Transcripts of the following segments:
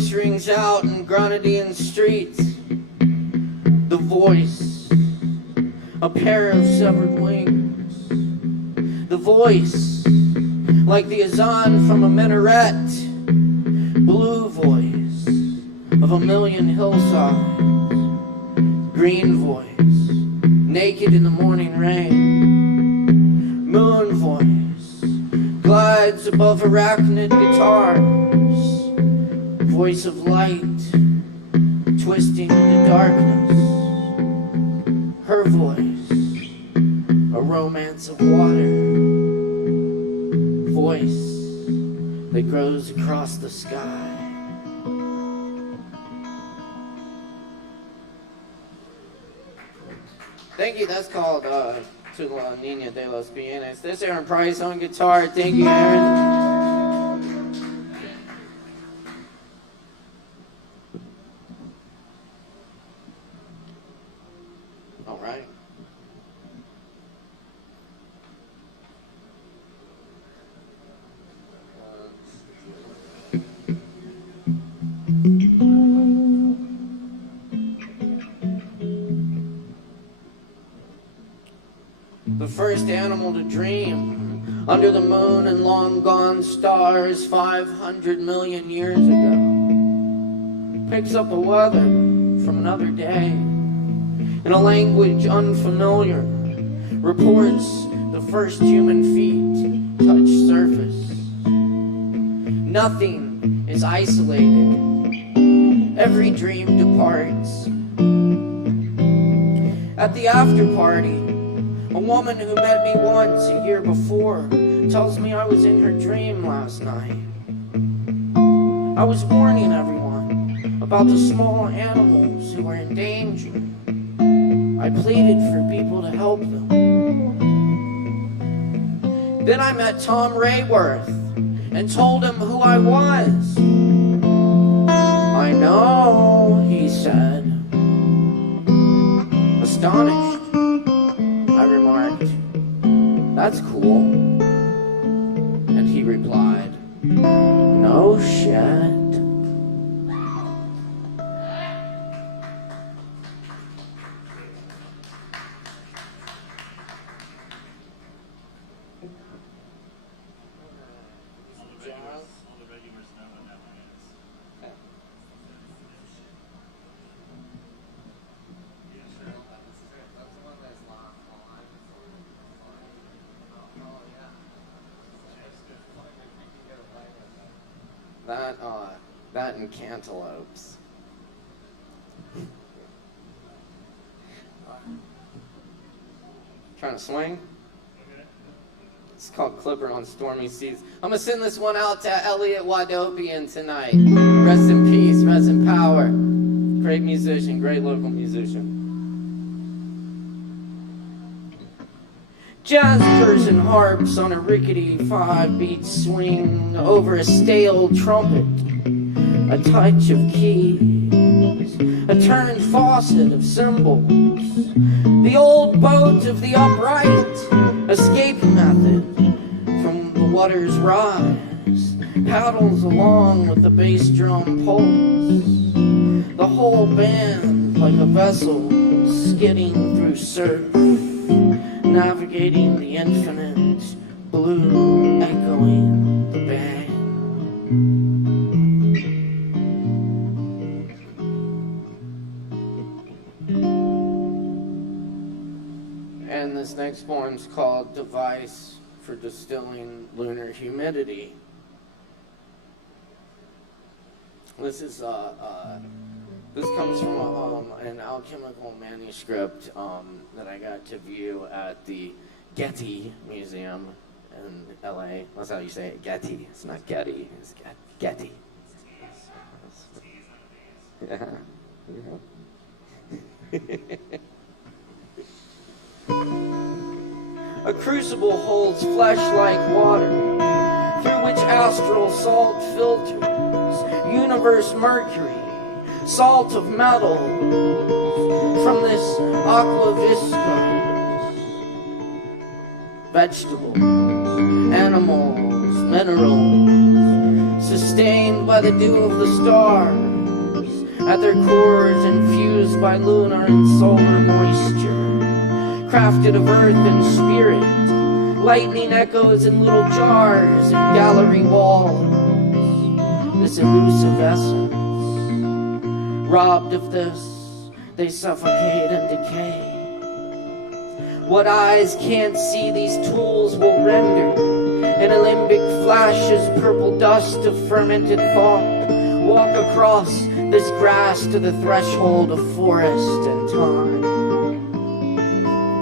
voice rings out in Grenadian streets. The voice, a pair of severed wings. The voice, like the azan from a minaret. Blue voice of a million hillsides. Green voice, naked in the morning rain. Moon voice, glides above arachnid guitars. Voice of light, twisting the darkness. Her voice, a romance of water. Voice that grows across the sky. Thank you. That's called To La Niña de los Bienes. This Aaron Price on guitar. Thank you, Aaron. All right. The first animal to dream under the moon and long gone stars 500 million years ago picks up the weather from another day in a language unfamiliar, reports the first human feet touch surface. Nothing is isolated. Every dream departs. At the after party, a woman who met me once a year before tells me I was in her dream last night. I was warning everyone about the small animals who were in danger. I pleaded for people to help them. Then I met Tom Rayworth and told him who I was. I know, he said. Astonished, I remarked, that's cool. And he replied, no shit. That and cantaloupes. Trying to swing? It's called Clipper on Stormy Seas. I'm gonna send this one out to Elliot Wadopian tonight. Rest in peace, rest in power. Great musician, great local musician. Jazz person harps on a rickety 5-beat swing over a stale trumpet. A touch of keys, a turned faucet of cymbals. The old boat of the upright, escape method from the water's rise, paddles along with the bass drum pulse. The whole band like a vessel skidding through surf, navigating the infinite blue, echoing the bay. And this next poem's called Device for Distilling Lunar Humidity. This is this comes from an alchemical manuscript that I got to view at the Getty Museum in LA. That's how you say it, Getty. It's not Getty, it's Getty. Yeah. A crucible holds flesh like water, through which astral salt filters, universe mercury, salt of metal, from this aqua viscos. Vegetables, animals, minerals, stained by the dew of the stars, at their cores infused by lunar and solar moisture, crafted of earth and spirit, lightning echoes in little jars and gallery walls. This elusive essence, robbed of this, they suffocate and decay. What eyes can't see, these tools will render. In a limbic flashes purple dust of fermented thought. Walk across this grass to the threshold of forest and time.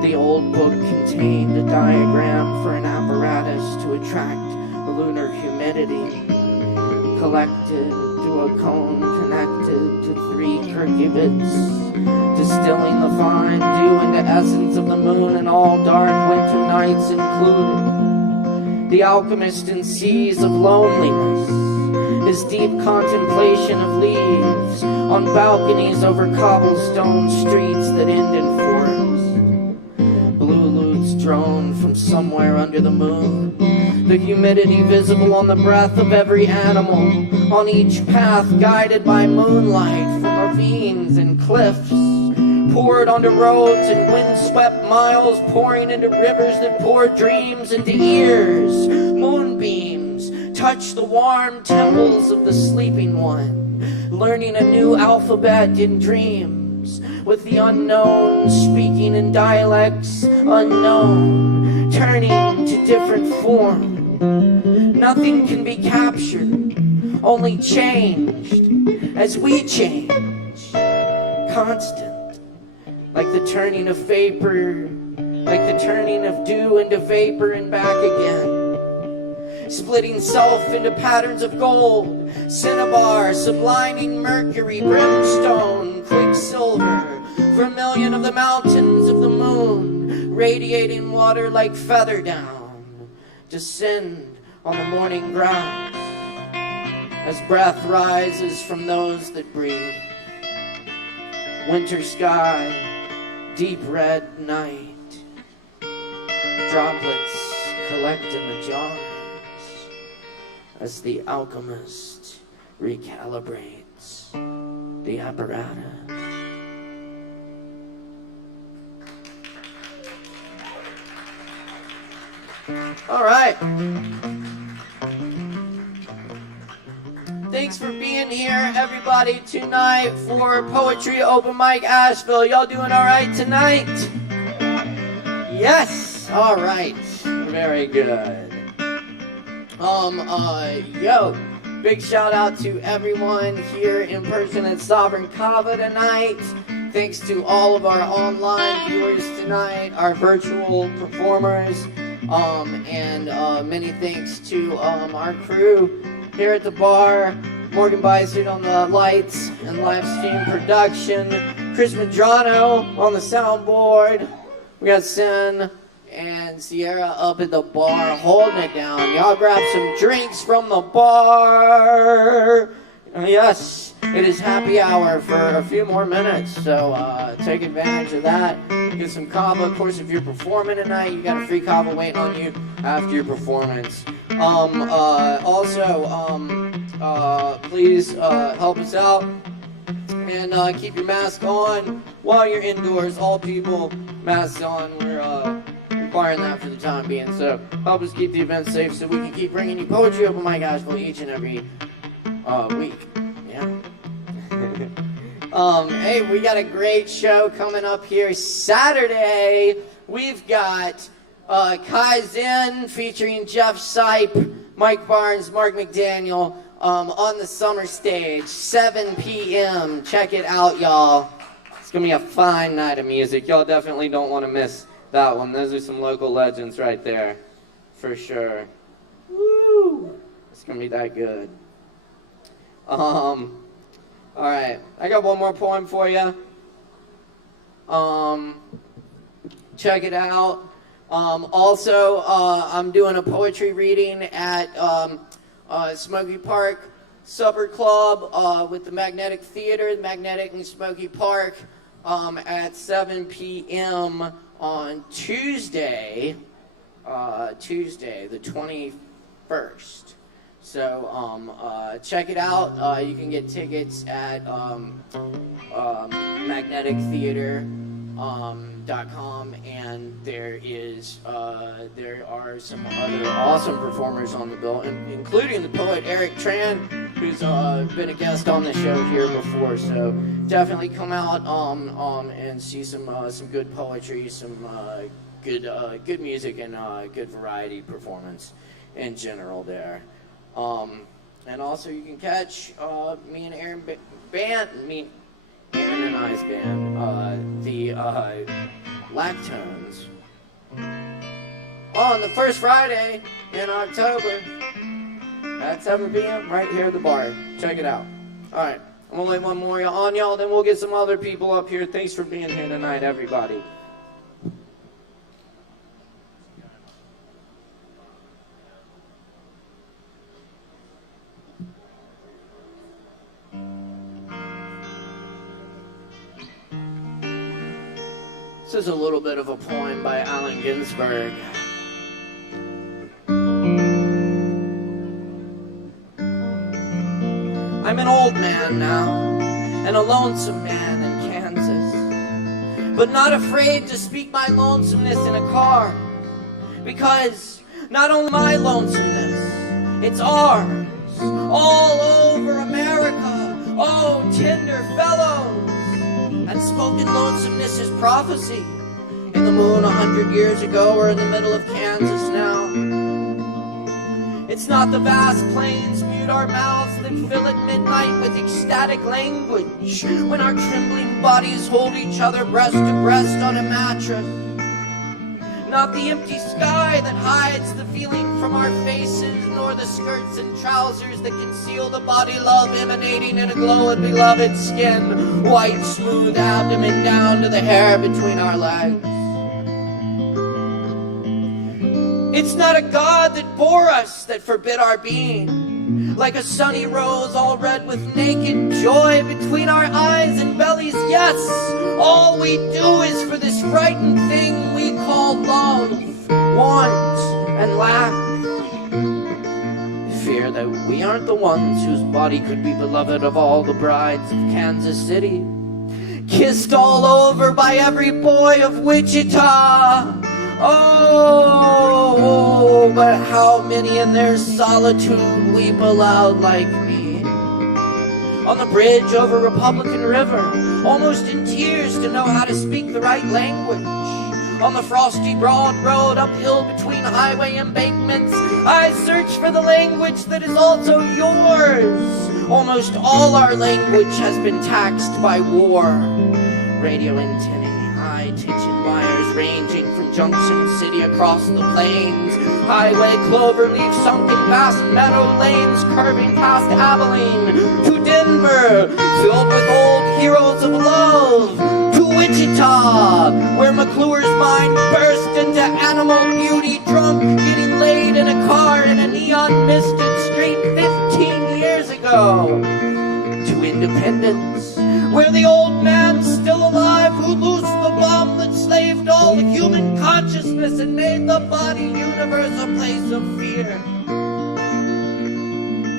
The old book contained a diagram for an apparatus to attract lunar humidity, collected to a cone connected to 3 cucurbits, distilling the fine dew into essence of the moon and all dark winter nights included. The alchemist in seas of loneliness, his deep contemplation of leaves on balconies over cobblestone streets that end in forests. Blue lutes drone from somewhere under the moon, the humidity visible on the breath of every animal, on each path guided by moonlight from ravines and cliffs, poured onto roads and windswept miles, pouring into rivers that pour dreams into ears. Moonbeams touch the warm temples of the sleeping one, learning a new alphabet in dreams, with the unknown speaking in dialects unknown, turning to different form. Nothing can be captured, only changed as we change. Constant. Like the turning of vapor, like the turning of dew into vapor and back again. Splitting self into patterns of gold, cinnabar, subliming mercury, brimstone, quicksilver, vermilion of the mountains of the moon, radiating water like feather down, descend on the morning grass, as breath rises from those that breathe. Winter sky, deep red night, droplets collect in the jars as the alchemist recalibrates the apparatus. All right. Thanks for being here, everybody, tonight for Poetry Open Mic Asheville. Y'all doing all right tonight? Yes. All right. Very good. Big shout out to everyone here in person at Sovereign Kava tonight. Thanks to all of our online viewers tonight, our virtual performers, and many thanks to our crew here at the bar, Morgan Beissert on the lights and live stream production, Chris Medrano on the soundboard. We got Sen and Sierra up at the bar holding it down. Y'all grab some drinks from the bar. Yes, it is happy hour for a few more minutes, so take advantage of that. Get some kava. Of course, if you're performing tonight, you got a free kava waiting on you after your performance. Please help us out and keep your mask on while you're indoors. All people, masks on. We're requiring that for the time being. So help us keep the event safe so we can keep bringing you Poetry Open Mic Asheville each and every week. Yeah. Hey, we got a great show coming up here Saturday. We've got Kaizen featuring Jeff Sipe, Mike Barnes, Mark McDaniel on the summer stage, 7 p.m. Check it out, y'all. It's going to be a fine night of music. Y'all definitely don't want to miss that one. Those are some local legends right there, for sure. Woo! It's going to be that good. All right. I got one more poem for you. Check it out. Also, I'm doing a poetry reading at Smoky Park Supper Club with the Magnetic Theater, the Magnetic in Smoky Park, at 7 p.m. on Tuesday, the 21st. So check it out. You can get tickets at magnetictheater.com, and there are some other awesome performers on the bill, including the poet Eric Tran, who's been a guest on the show here before. So definitely come out and see some good poetry, some good music, and good variety performance in general there. And also you can catch me and Aaron and I's band, the Lactones, on the first Friday in October at 7 p.m. right here at the bar. Check it out. Alright, I'm gonna lay one more on y'all, then we'll get some other people up here. Thanks for being here tonight, everybody. This is a little bit of a poem by Allen Ginsberg. I'm an old man now, and a lonesome man in Kansas, but not afraid to speak my lonesomeness in a car, because not only my lonesomeness, it's ours, all over America. Oh, tender fellows! Unspoken lonesomeness is prophecy. In the moon 100 years ago, or in the middle of Kansas now. It's not the vast plains mute our mouths that fill at midnight with ecstatic language, when our trembling bodies hold each other breast to breast on a mattress. Not the empty sky that hides the feeling from our faces, nor the skirts and trousers that conceal the body love emanating in a glow of beloved skin, white smooth abdomen down to the hair between our legs. It's not a God that bore us, that forbid our being, like a sunny rose all red with naked joy between our eyes and bellies. Yes, all we do is for this frightened thing we call love, want, and lack. Fear that we aren't the ones whose body could be beloved of all the brides of Kansas City, kissed all over by every boy of Wichita. Oh, but how many in their solitude weep aloud like me? On the bridge over Republican River, almost in tears to know how to speak the right language. On the frosty broad road uphill between highway embankments, I search for the language that is also yours. Almost all our language has been taxed by war. Radio antennae, high tension wires ranging from Junction City across the plains, highway cloverleaf sunken past meadow lanes, curving past Abilene to Denver, filled with old heroes of love, to Wichita, where McClure's mind burst into animal beauty, drunk, getting laid in a car in a neon misted street 15 years ago, to Independence, where the old man's still alive who loosed the bomb that slaved all human consciousness and made the body universe a place of fear.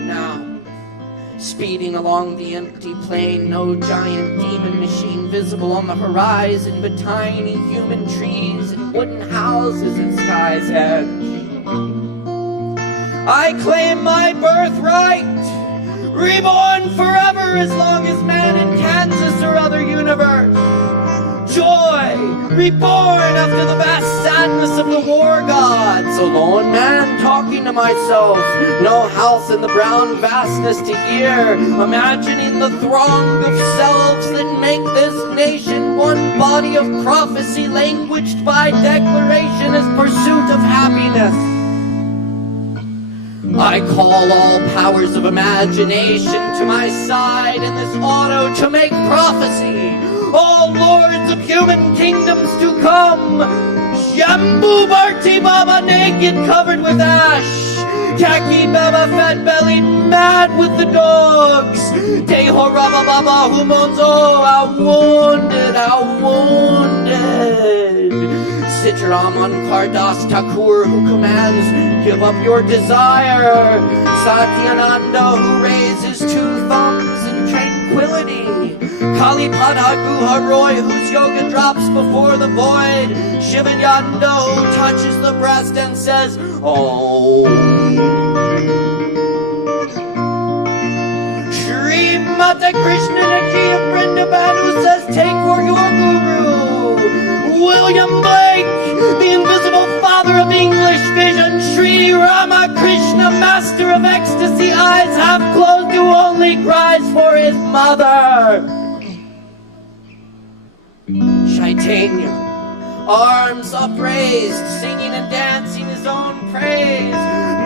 Now, speeding along the empty plain, no giant demon machine visible on the horizon, but tiny human trees and wooden houses at sky's edge. I claim my birthright, reborn forever as long as man in Kansas or other universe. Joy, reborn after the vast sadness of the war gods. A lone man talking to myself, no house in the brown vastness to hear, imagining the throng of selves that make this nation one body of prophecy, languaged by declaration as pursuit of happiness. I call all powers of imagination to my side in this auto to make prophecy. All lords of human kingdoms to come. Shambhu Bharti Baba naked covered with ash. Khaki Baba fat bellied mad with the dogs. Teho Rava Baba Humonzo, how wounded, how wounded. Sitaraman Kardas Thakur, who commands, give up your desire. Satyananda, who raises 2 thumbs in tranquility. Kalipada Guha Roy, whose yoga drops before the void. Shivananda, who touches the breast and says, oh. Shri Mata Krishna Naki of Vrindavan, who says, take for your guru. William Blake, the invisible father of English vision. Sri Ramakrishna, master of ecstasy, eyes half closed, who only cries for his mother. Chaitanya, arms upraised, singing and dancing his own praise.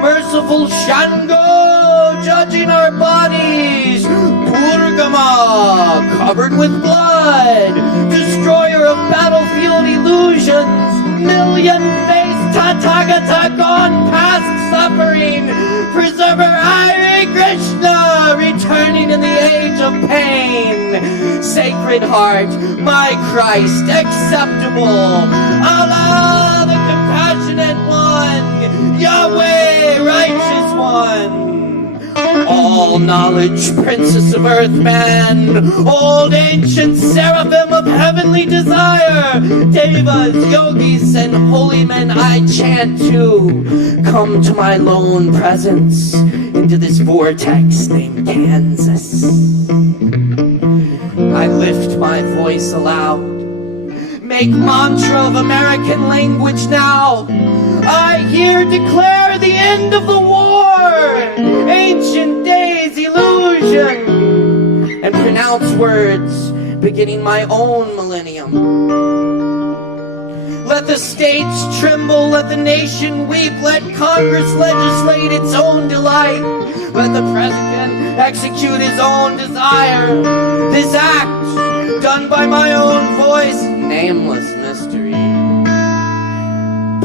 Merciful Shango, judging our bodies. Purgama, covered with blood. Destroyer of battlefield illusions. Million-faced Tathagata, gone past suffering. Preserver Hare Krishna, returning in the age of pain. Sacred Heart, my Christ, acceptable. Allah, the compassionate one. Yahweh, righteous one. All knowledge, princess of earth man. Old ancient seraphim of heavenly desire. Devas, yogis, and holy men I chant to. Come to my lone presence, into this vortex named Kansas. I lift my voice aloud, make mantra of American language now. I here declare the end of the war, ancient days illusion, and pronounce words beginning my own millennium. Let the states tremble, let the nation weep, let Congress legislate its own delight, let the president execute his own desire. This act, done by my own voice, nameless mystery,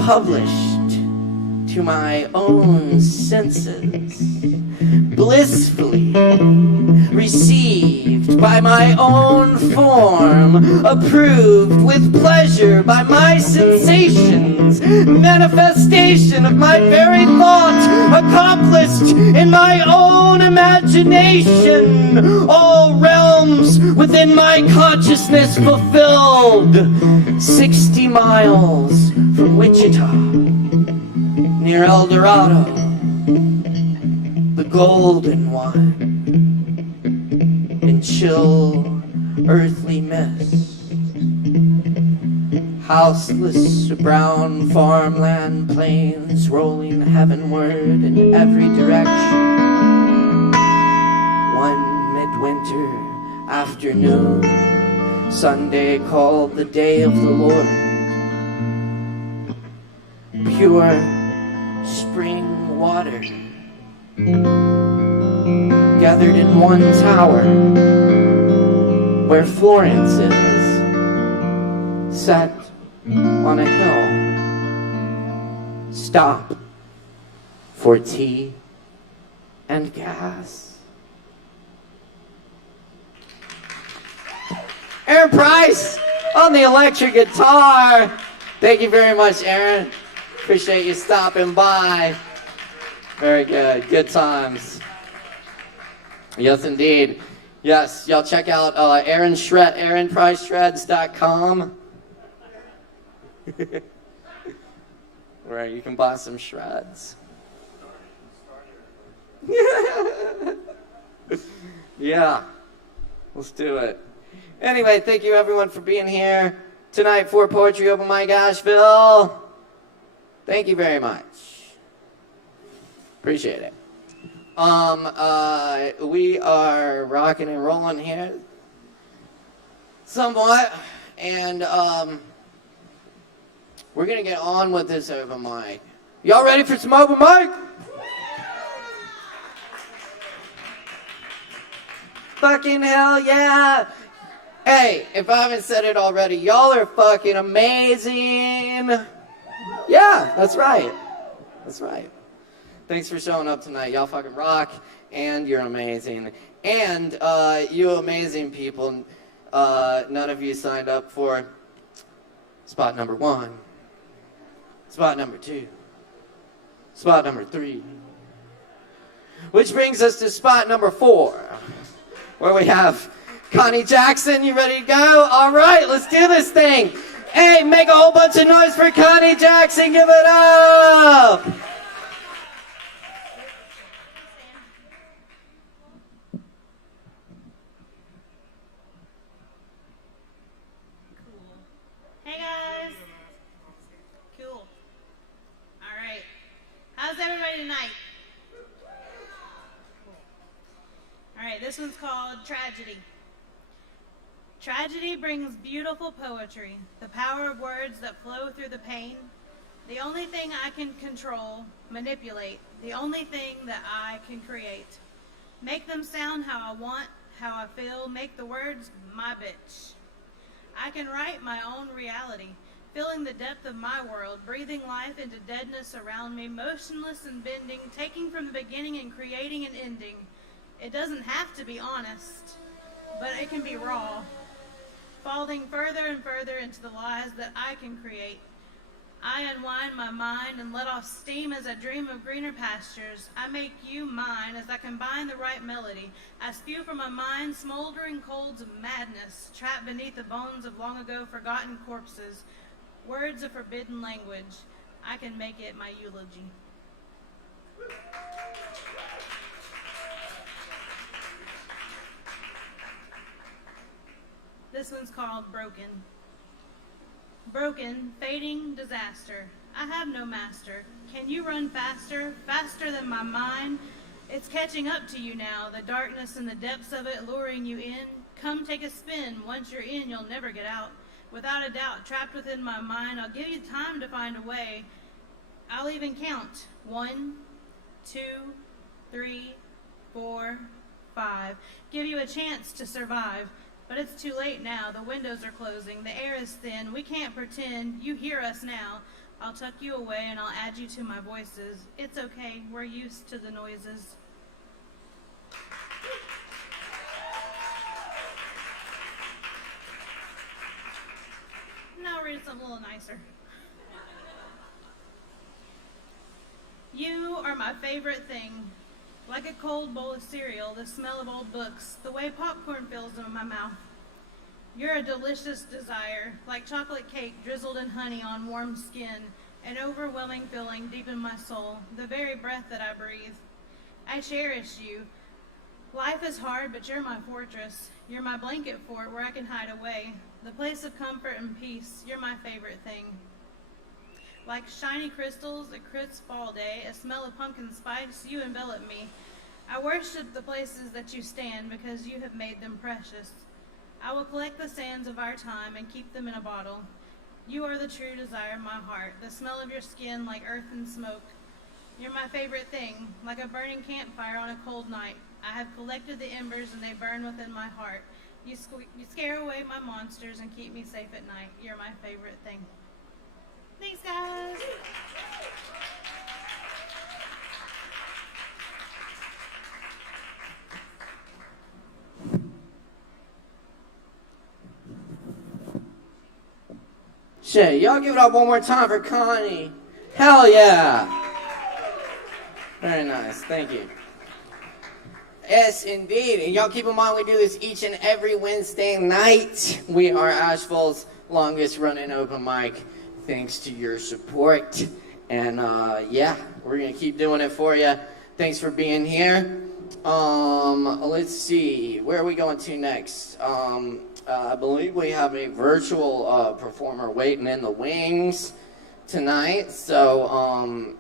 published to my own senses, blissfully received by my own form, approved with pleasure by my sensations, manifestation of my very thought, accomplished in my own imagination, all realms within my consciousness fulfilled. 60 miles from Wichita, near El Dorado, the golden one, in chill earthly mist, houseless brown farmland plains rolling heavenward in every direction. One midwinter afternoon, Sunday called the day of the Lord, pure spring water gathered in one tower where Florence is, set on a hill. Stop for tea and gas. Aaron Price on the electric guitar. Thank you very much, Aaron. Appreciate you stopping by. Very good. Good times. Yes, indeed. Yes, y'all check out AaronPriceShreds.com where you can buy some shreds. Yeah, let's do it. Anyway, thank you everyone for being here tonight for Poetry Open Mic Asheville. Thank you very much. Appreciate it. We are rocking and rolling here somewhat, and we're gonna get on with this open mic. Y'all ready for some open mic? Fucking hell yeah! Hey, if I haven't said it already, y'all are fucking amazing. Yeah, that's right. That's right. Thanks for showing up tonight. Y'all fucking rock, and you're amazing. And you amazing people, none of you signed up for spot number 1. Spot number 2. Spot number 3. Which brings us to spot number 4, where we have Connie Jackson. You ready to go? All right, let's do this thing. Hey, make a whole bunch of noise for Connie Jackson. Give it up. Hey guys. Cool. All right. How's everybody tonight? All right, this one's called Tragedy. Tragedy brings beautiful poetry, the power of words that flow through the pain. The only thing I can control, manipulate, the only thing that I can create. Make them sound how I want, how I feel, make the words my bitch. I can write my own reality, feeling the depth of my world, breathing life into deadness around me, motionless and bending, taking from the beginning and creating an ending. It doesn't have to be honest, but it can be raw, falling further and further into the lies that I can create. I unwind my mind and let off steam as I dream of greener pastures. I make you mine as I combine the right melody. I spew from my mind smoldering coals of madness, trapped beneath the bones of long ago forgotten corpses. Words of forbidden language. I can make it my eulogy. This one's called Broken. Broken, fading disaster. I have no master. Can you run faster, faster than my mind? It's catching up to you now, the darkness and the depths of it luring you in. Come take a spin. Once you're in, you'll never get out. Without a doubt, trapped within my mind, I'll give you time to find a way. I'll even count. 1, 2, 3, 4, 5. Give you a chance to survive. But it's too late now. The windows are closing. The air is thin. We can't pretend. You hear us now. I'll tuck you away and I'll add you to my voices. It's okay. We're used to the noises. Now I'll read something a little nicer. You are my favorite thing. Like a cold bowl of cereal, the smell of old books, the way popcorn fills in my mouth. You're a delicious desire, like chocolate cake drizzled in honey on warm skin, an overwhelming feeling deep in my soul, the very breath that I breathe. I cherish you. Life is hard, but you're my fortress. You're my blanket fort where I can hide away, the place of comfort and peace. You're my favorite thing. Like shiny crystals, a crisp fall day, a smell of pumpkin spice, you envelop me. I worship the places that you stand because you have made them precious. I will collect the sands of our time and keep them in a bottle. You are the true desire of my heart, the smell of your skin like earth and smoke. You're my favorite thing, like a burning campfire on a cold night. I have collected the embers and they burn within my heart. You scare away my monsters and keep me safe at night. You're my favorite thing. Thanks, guys. Shit, y'all give it up one more time for Connie. Hell yeah. Very nice, thank you. Yes, indeed. And y'all keep in mind we do this each and every Wednesday night. We are ASHEVILLE's longest running open mic. Thanks to your support. And yeah, we're going to keep doing it for you. Thanks for being here. Let's see. Where are we going to next? I believe we have a virtual performer waiting in the wings tonight. So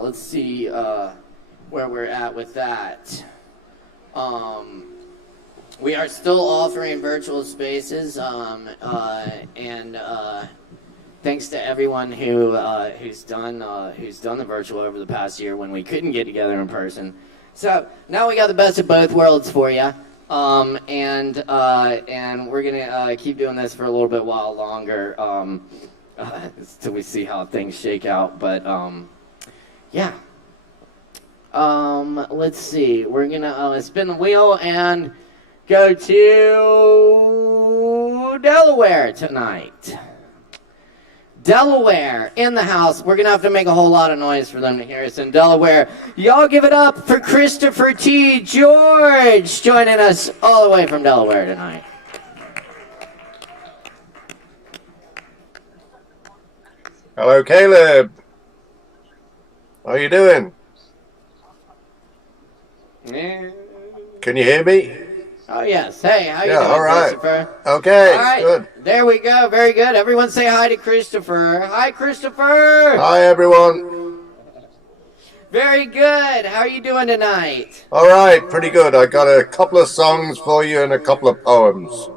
let's see where we're at with that. We are still offering virtual spaces, and thanks to everyone who's done the virtual over the past year when we couldn't get together in person. So now we got the best of both worlds for you, and we're gonna keep doing this for a little bit while longer till we see how things shake out. But yeah. Let's see. We're gonna spin the wheel and go to Delaware tonight. Delaware in the house. We're going to have to make a whole lot of noise for them to hear us in Delaware. Y'all give it up for Christopher T. George joining us all the way from Delaware tonight. Hello, Caleb. How are you doing? Yeah. Can you hear me? Oh, yes. Hey, how you doing, all right. Christopher? Okay, all right. Good. There we go. Very good. Everyone say hi to Christopher. Hi, Christopher. Hi, everyone. Very good. How are you doing tonight? All right, pretty good. I got a couple of songs for you and a couple of poems.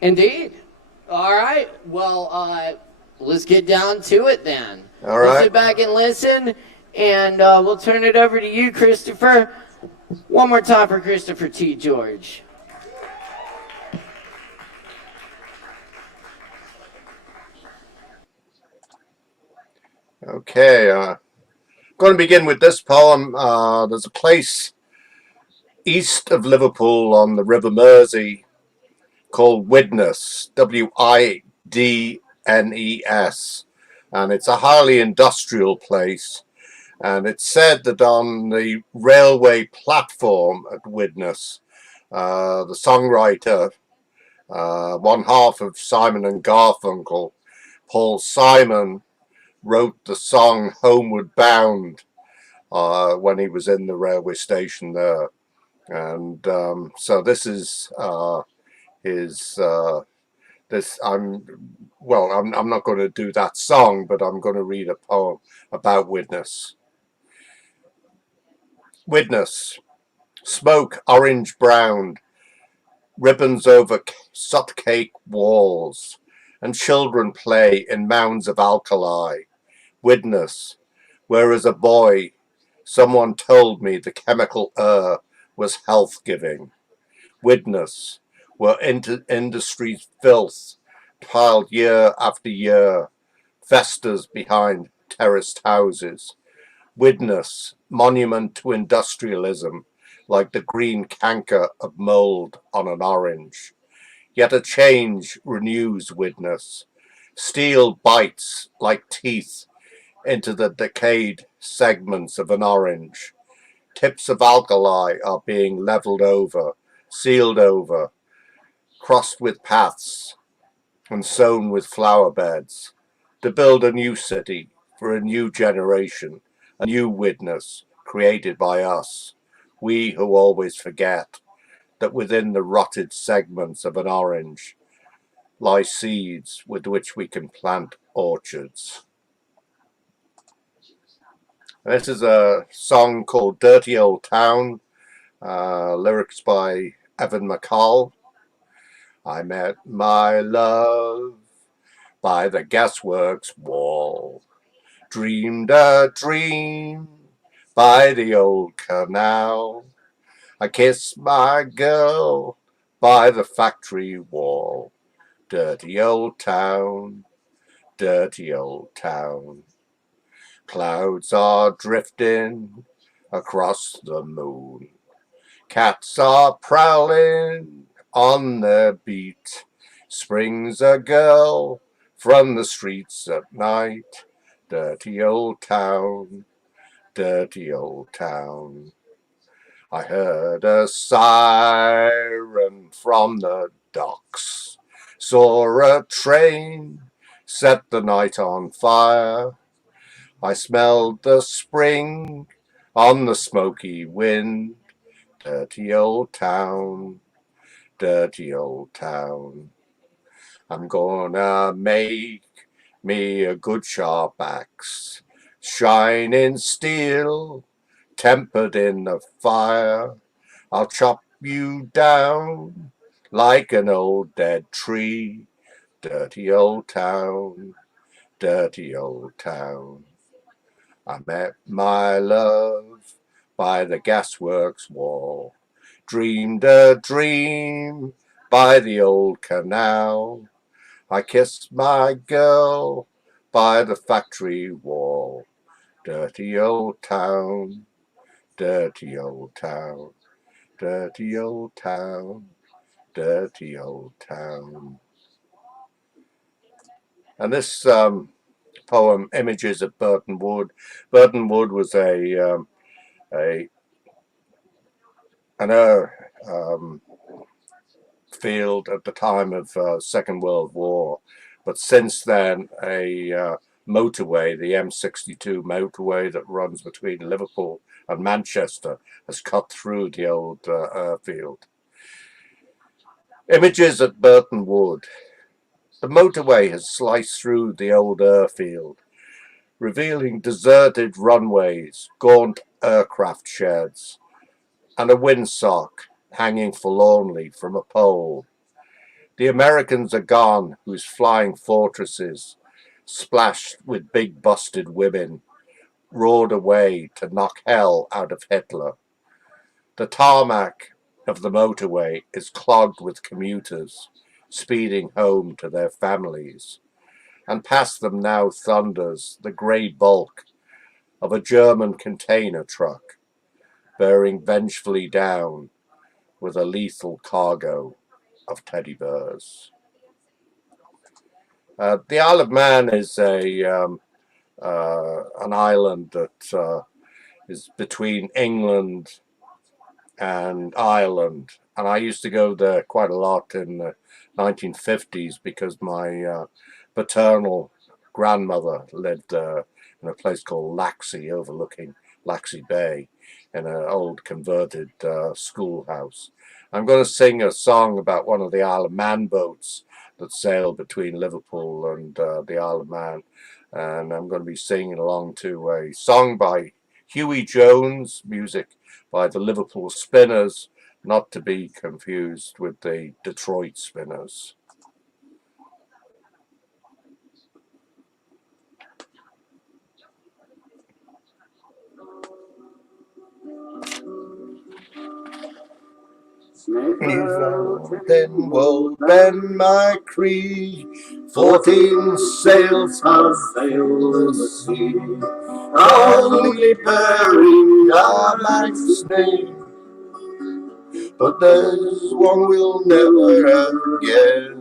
Indeed. All right. Well, let's get down to it then. All right. We'll sit back and listen, and we'll turn it over to you, Christopher. One more time for Christopher T. George. Okay, I'm going to begin with this poem. There's a place east of Liverpool on the River Mersey called Widnes, Widnes, and it's a highly industrial place. And it's said that on the railway platform at Widnes, the songwriter, one half of Simon and Garfunkel, Paul Simon, wrote the song Homeward Bound when he was in the railway station there. And so this is his... I'm not going to do that song, but I'm going to read a poem about Widnes. Widnes, smoke orange brown, ribbons over sut cake walls, and children play in mounds of alkali. Widnes, where as a boy someone told me the chemical air was health-giving. Widnes, where industry's filth piled year after year festers behind terraced houses. Widnes, monument to industrialism, like the green canker of mould on an orange. Yet a change renews Widnes. Steel bites like teeth into the decayed segments of an orange. Tips of alkali are being levelled over, sealed over, crossed with paths and sown with flower beds, to build a new city for a new generation, a new Widnes created by us, we who always forget that within the rotted segments of an orange lie seeds with which we can plant orchards. This is a song called Dirty Old Town, lyrics by Evan McCall. I met my love by the gasworks wall, dreamed a dream by the old canal. I kissed my girl by the factory wall. Dirty old town, dirty old town. Clouds are drifting across the moon. Cats are prowling on their beat. Springs a girl from the streets at night. Dirty old town, dirty old town. I heard a siren from the docks. Saw a train set the night on fire. I smelled the spring on the smoky wind. Dirty old town, dirty old town. I'm gonna make me a good sharp axe, shining steel, tempered in the fire. I'll chop you down like an old dead tree. Dirty old town, dirty old town. I met my love by the gasworks wall, dreamed a dream by the old canal. I kissed my girl by the factory wall. Dirty old town, dirty old town, dirty old town, dirty old town. And this poem Images at Burton Wood. Burton Wood was an field at the time of Second World War, but since then a motorway, the M62 motorway that runs between Liverpool and Manchester, has cut through the old airfield. Images at Burton Wood. The motorway has sliced through the old airfield, revealing deserted runways, gaunt aircraft sheds, and a windsock hanging forlornly from a pole. The Americans are gone, whose flying fortresses, splashed with big busted women, roared away to knock hell out of Hitler. The tarmac of the motorway is clogged with commuters, speeding home to their families, and past them now thunders the grey bulk of a German container truck, bearing vengefully down with a lethal cargo of teddy bears. The Isle of Man is an island that is between England and Ireland, and I used to go there quite a lot in the 1950s because my paternal grandmother lived in a place called Laxey, overlooking Laxey Bay, in an old converted schoolhouse. I'm going to sing a song about one of the Isle of Man boats that sailed between Liverpool and the Isle of Man, and I'm going to be singing along to a song by Huey Jones, music by the Liverpool Spinners, not to be confused with the Detroit Spinners. Then wold Ben my cree, 14 sails have sailed the sea, only bearing Armag's name. But there's one we'll never forget.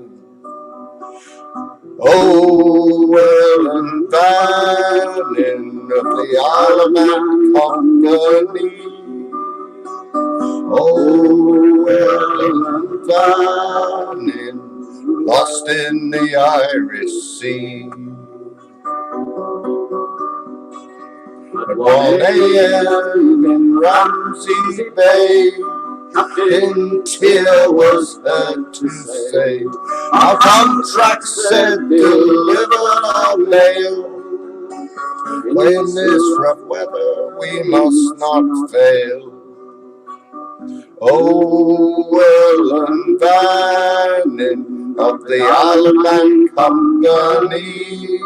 Oh, well and Bannon of the Isle of Man company. Oh, well and Bannon, lost in the Irish Sea. At 1 a.m. in Ramsey Bay, Captain Tier was heard to say, our contract said delivered our mail. In this rough weather we must not fail. Oh, well and Bannon of the Isle of Man company.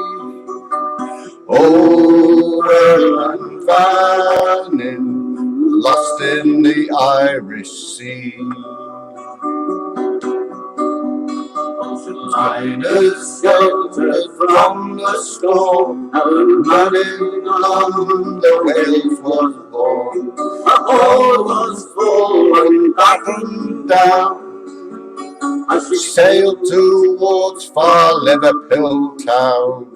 Oh, well and Bannon, lost in the Irish Sea. Miners sheltered from the storm, and running on the whales was born. A hole was full and battened down, as she sailed towards far Liverpool town.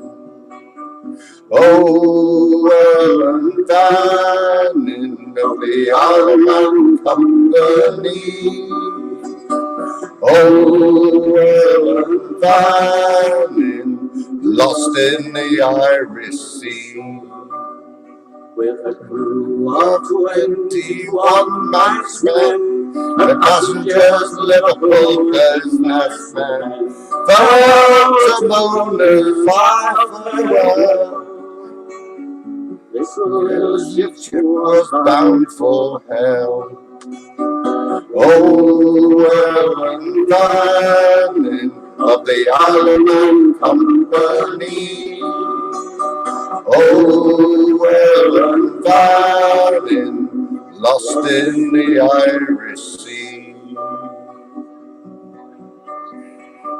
Oh, well and Bannon of the Isle of Man company. Oh, well and Bannon, lost in the Irish Sea. With a crew of 21 marksmen, and passengers Liverpool businessmen, farewell to mooners, farewell. This little ship was bound for hell. Oh, well and Bannon of the Isle of Man company. Oh, well and Bannon, lost in the Irish Sea.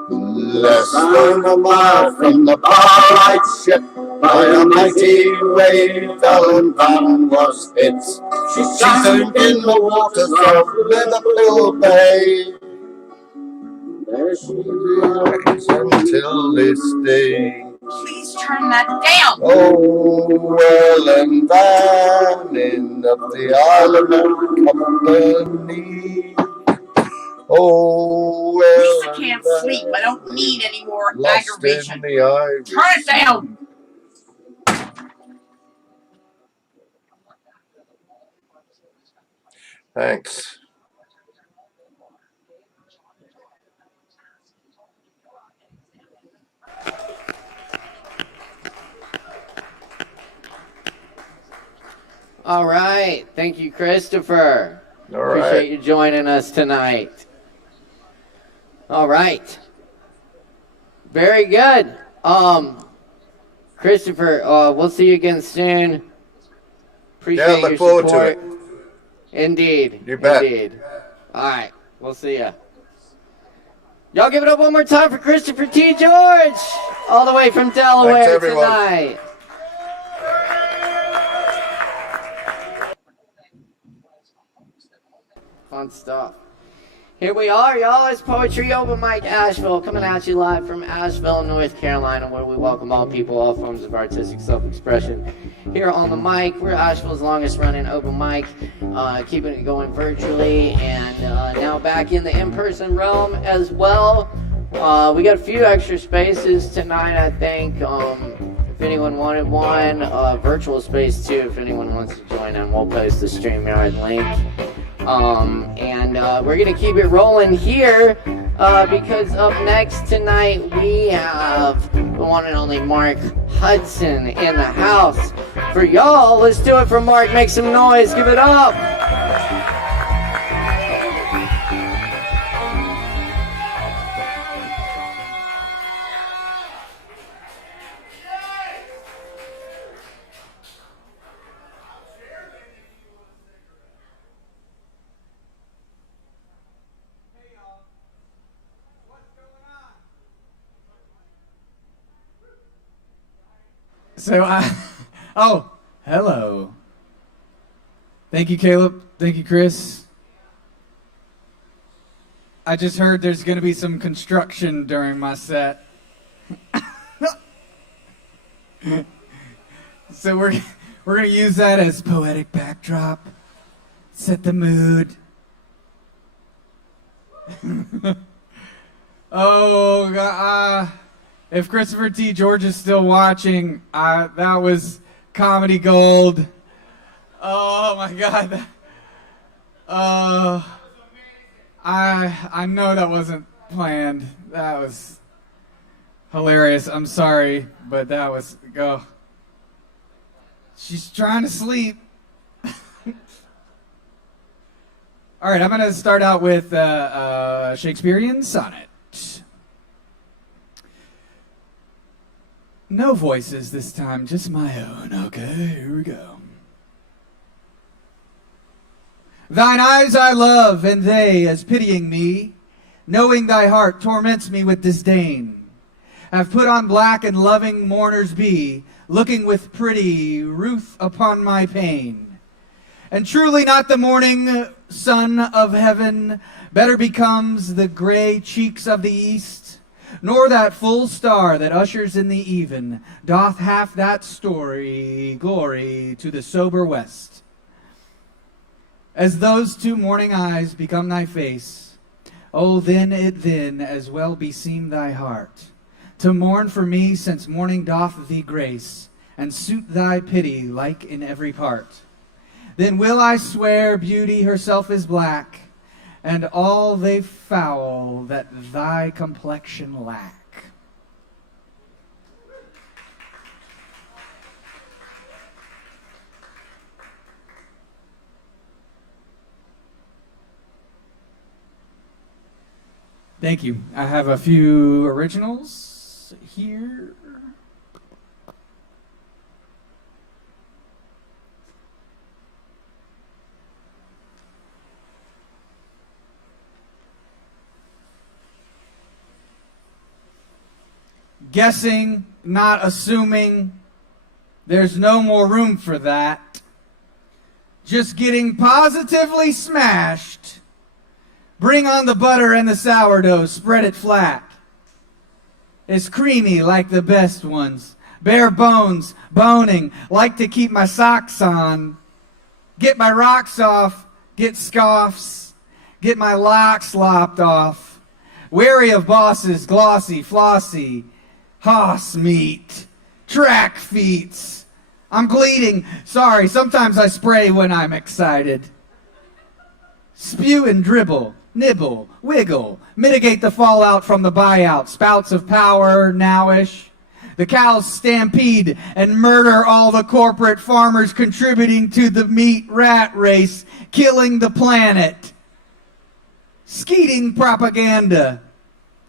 Less than a mile from the Barlight ship, by a mighty wave, Ellen Bannon was hit. She sank in the waters of Liverpool Bay. There she lies until this day. Please turn that down. Oh, well, and vanning up the Isle of Company. Oh, well, Lisa can't sleep. I don't need any more lost aggravation. in the Irish Turn it down. Thanks. All right. Thank you, Christopher. All right. Appreciate you joining us tonight. All right. Very good. Christopher, we'll see you again soon. Appreciate Yeah, look your forward support. to it. Indeed. You bet. Indeed. All right. We'll see ya. Y'all give it up one more time for Christopher T. George, all the way from Delaware Thanks, everyone. tonight. Fun stuff. Here we are, y'all. It's Poetry Open Mic Asheville, coming at you live from Asheville, North Carolina, where we welcome all people, all forms of artistic self-expression. Here on the mic, we're Asheville's longest running open mic, keeping it going virtually, and now back in the in-person realm as well. We got a few extra spaces tonight, I think. If anyone wanted one, virtual space too, if anyone wants to join in, we'll post the StreamYard link. And we're gonna keep it rolling here because up next tonight we have the one and only Mark Hudson in the house. For y'all, let's do it for Mark. Make some noise. Give it up. So oh, hello. Thank you, Caleb. Thank you, Chris. I just heard there's going to be some construction during my set. So we're going to use that as poetic backdrop. Set the mood. Oh, God. If Christopher T. George is still watching, that was comedy gold. Oh my God. I know that wasn't planned. That was hilarious. I'm sorry, but that was go. She's trying to sleep. All right, I'm going to start out with a Shakespearean sonnet. No voices this time, just my own. Okay, here we go. Thine eyes I love, and they, as pitying me, knowing thy heart torments me with disdain, have put on black and loving mourners be, looking with pretty ruth upon my pain. And truly not the morning sun of heaven better becomes the gray cheeks of the east, nor that full star that ushers in the even, doth half that story glory to the sober west. As those two morning eyes become thy face, oh, then it then as well beseem thy heart, to mourn for me, since morning doth thee grace, and suit thy pity like in every part. Then will I swear beauty herself is black, and all they foul that thy complexion lack. Thank you. I have a few originals here. Guessing, not assuming, there's no more room for that. Just getting positively smashed. Bring on the butter and the sourdough, spread it flat. is creamy like the best ones. Bare bones, boning, like to keep my socks on. Get my rocks off, get scoffs, get my locks lopped off. Wary of bosses, glossy, flossy, hoss meat, track feets. I'm bleeding. Sorry, sometimes I spray when I'm excited. Spew and dribble, nibble, wiggle, mitigate the fallout from the buyout. Spouts of power, nowish. The cows stampede and murder all the corporate farmers contributing to the meat rat race, killing the planet. Skeeting propaganda.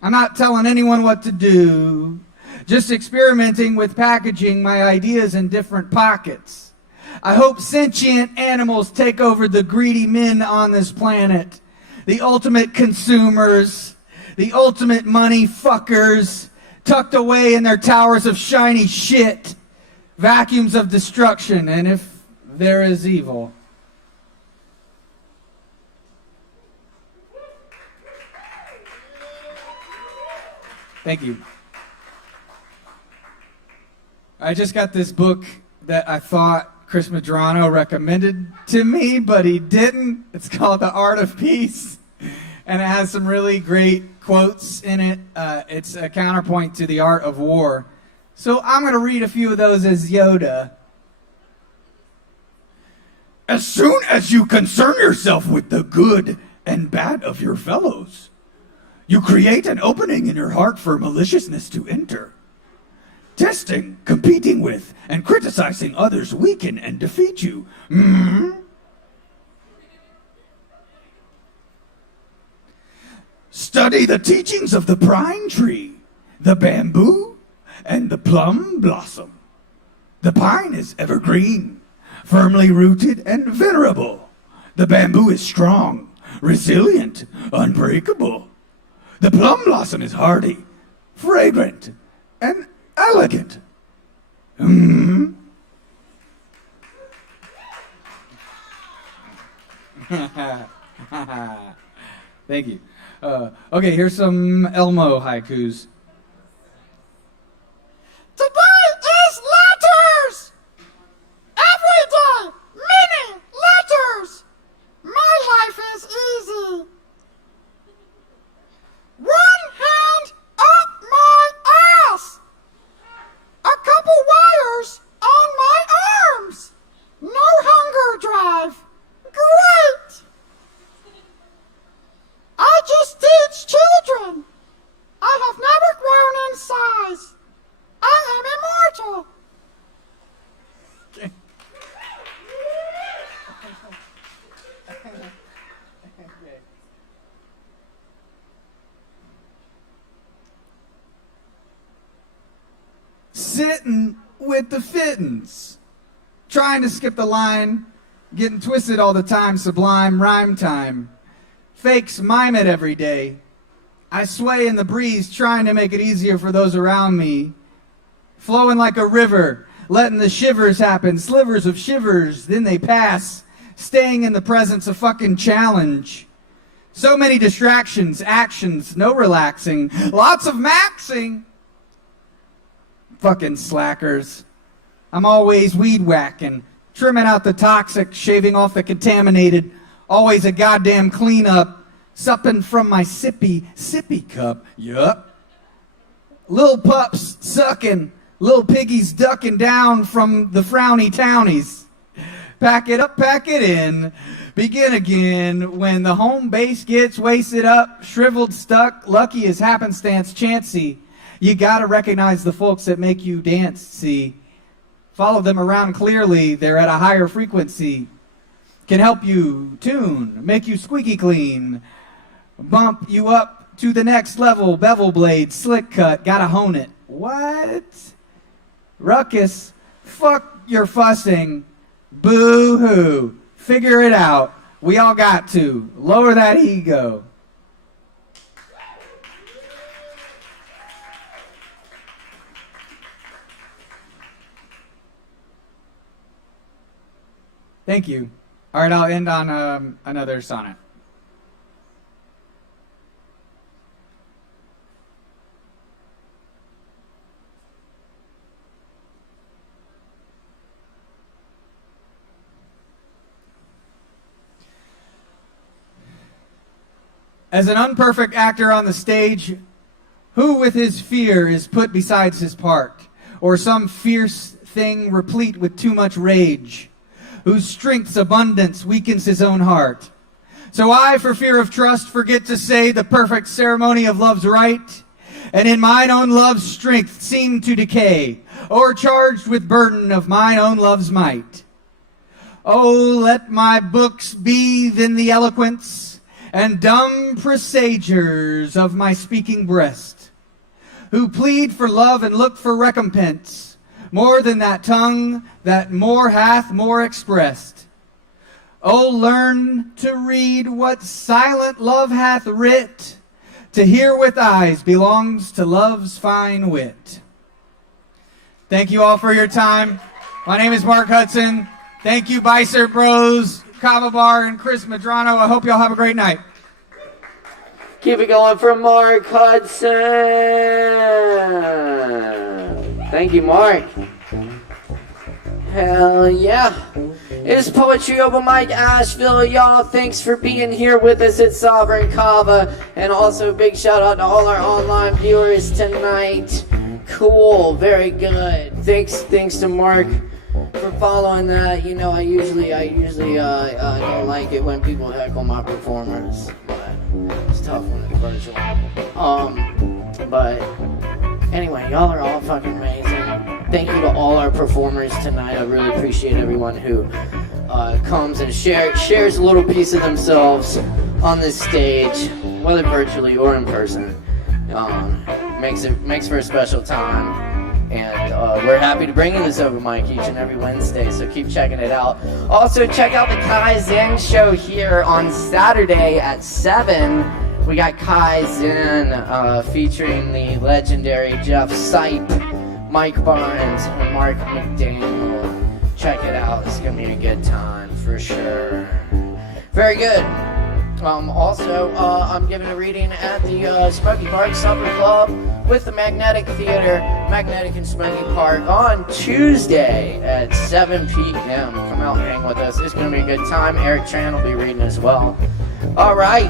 I'm not telling anyone what to do, just experimenting with packaging my ideas in different pockets. I hope sentient animals take over the greedy men on this planet, the ultimate consumers, the ultimate money fuckers, tucked away in their towers of shiny shit, vacuums of destruction, and if there is evil. Thank you. I just got this book that I thought Chris Medrano recommended to me, but he didn't. It's called The Art of Peace, and it has some really great quotes in it. It's a counterpoint to The Art of War. So I'm going to read a few of those as Yoda. As soon as you concern yourself with the good and bad of your fellows, you create an opening in your heart for maliciousness to enter. Testing, competing with, and criticizing others weaken and defeat you. Study the teachings of the pine tree, the bamboo, and the plum blossom. The pine is evergreen, firmly rooted and venerable. The bamboo is strong, resilient, unbreakable. The plum blossom is hardy, fragrant, and elegant. Thank you. Okay, here's some Elmo haikus. Today is letters! Every day, many letters! My life is easy. One hand up my ass! A couple wires on my arms! No hunger drive. Great! I just teach children. I have never grown in size. I am immortal. Sitting with the fittins. Trying to skip the line. Getting twisted all the time. Sublime rhyme time. Fakes mime it every day. I sway in the breeze, trying to make it easier for those around me. Flowing like a river, letting the shivers happen, slivers of shivers, then they pass, staying in the presence of fucking challenge. So many distractions, actions, no relaxing, lots of maxing. Fucking slackers. I'm always weed whacking, trimming out the toxic, shaving off the contaminated. Always a goddamn cleanup, supping from my sippy cup. Yup. Little pups sucking, little piggies ducking down from the frowny townies. Pack it up, pack it in, begin again. When the home base gets wasted up, shriveled, stuck, lucky as happenstance, chancy. You gotta recognize the folks that make you dance, see. Follow them around clearly, they're at a higher frequency. Can help you tune, make you squeaky clean, bump you up to the next level, bevel blade, slick cut, gotta hone it. What? Ruckus, fuck your fussing, boo-hoo, figure it out, we all got to, lower that ego. Thank you. All right, I'll end on another sonnet. As an unperfect actor on the stage, who with his fear is put besides his part, or some fierce thing replete with too much rage, whose strength's abundance weakens his own heart. So I, for fear of trust, forget to say the perfect ceremony of love's rite, and in mine own love's strength seem to decay, o'ercharged with burden of mine own love's might. Oh, let my books bathe in the eloquence and dumb presagers of my speaking breast, who plead for love and look for recompense, more than that tongue that more hath more expressed. Oh, learn to read what silent love hath writ, to hear with eyes belongs to love's fine wit. Thank you all for your time. My name is Mark Hudson. Thank you, Beissert Bros, Kava Bar, and Chris Medrano. I hope you all have a great night. Keep it going for Mark Hudson. Thank you, Mark. Hell yeah. It's Poetry Open Mic Asheville, y'all. Thanks for being here with us at Sovereign Kava. And also a big shout out to all our online viewers tonight. Cool, very good. Thanks to Mark for following that. You know, I usually don't like it when people heckle my performers, but it's tough when it's virtual. But anyway, y'all are all fucking amazing. Thank you to all our performers tonight. I really appreciate everyone who comes and shares a little piece of themselves on this stage, whether virtually or in person. Makes for a special time, and we're happy to bring you this open mic each and every Wednesday, so keep checking it out. Also, check out the Kai Zen show here on Saturday at 7. We got Kai Zen featuring the legendary Jeff Sipe, Mike Barnes, and Mark McDaniel. Check it out. It's going to be a good time for sure. Very good. Also, I'm giving a reading at the Smoky Park Supper Club with the Magnetic Theater, Magnetic and Smoky Park, on Tuesday at 7 p.m. Come out and hang with us. It's going to be a good time. Eric Tran will be reading as well. All right,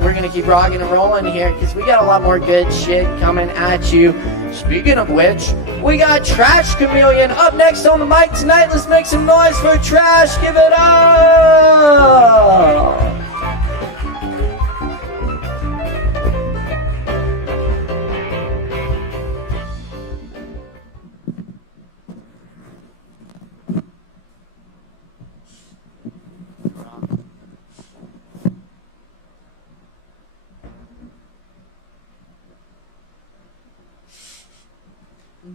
we're going to keep rocking and rolling here because we got a lot more good shit coming at you. Speaking of which, we got Trash Chameleon up next on the mic tonight. Let's make some noise for Trash. Give it up!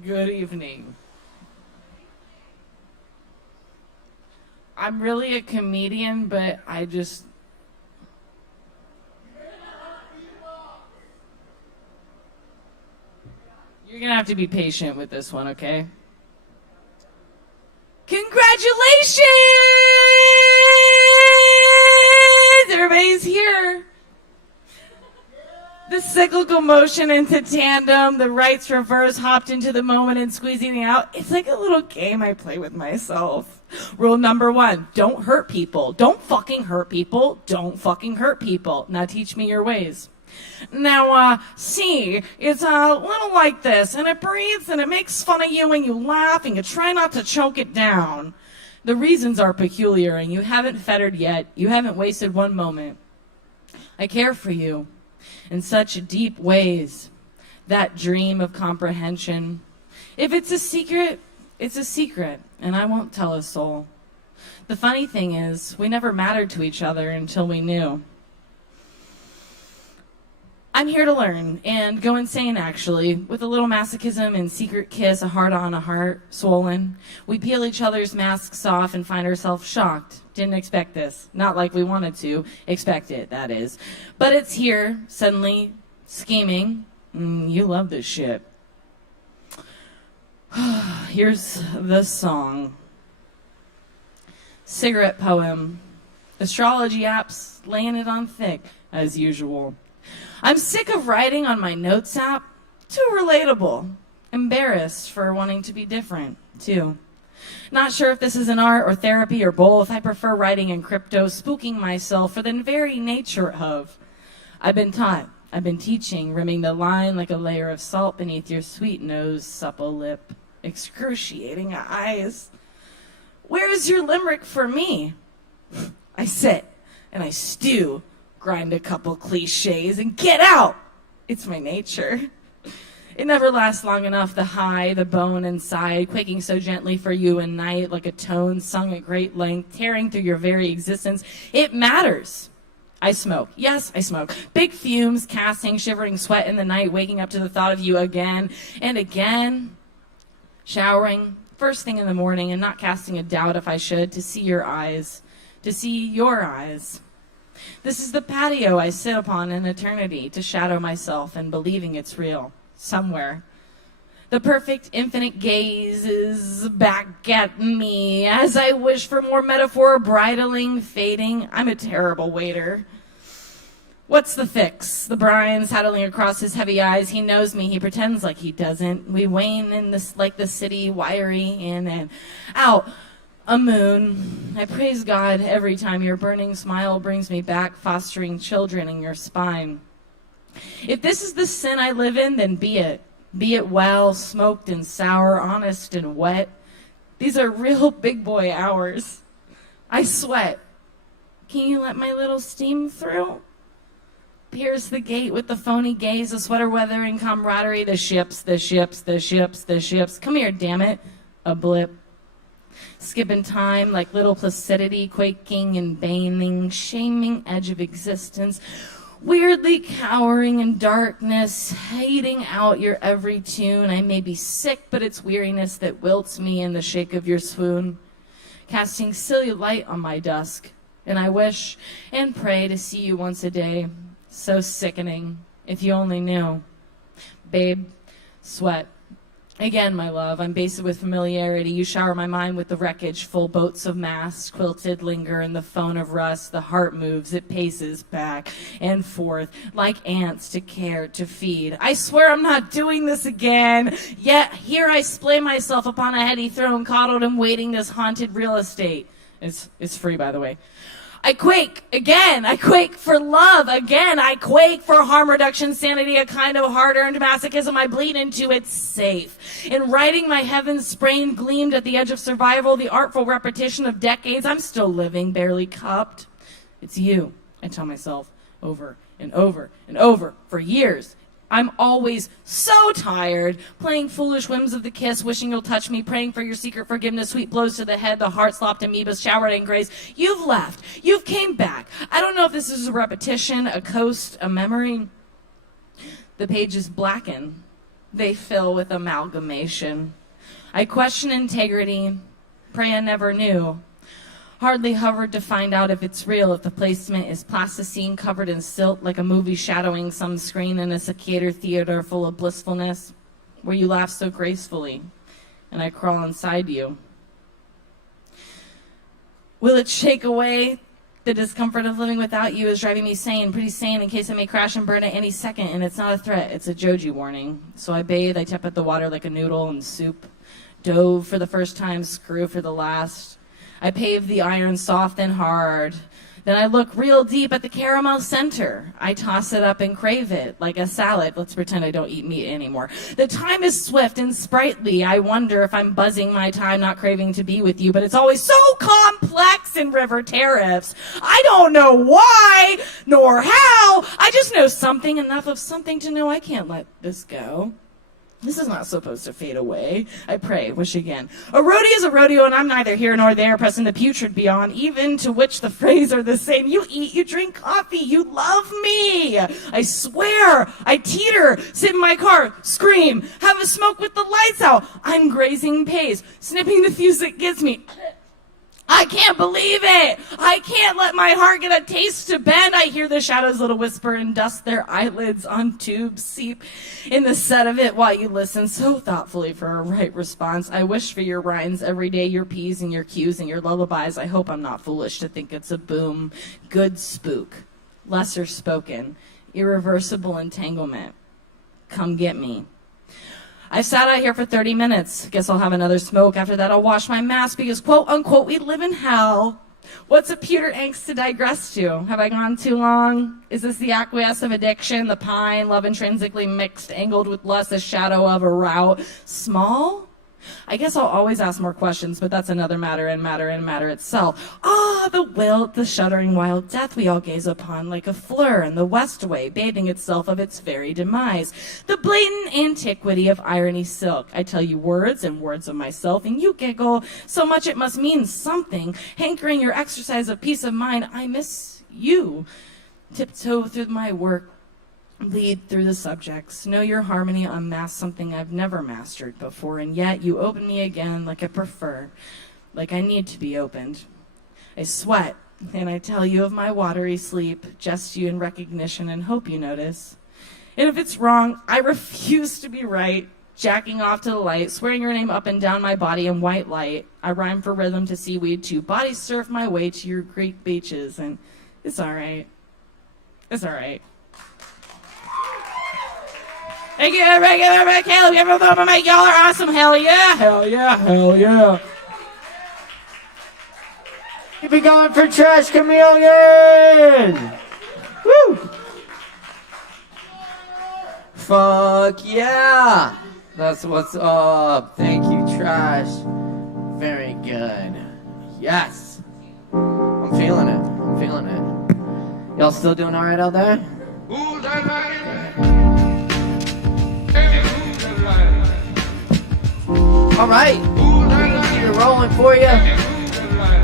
Good evening. I'm really a comedian, but you're gonna have to be patient with this one, okay? Congratulations! Everybody's here. The cyclical motion into tandem, the rights reverse, hopped into the moment and squeezing it out. It's like a little game I play with myself. Rule number 1, don't hurt people. Don't fucking hurt people. Don't fucking hurt people. Now teach me your ways. Now, C, it's a little like this, and it breathes and it makes fun of you and you laugh and you try not to choke it down. The reasons are peculiar and you haven't fettered yet. You haven't wasted one moment. I care for you in such deep ways, that dream of comprehension. If it's a secret, it's a secret, and I won't tell a soul. The funny thing is, we never mattered to each other until we knew. I'm here to learn and go insane, actually, with a little masochism and secret kiss, a heart on a heart, swollen. We peel each other's masks off and find ourselves shocked. Didn't expect this. Not like we wanted to. Expect it, that is. But it's here, suddenly, scheming. You love this shit. Here's the song. Cigarette poem. Astrology apps laying it on thick, as usual. I'm sick of writing on my notes app. Too relatable. Embarrassed for wanting to be different, too. Not sure if this is an art or therapy or both. I prefer writing in crypto, spooking myself for the very nature of. I've been taught, I've been teaching, rimming the line like a layer of salt beneath your sweet nose, supple lip, excruciating eyes. Where is your limerick for me? I sit and I stew, grind a couple cliches, and get out. It's my nature. It never lasts long enough, the high, the bone inside, quaking so gently for you in night, like a tone sung at great length, tearing through your very existence. It matters. I smoke. Yes, I smoke. Big fumes, casting, shivering sweat in the night, waking up to the thought of you again and again. Showering, first thing in the morning, and not casting a doubt if I should, to see your eyes. To see your eyes. This is the patio I sit upon in eternity, to shadow myself and believing it's real. Somewhere. The perfect infinite gazes back at me as I wish for more metaphor, bridling, fading. I'm a terrible waiter. What's the fix? The brine settling across his heavy eyes. He knows me. He pretends like he doesn't. We wane in this like the city, wiry in and out. A moon. I praise God every time your burning smile brings me back, fostering children in your spine. If this is the sin I live in, then be it. Be it well, smoked and sour, honest and wet. These are real big boy hours. I sweat. Can you let my little steam through? Pierce the gate with the phony gaze, the sweater weathering camaraderie, the ships, the ships, the ships, the ships. Come here, damn it. A blip. Skipping time like little placidity, quaking and baning, shaming edge of existence. Weirdly cowering in darkness, hating out your every tune. I may be sick, but it's weariness that wilts me in the shake of your swoon, casting silly light on my dusk. And I wish and pray to see you once a day. So sickening, if you only knew. Babe, sweat. Again, my love, I'm based with familiarity. You shower my mind with the wreckage, full boats of masts, quilted linger in the phone of rust. The heart moves, it paces back and forth, like ants to care, to feed. I swear I'm not doing this again. Yet here I splay myself upon a heady throne, coddled and waiting this haunted real estate. It's free, by the way. I quake again. I quake for love again. I quake for harm reduction, sanity, a kind of hard-earned masochism. I bleed into it's safe. In writing my heavens sprained, gleamed at the edge of survival, the artful repetition of decades. I'm still living, barely cupped. It's you, I tell myself over and over and over for years. I'm always so tired, playing foolish whims of the kiss, wishing you'll touch me, praying for your secret forgiveness, sweet blows to the head, the heart-slopped amoebas showered in grace. You've left. You've came back. I don't know if this is a repetition, a coast, a memory. The pages blacken. They fill with amalgamation. I question integrity, pray I never knew. Hardly hovered to find out if it's real, if the placement is plasticine covered in silt like a movie shadowing some screen in a cicada theater full of blissfulness, where you laugh so gracefully, and I crawl inside you. Will it shake away the discomfort of living without you is driving me sane, pretty sane in case I may crash and burn at any second, and it's not a threat, it's a Joji warning. So I bathe, I tap at the water like a noodle and soup, dove for the first time, screw for the last. I pave the iron soft and hard. Then I look real deep at the caramel center. I toss it up and crave it like a salad. Let's pretend I don't eat meat anymore. The time is swift and sprightly. I wonder if I'm buzzing my time, not craving to be with you, but it's always so complex in river tariffs. I don't know why nor how. I just know something, enough of something to know I can't let this go. This is not supposed to fade away. I pray, wish again. A rodeo is a rodeo, and I'm neither here nor there, pressing the putrid beyond, even to which the phrase are the same. You eat, you drink coffee, you love me. I swear, I teeter, sit in my car, scream, have a smoke with the lights out. I'm grazing pace, snipping the fuse that gets me. I can't believe it. I can't let my heart get a taste to bend. I hear the shadows little whisper and dust their eyelids on tubes seep in the set of it while you listen so thoughtfully for a right response. I wish for your rhymes every day, your P's and your Q's and your lullabies. I hope I'm not foolish to think it's a boom. Good spook. Lesser spoken. Irreversible entanglement. Come get me. I've sat out here for 30 minutes. Guess I'll have another smoke. After that, I'll wash my mask because, quote, unquote, we live in hell. What's a pewter angst to digress to? Have I gone too long? Is this the acquiesce of addiction, the pine, love intrinsically mixed, angled with lust, a shadow of a rout? Small? I guess I'll always ask more questions, but that's another matter and matter itself. The wilt, the shuddering wild death we all gaze upon like a fleur in the westway, bathing itself of its very demise. The blatant antiquity of irony silk. I tell you words and words of myself, and you giggle so much it must mean something. Hankering your exercise of peace of mind, I miss you. Tiptoe through my work, lead through the subjects, know your harmony, unmask something I've never mastered before, and yet you open me again like I prefer, like I need to be opened. I sweat, and I tell you of my watery sleep, jest you in recognition and hope you notice. And if it's wrong, I refuse to be right, jacking off to the light, swearing your name up and down my body in white light. I rhyme for rhythm to seaweed to body surf my way to your Greek beaches, and it's all right. It's all right. Thank you, everybody. Caleb, everybody, y'all are awesome. Hell yeah, hell yeah, hell yeah. Keep it going for Trash Chameleon! Woo! Fuck yeah! That's what's up. Thank you, Trash. Very good. Yes! I'm feeling it. I'm feeling it. Y'all still doing alright out there? Alright. Keep it rolling for you.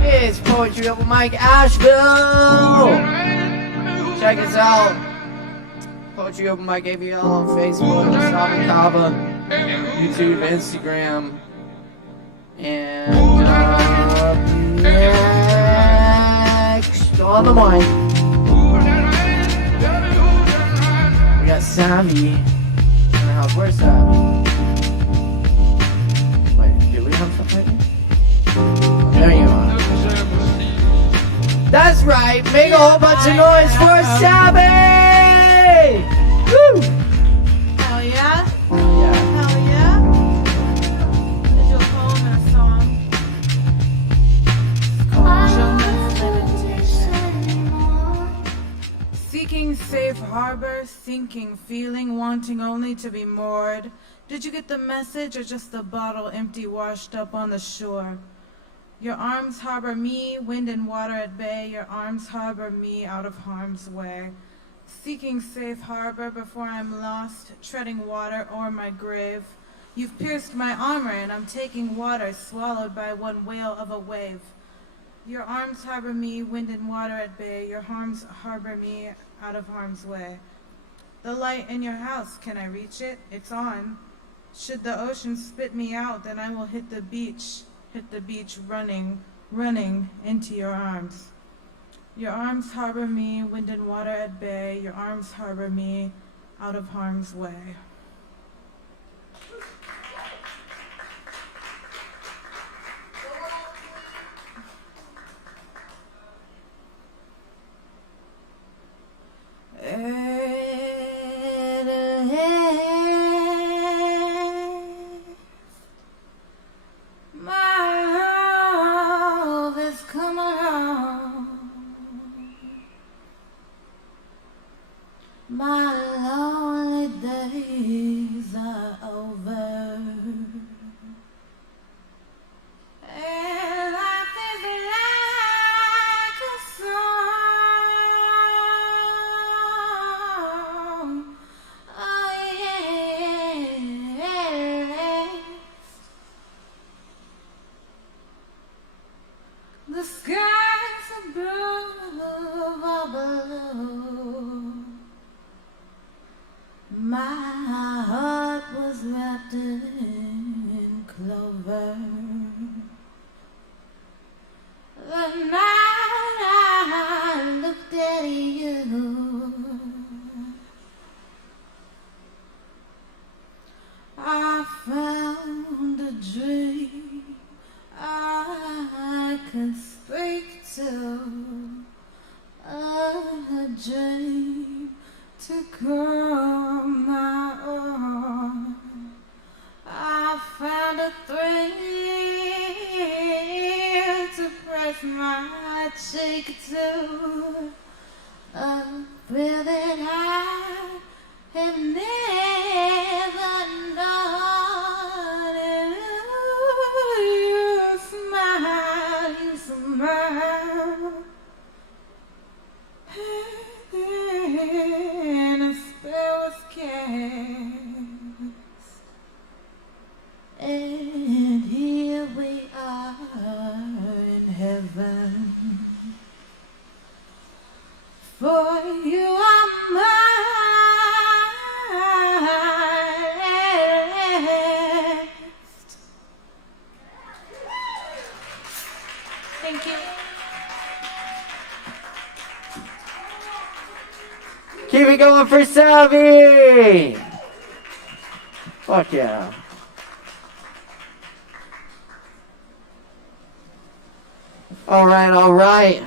It's Poetry Open Mic Asheville! Check us out. Poetry Open Mic AVL on Facebook, Kava, YouTube, Instagram. And next on the mic, we got Savvy in the house. Where's Savvy? Wait, do we have something right now? There you are. That's right. Make a whole bunch of noise for Savvy! Woo! Hell yeah. Hell yeah. Hell yeah. I'm gonna do a poem and a song. Seeking safe harbor, sinking, feeling, wanting only to be moored. Did you get the message or just the bottle empty washed up on the shore? Your arms harbor me, wind and water at bay. Your arms harbor me out of harm's way. Seeking safe harbor before I'm lost, treading water o'er my grave. You've pierced my armor and I'm taking water, swallowed by one whale of a wave. Your arms harbor me, wind and water at bay. Your arms harbor me out of harm's way. The light in your house, can I reach it? It's on. Should the ocean spit me out, then I will hit the beach running, running into your arms. Your arms harbor me, wind and water at bay. Your arms harbor me out of harm's way. My lonely days are over, and life is like a song. Oh yeah, the skies above are blue. My heart was wrapped in clover. The night I looked at you, I found a dream I can speak to, a dream to call my own. I found a thrill to press my cheek to a thrill that I have never known. And you smile, and a spell was cast, and here we are in heaven. For you are mine. Thank you. Keep it going for Savvy! Fuck yeah. Alright.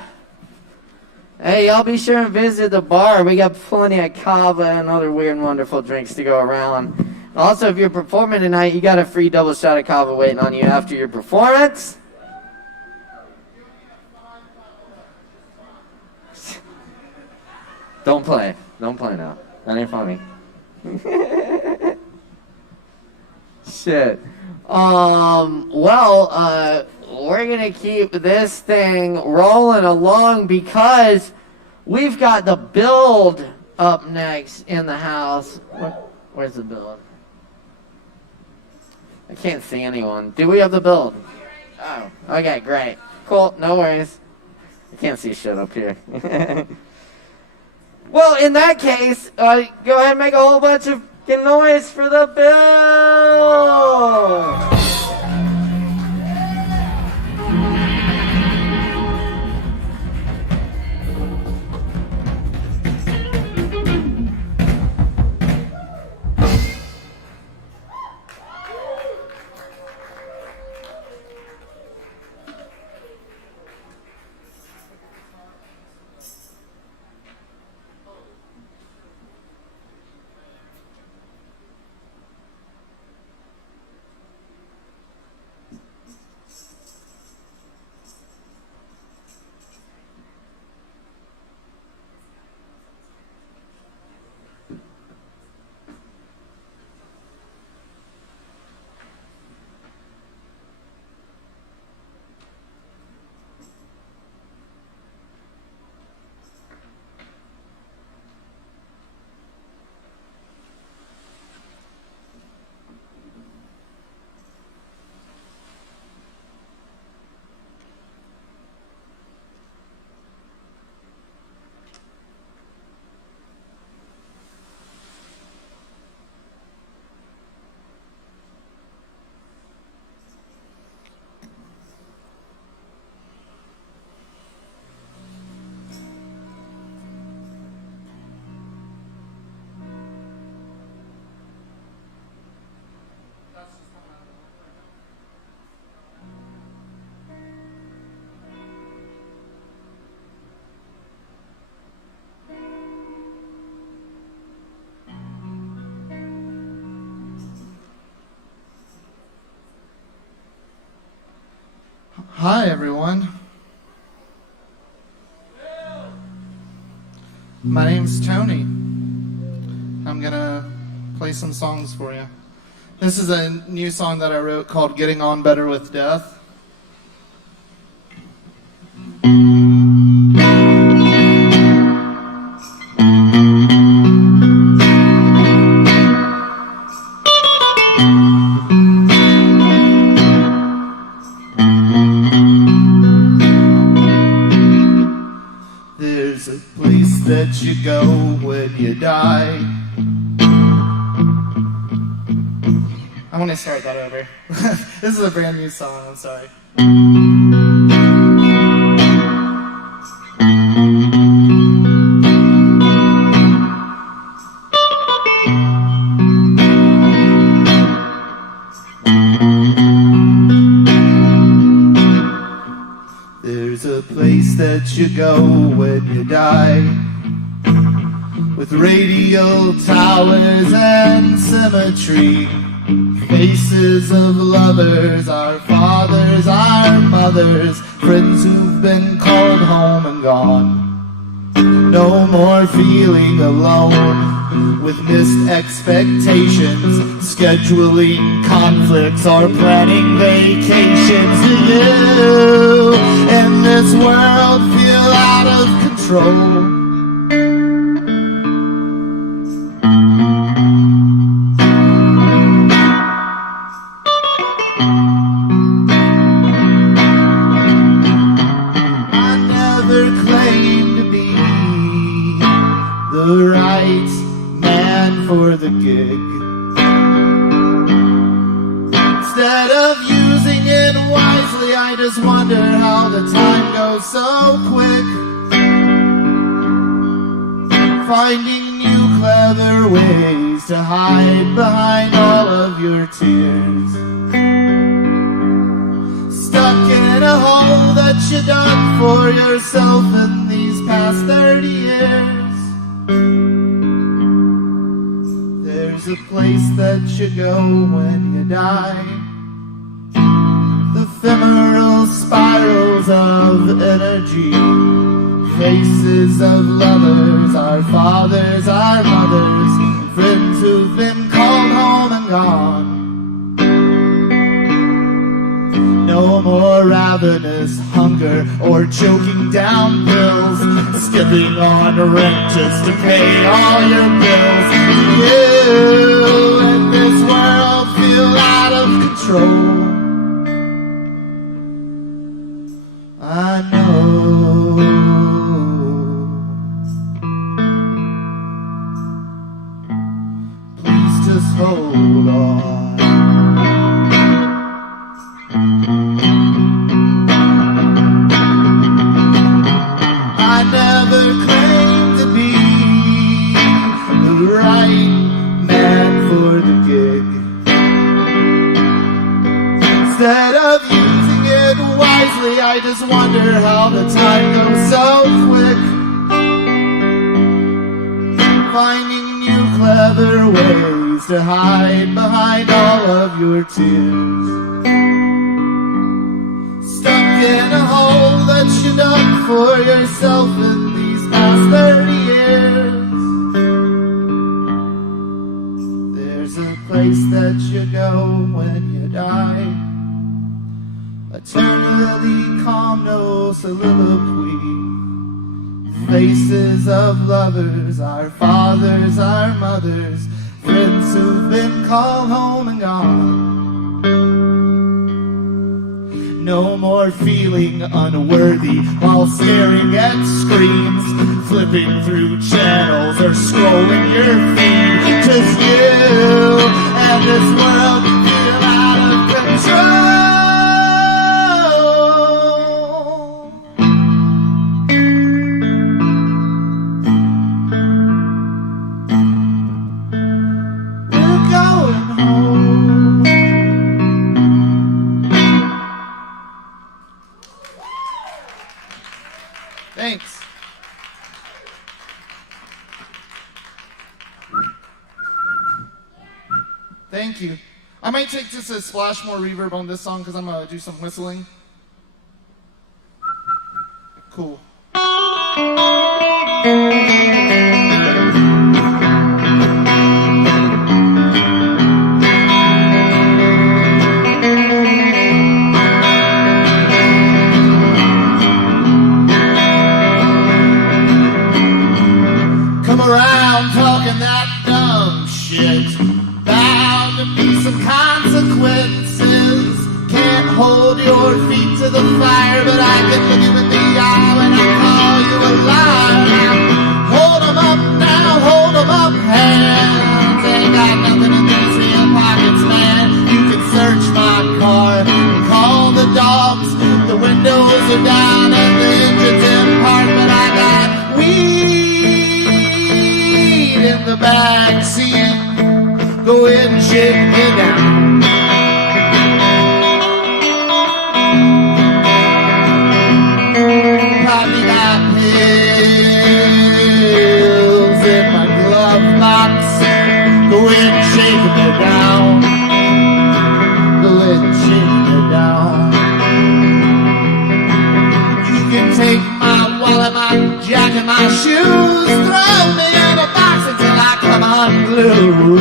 Hey, y'all be sure and visit the bar. We got plenty of Kava and other weird and wonderful drinks to go around. Also, if you're performing tonight, you got a free double shot of Kava waiting on you after your performance. Don't play now. That ain't funny. Shit. We're gonna keep this thing rolling along because we've got the build up next in the house. Where's the build? I can't see anyone. Do we have the build? Oh, okay, great. Cool, no worries. I can't see shit up here. Well, in that case, go ahead and make a whole bunch of noise for the build! Hi, everyone. My name's Tony. I'm gonna play some songs for you. This is a new song that I wrote called Getting On Better with Death. There's a place that you go when you die. I want to start that over. This is a brand new song, I'm sorry. There's a place that you go when you die, with radio towers and symmetry, Faces of lovers, our fathers, our mothers, friends who've been called home and gone. No more feeling alone with missed expectations, scheduling conflicts or planning vacations. Do you in this world feel out of control? The right man for the gig. Instead of using it wisely, I just wonder how the time goes so quick. Finding new clever ways to hide behind all of your tears. Stuck in a hole that you dug for yourself in these past 30 years. There's a place that you go when you die. The ephemeral spirals of energy. Faces of lovers, our fathers, our mothers, friends who've been called home and gone. No more ravenous hunger or choking down pills, skipping on rent just to pay all your bills. You and this world feel out of control. I know. Please just hold on. I never claimed to be the right man for the gig. Instead of using it wisely, I just wonder how the time goes so quick. Finding new clever ways to hide behind all of your tears. Stuck in a hole that you dug for yourself in these past 30 years. There's a place that you go when you die. Eternally calm, no soliloquy. Faces of lovers, our fathers, our mothers, friends who've been called home and gone. No more feeling unworthy while staring at screens, flipping through channels or scrolling your feed. Just you and this world feel out of control. We're going home. Thanks. Thank you. I might take just a splash more reverb on this song because I'm going to do some whistling. Cool. Come around talking that dumb shit. Bound to be some consequences. Can't hold your feet to the fire, but I can look you in the eye when I call you a liar. Now, hold 'em up now, hold 'em up, hands. Ain't got nothing in these here pockets, man. You can search my car and call the dogs. The windows are down and the engine's in park, but I got weed in the backseat. Go ahead and shake me down. Probably got pills in my glove box. Go ahead and shake me down. take my wallet, my jacket, my shoes, throw me in a box until I come unglued.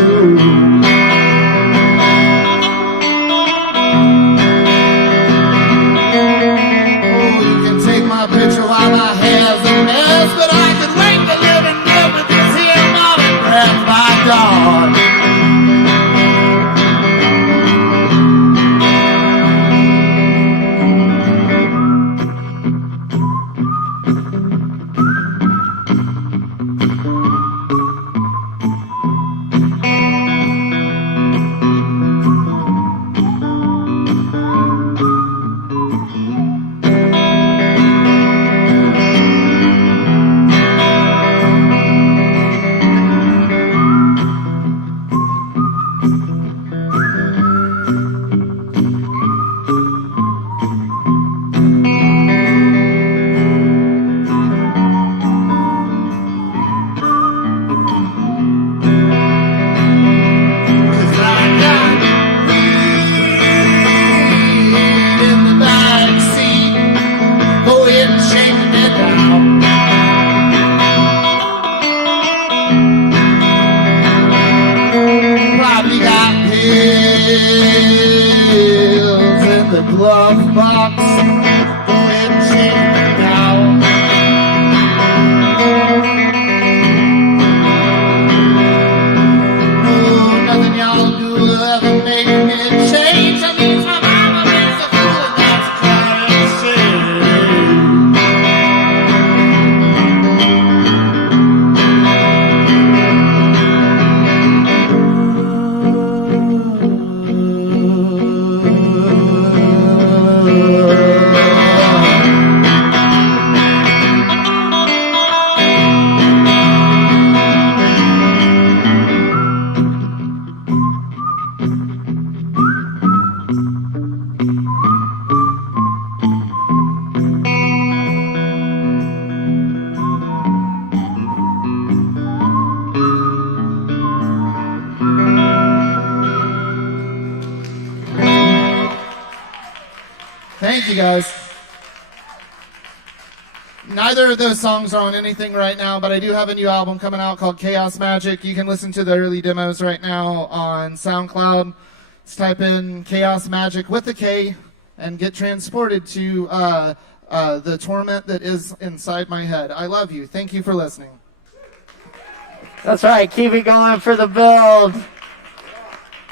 Oh, you can take my picture while my hair's a mess, but I could wait to live and live with this here mom and breath, my God. Thank you, guys. Neither of those songs are on anything right now, but I do have a new album coming out called Chaos Magic. You can listen to the early demos right now on SoundCloud. Just type in Chaos Magic with a K and get transported to the torment that is inside my head. I love you. Thank you for listening. That's right. Keep it going for the build.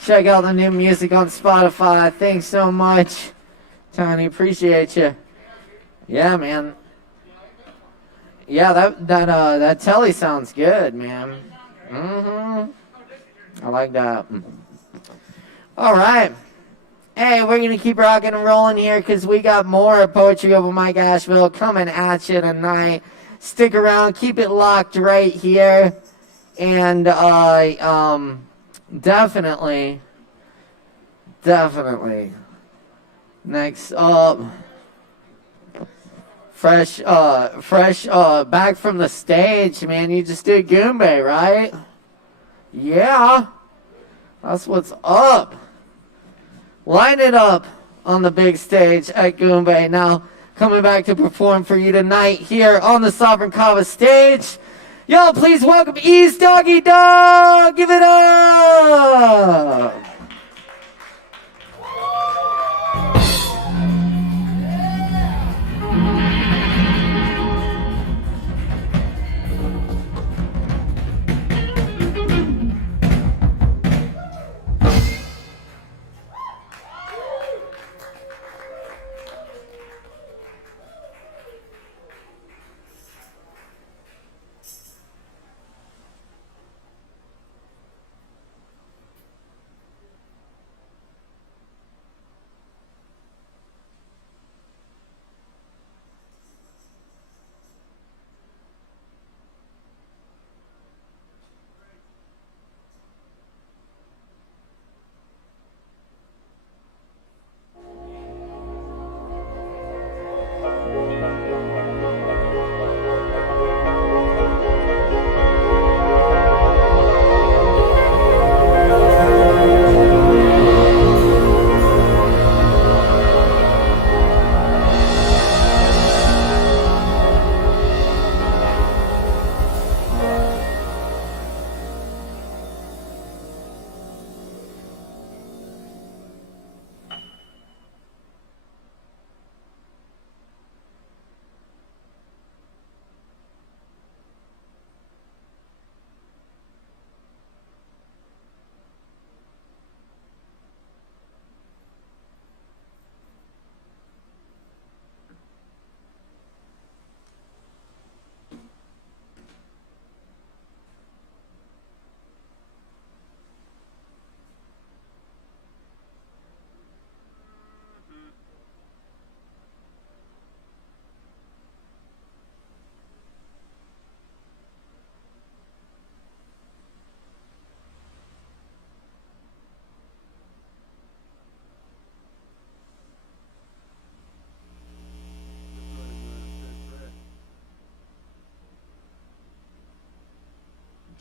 Check out the new music on Spotify. Thanks so much, Tony. Appreciate you. Yeah, man. Yeah, that telly sounds good, man. I like that. All right. Hey, we're going to keep rocking and rolling here because we got more Poetry Over Mike Asheville coming at you tonight. Stick around. Keep it locked right here. And definitely. Next up, fresh back from the stage, man. You just did Goombay, right? Yeah, that's what's up. Line it up on the big stage at Goombay. Now, coming back to perform for you tonight here on the Sovereign Kava stage. Y'all, please welcome East Doggy Dog. Give it up.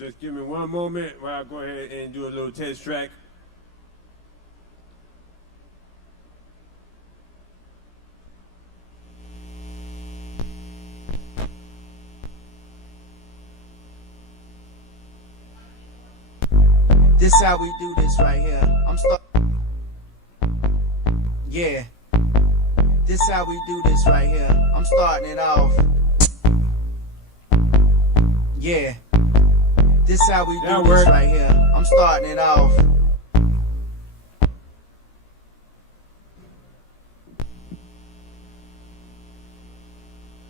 Just give me one moment while I go ahead and do a little test track. This how we do this right here. Yeah. This how we do this right here. I'm starting it off. Yeah. This how we do this right here. I'm starting it off.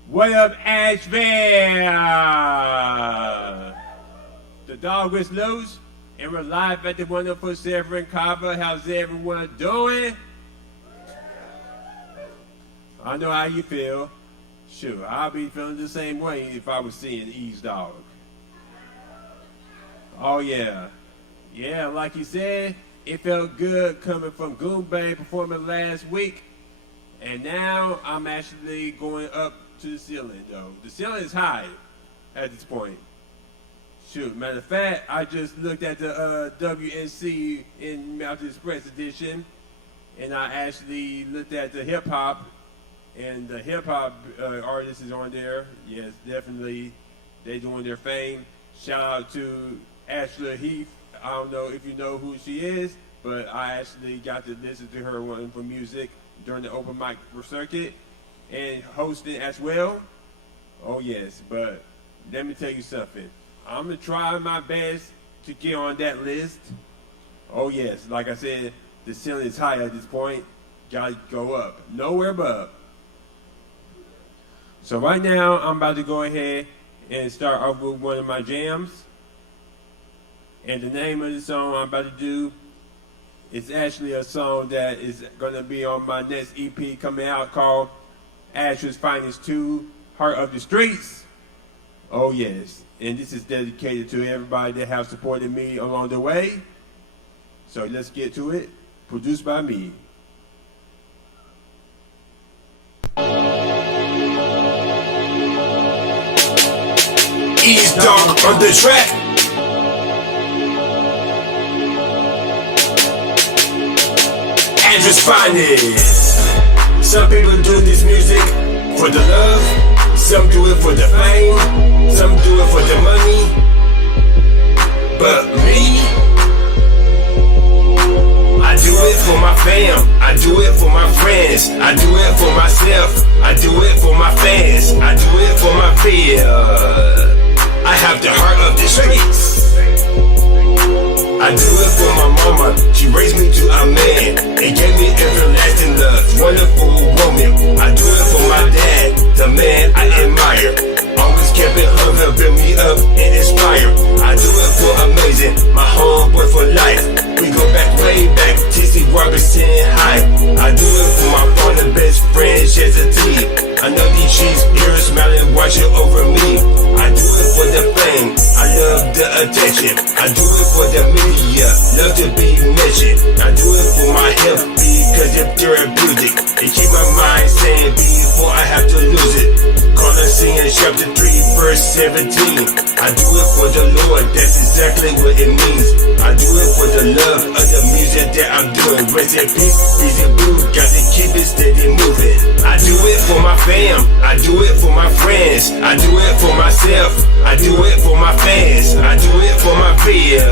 What up, ASHEViLLE? The dog is loose, and we're live at the wonderful Severin Kava. How's everyone doing? I know how you feel. Sure, I'll be feeling the same way if I was seeing Eve's dog. Oh yeah. Yeah, like you said, it felt good coming from Goombang performing last week. And now I'm actually going up to the ceiling though. The ceiling is high at this point. Shoot, matter of fact, I just looked at the WNC in Mountain Express edition, and I actually looked at the hip hop, and the hip hop artist is on there. Yes, definitely, they doing their thing. Shout out to Ashley Heath. I don't know if you know who she is, but I actually got to listen to her one for music during the open mic circuit and hosting as well. Oh yes, but let me tell you something. I'm gonna try my best to get on that list. Oh yes, like I said, the ceiling is high at this point. Gotta go up, nowhere but up. So right now, I'm about to go ahead and start off with one of my jams. And the name of the song I'm about to do is actually a song that is gonna be on my next EP coming out called Ash's Finest 2, Heart of the Streets. Oh yes. And this is dedicated to everybody that have supported me along the way. So let's get to it. Produced by me. East Dog on the track. Andrew's Finest. Some people do this music for the love. Some do it for the fame, some do it for the money, but me, I do it for my fam, I do it for my friends, I do it for myself, I do it for my fans, I do it for my peers. I have the heart of the streets. I do it for my mama, she raised me to a man and gave me everlasting love, wonderful woman. I do it for my dad, the man I admire. Always kept it humble, build me up and inspire. I do it for amazing, my homeboy for life. We go back way back, T.C. Robinson High. I do it for my partner, best friend, Shazza T. I know these cheeks here smiling, watching over me. I do it for the fame, I love the attention. I do it for the media, love to be mentioned. I do it for my health because it's therapeutic. It keep my mind sane before I have to lose it. Colossians chapter 3 verse 17. I do it for the Lord, that's exactly what it means. I do it for the love of the music that I'm doing. Rest in peace, easy blue, got to keep it steady moving. I do it for my fam, I do it for my friends, I do it for myself, I do it for my fans, I do it for my peers.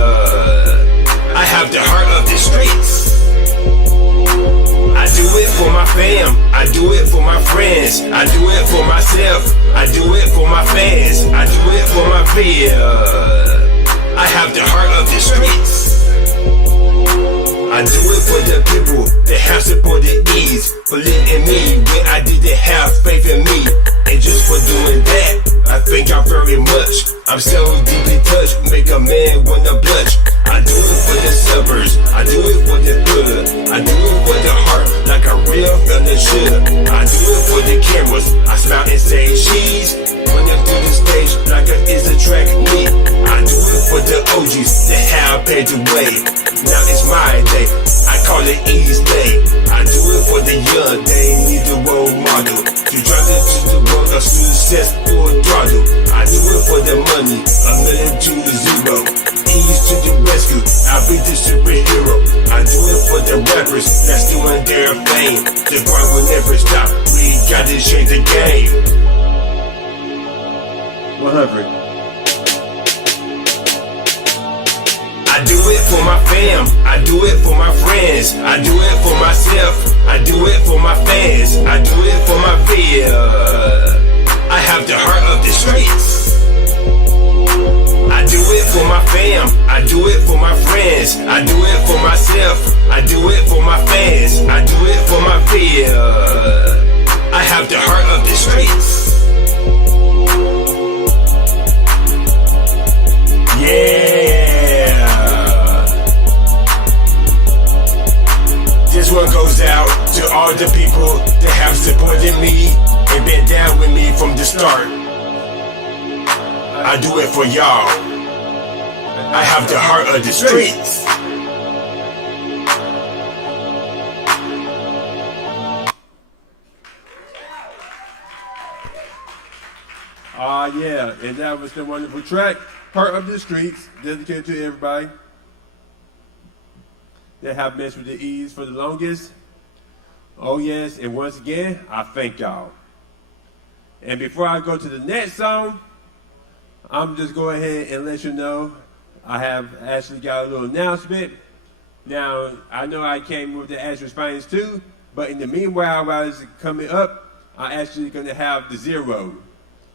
I have the heart of the streets. I do it for my fam, I do it for my friends, I do it for myself, I do it for my fans, I do it for my peers. I have the heart of the streets. I do it for the people that have supported ease, believe in me when I didn't have faith in me. And just for doing that, I thank y'all very much. I'm so deeply touched, make a man wanna blush. I do it for the suburbs, I do it for the hood, I do it for the heart, like a real fella should. I do it for the cameras, I smile and say cheese. Running through the stage like it's a track meet. I do it for the OGs that have paved the way. Now it's my day, I call it East Day. I do it for the young, they need a role model to drive them to the road of success full throttle. I do it it for the money, a million to the zero. Ease to the rescue, I'll be the superhero. I do it for the rappers that's doing their thing. The grind will never stop, we gotta change the game. 100. I do it for my fam, I do it for my friends, I do it for myself, I do it for my fans, I do it for my fear. I have the heart of the streets. I do it for my fam, I do it for my friends, I do it for myself, I do it for my fans, I do it for my fear. I have the heart of the streets. Yeah. This one goes out to all the people that have supported me and been down with me from the start. I do it for y'all. I have the heart of the streets. Yeah, and that was the wonderful track, Heart of the Streets, dedicated to everybody that have messed with the E's for the longest. Oh yes, and once again, I thank y'all. And before I go to the next song, I'm just go ahead and let you know I have actually got a little announcement. Now, I know I came with the Asher's Finest too, but in the meanwhile, while it's coming up, I'm actually going to have the Zero.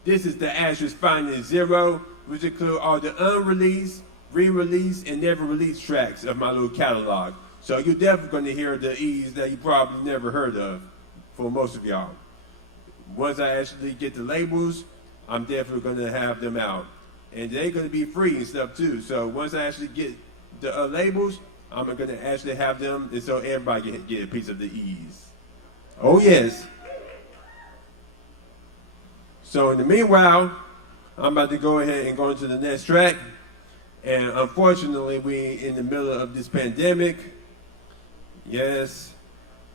This is the Asher's Finest Zero, which include all the unreleased, re-released, and never released tracks of my little catalog. So you're definitely going to hear the E's that you probably never heard of for most of y'all. Once I actually get the labels, I'm definitely going to have them out. And they're going to be free and stuff too. So once I actually get the labels, I'm going to actually have them, and so everybody can get a piece of the E's. Oh yes. So in the meanwhile, I'm about to go ahead and go into the next track. And unfortunately, we in the middle of this pandemic. Yes,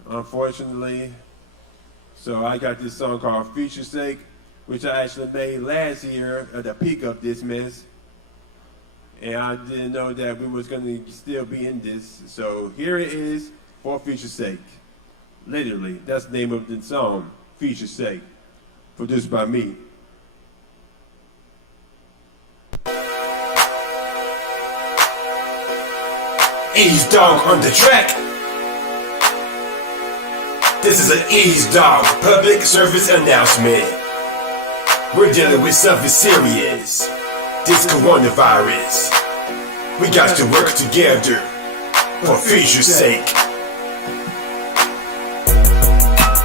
unfortunately. So I got this song called Future Sake, which I actually made last year at the peak of this mess. And I didn't know that we was going to still be in this. So here it is for Future Sake. Literally, that's the name of the song, Future Sake. Produced by me. Ease Dog on the track. This is an Ease Dog public service announcement. We're dealing with something serious. This coronavirus. We got to work together for future's sake.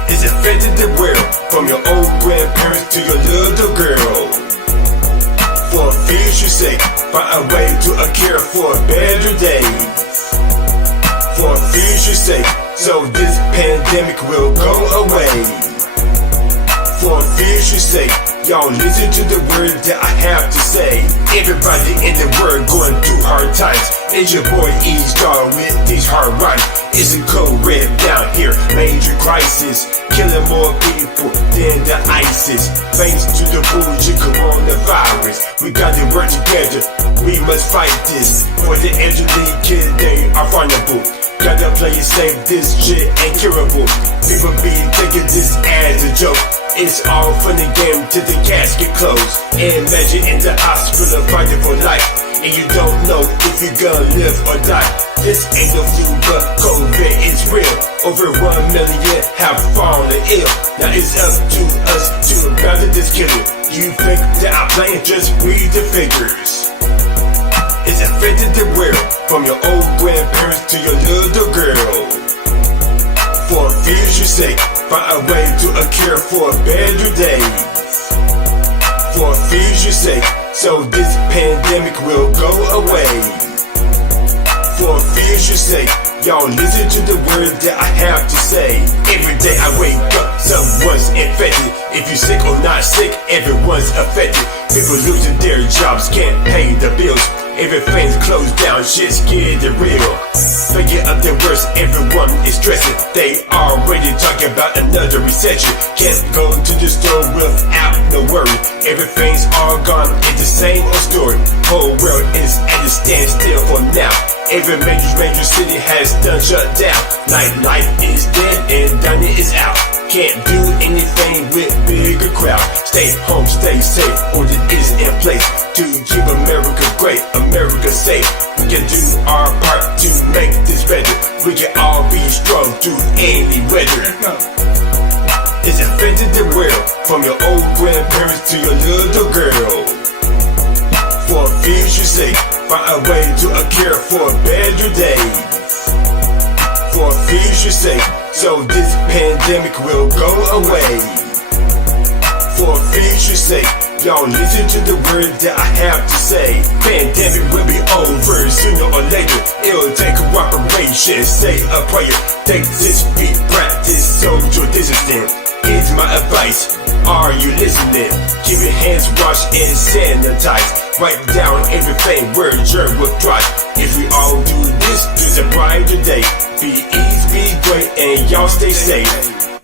It's affected the world, from your old grandparents to your little girl. For future's sake, find a way to a cure for better days. For future's sake, so this pandemic will go away. For future's sake, y'all listen to the words that I have to say. Everybody in the world going through hard times. It's your boy Ease Dog with these hard rhymes. It's a cold red down here, major crisis, killing more people than the ISIS. Thanks to the bullshit coronavirus, we gotta work together. We must fight this. For the elderly kids, they are vulnerable. Gotta play it safe, this shit ain't curable. People be taking this as a joke. It's all fun and game till the casket closed. Imagine in the hospital fighting for life, and you don't know if you're gonna live or die. This ain't no flu, but COVID is real. Over 1 million have fallen ill. Now it's up to us to battle this killer. You think that I'm playing? Just read the figures. It's affected the world, from your old grandparents to your little girl. For future's sake, find a way to a cure for better days. For future's sake, so this pandemic will go away. For future's sake, y'all listen to the words that I have to say. Every day I wake up, someone's infected. If you're sick or not sick, everyone's affected. People losing their jobs, can't pay the bills. Everything's closed down, shit's getting real. Figure up the worst, everyone is stressing. They already talking about another recession. Can't go to the store without no no worry. Everything's all gone, it's the same old story. Whole world is at a standstill for now. Every major city has done shut down. Nightlife is dead and dining is out. Can't do anything with bigger crowd. Stay home, stay safe, order is in place to keep America great, America safe. We can do our part to make this better. We can all be strong through any weather. It's affected the world, from your old grandparents to your little girl. For future's sake, find a way to a cure for better days. For future's sake, so this pandemic will go away. For future's sake, y'all listen to the words that I have to say. Pandemic will be over sooner or later. It'll take cooperation, say a prayer. Take this week, practice social distancing. It's my advice. Are you listening? Keep your hands washed and sanitized. Write down everything where germ will thrive. If we all do this, there's a brighter day. Be easy, be great, and y'all stay safe.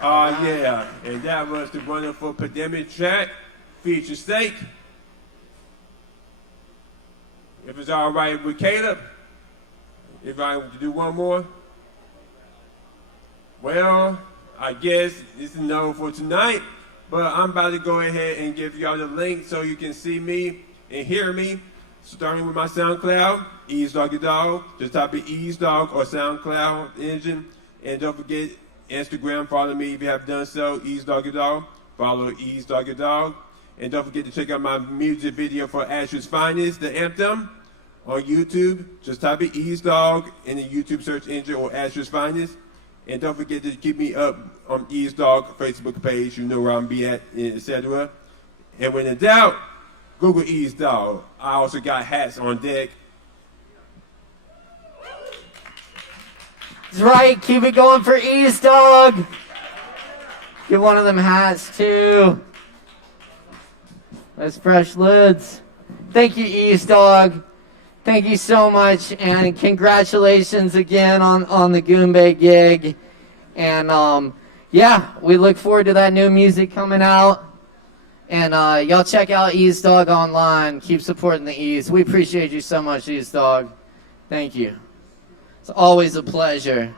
Oh yeah, and that was the wonderful pandemic track, Feature Sake. If it's all right with Caleb, if I want to do one more, well, I guess this is no for tonight, but I'm about to go ahead and give y'all the link so you can see me and hear me, starting with my SoundCloud, Ease Doggy Dog. Just type in Ease Dog or SoundCloud engine, and don't forget Instagram, follow me if you have done so, Ease Doggy Dog. Follow Ease Doggy Dog. And don't forget to check out my music video for Asher's Finest, the anthem, on YouTube. Just type in Ease Dog in the YouTube search engine or Asher's Finest. And don't forget to keep me up on Ease Dog Facebook page. You know where I'm be at, etc. And when in doubt, Google Ease Dog. I also got hats on deck. That's right, keep it going for Ease Dog. Get one of them hats too. That's fresh lids. Thank you, Ease Dog. Thank you so much, and congratulations again on the Goombay gig. And yeah, we look forward to that new music coming out. And y'all check out Ease Dog online. Keep supporting the Ease. We appreciate you so much, Ease Dog. Thank you. It's always a pleasure.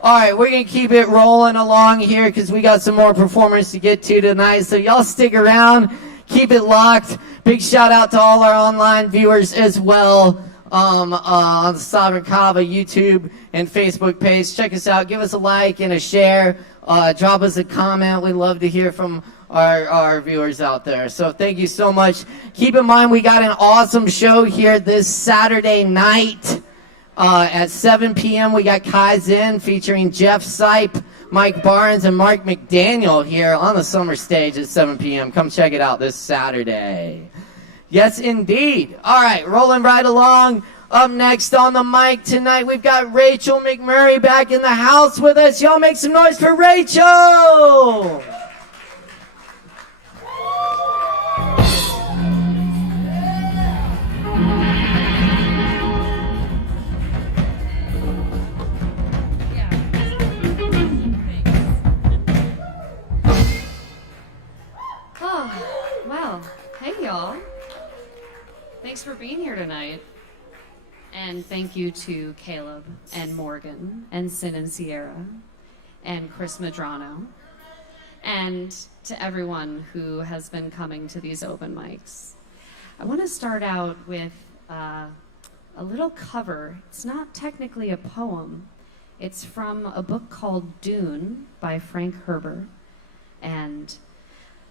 All right, we're going to keep it rolling along here because we got some more performers to get to tonight. So y'all stick around. Keep it locked. Big shout out to all our online viewers as well on the Sovereign Kava YouTube and Facebook page. Check us out. Give us a like and a share. Drop us a comment. We love to hear from our viewers out there. So thank you so much. Keep in mind we got an awesome show here this Saturday night. At 7 p.m. we got Kaizen featuring Jeff Sipe, Mike Barnes, and Mark McDaniel here on the summer stage at 7 p.m. Come check it out this Saturday. Yes, indeed. All right, rolling right along. Up next on the mic tonight, we've got Rachel McMurray back in the house with us. Y'all make some noise for Rachel! Well, hey y'all. Thanks for being here tonight. And thank you to Caleb and Morgan and Sin and Sierra and Chris Medrano and to everyone who has been coming to these open mics. I want to start out with a little cover. It's not technically a poem. It's from a book called Dune by Frank Herbert. And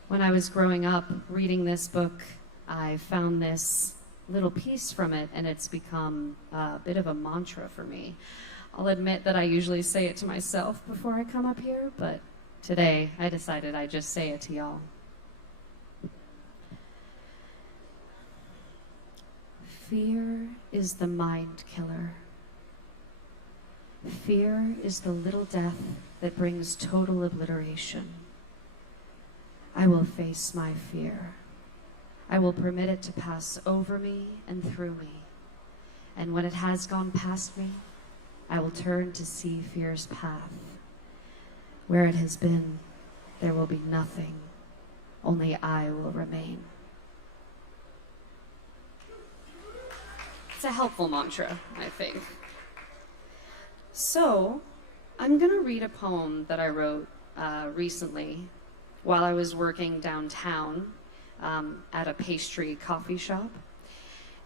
when I was growing up reading this book, I found this little piece from it, and it's become a bit of a mantra for me. I'll admit that I usually say it to myself before I come up here, but today I decided I'd just say it to y'all. Fear is the mind killer. Fear is the little death that brings total obliteration. I will face my fear. I will permit it to pass over me and through me. And when it has gone past me, I will turn to see fear's path Where it has been, there will be nothing. Only I will remain. It's a helpful mantra, I think. So, I'm going to read a poem that I wrote recently while I was working downtown at a pastry coffee shop.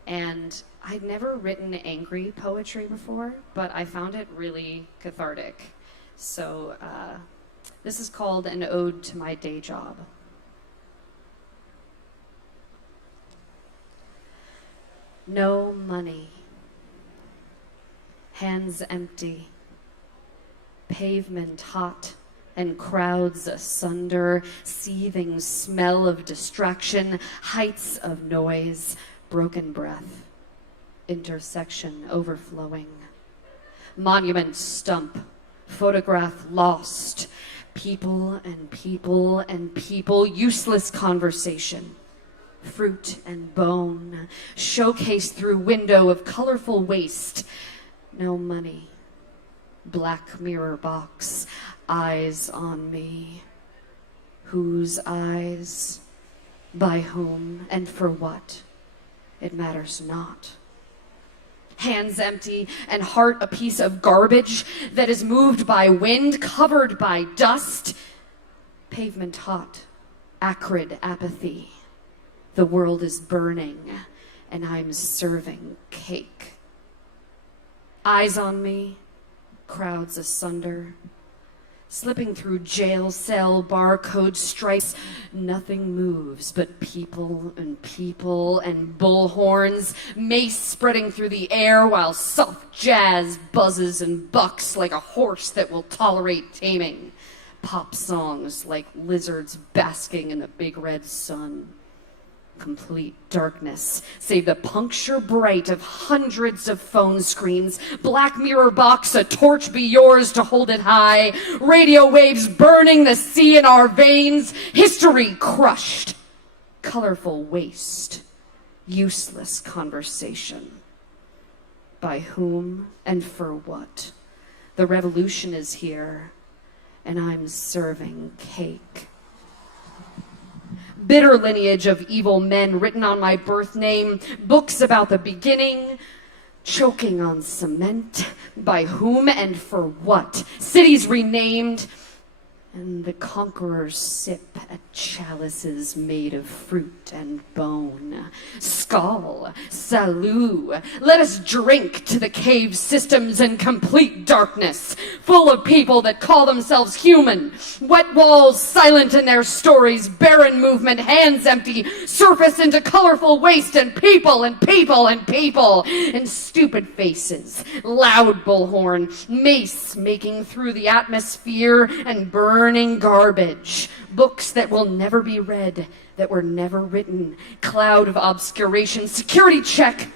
And I'd never written angry poetry before, but I found it really cathartic. So this is called An Ode to My Day Job. No money. Hands empty. Pavement hot and crowds asunder, seething smell of distraction, heights of noise, broken breath, intersection overflowing. Monument stump, photograph lost, people and people and people, useless conversation. Fruit and bone, showcased through window of colorful waste. No money. Black mirror box, eyes on me. Whose eyes? By whom and for what? It matters not. Hands empty and heart a piece of garbage that is moved by wind, covered by dust. Pavement hot, acrid apathy. The world is burning, and I'm serving cake. Eyes on me, crowds asunder. Slipping through jail cell barcode stripes, nothing moves but people and bullhorns, mace spreading through the air while soft jazz buzzes and bucks like a horse that will tolerate taming. Pop songs like lizards basking in the big red sun. Complete darkness, save the puncture bright of hundreds of phone screens. Black mirror box, a torch be yours to hold it high. Radio waves burning the sea in our veins. History crushed. Colorful waste. Useless conversation. By whom and for what? The revolution is here, and I'm serving cake. Bitter lineage of evil men written on my birth name, books about the beginning, choking on cement, by whom and for what, cities renamed, and the conquerors sip at chalices made of fruit and bone. Skull, salut, let us drink to the cave systems in complete darkness, full of people that call themselves human. Wet walls silent in their stories, barren movement, hands empty, surface into colorful waste, and people and people and people, and stupid faces, loud bullhorn, mace making through the atmosphere, and burning garbage, books that will never be read, that were never written, cloud of obscuration, security check,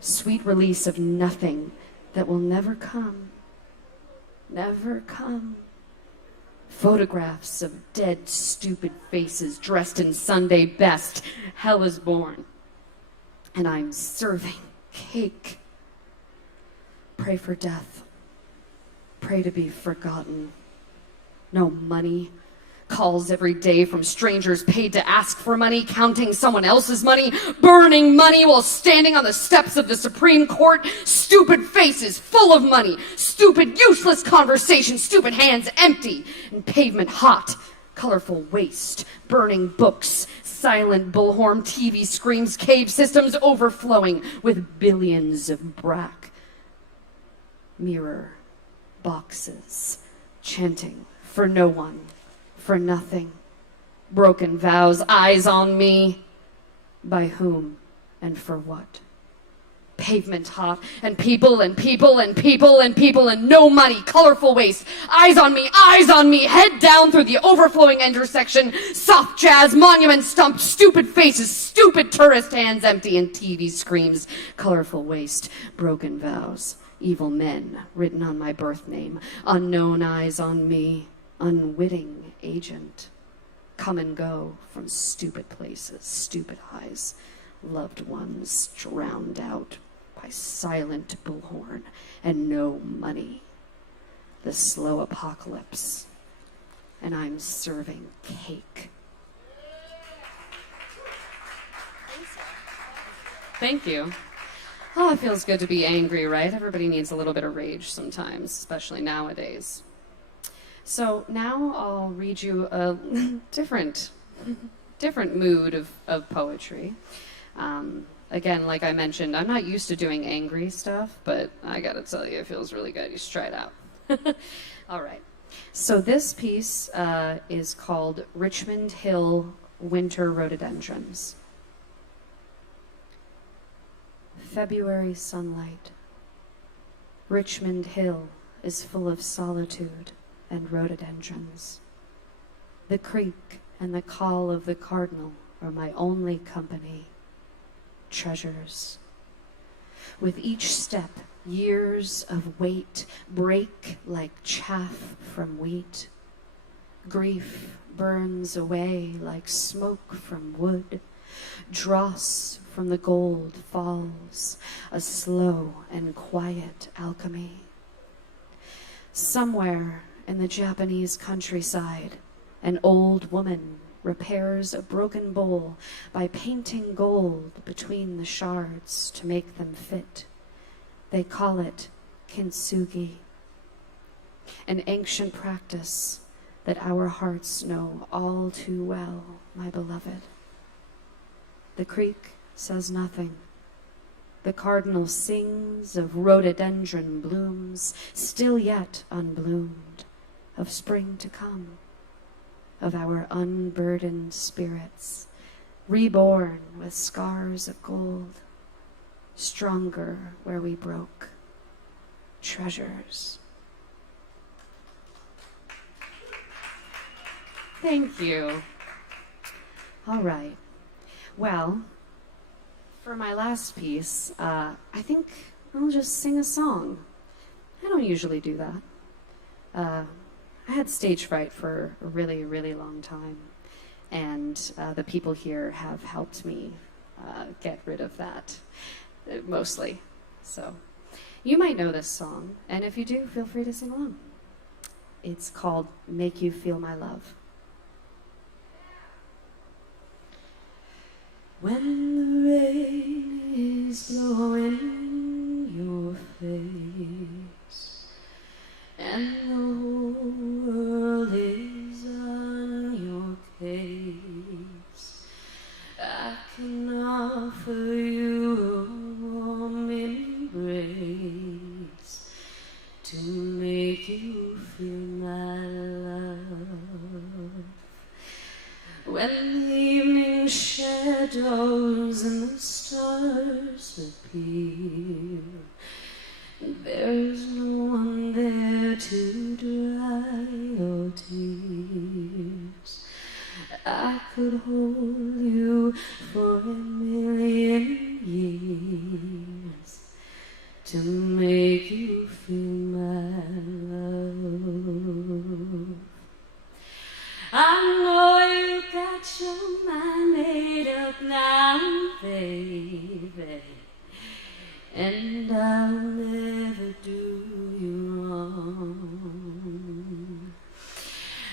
sweet release of nothing that will never come, never come. Photographs of dead, stupid faces dressed in Sunday best. Hell is born, and I'm serving cake. Pray for death. Pray to be forgotten. No money. Calls every day from strangers paid to ask for money, counting someone else's money, burning money while standing on the steps of the Supreme Court. Stupid faces full of money, stupid useless conversation, stupid hands empty, and pavement hot, colorful waste, burning books, silent bullhorn TV screams, cave systems overflowing with billions of brack. Mirror boxes, chanting for no one, for nothing. Broken vows, eyes on me. By whom and for what? Pavement hot, and people and people and people and people, and no money, colorful waste. Eyes on me, head down through the overflowing intersection. Soft jazz, monument stump, stupid faces, stupid tourist hands empty, and TV screams. Colorful waste, broken vows, evil men written on my birth name. Unknown eyes on me. Unwitting agent, come and go from stupid places, stupid eyes, loved ones drowned out by silent bullhorn and no money. The slow apocalypse, and I'm serving cake. Thank you. Oh, it feels good to be angry, right? Everybody needs a little bit of rage sometimes, especially nowadays. So now I'll read you a different mood of poetry. Again, like I mentioned, I'm not used to doing angry stuff, but I gotta tell you, it feels really good. You should try it out. All right. So this piece is called Richmond Hill Winter Rhododendrons. February sunlight. Richmond Hill is full of solitude and rhododendrons. The creek and the call of the cardinal are my only company. Treasures. With each step, years of weight break like chaff from wheat. Grief burns away like smoke from wood. Dross from the gold falls, a slow and quiet alchemy. Somewhere in the Japanese countryside, an old woman repairs a broken bowl by painting gold between the shards to make them fit. They call it kintsugi, an ancient practice that our hearts know all too well, my beloved. The creek says nothing. The cardinal sings of rhododendron blooms, still yet unbloomed, of spring to come, of our unburdened spirits, reborn with scars of gold, stronger where we broke, treasures. Thank you. All right. Well, for my last piece, I think I'll just sing a song. I don't usually do that. I had stage fright for a really, really long time, and the people here have helped me get rid of that, mostly. So, you might know this song, and if you do, feel free to sing along. It's called Make You Feel My Love. When the rain is blowing in your face and the whole world is on your case, I can offer you a warm embrace to make you feel my love. When the evening shadows and the stars appear, there's no one there to dry your tears. I could hold you for 1,000,000 years to make you feel my love. I know you got your mind made up now, baby, and I'll never do you wrong.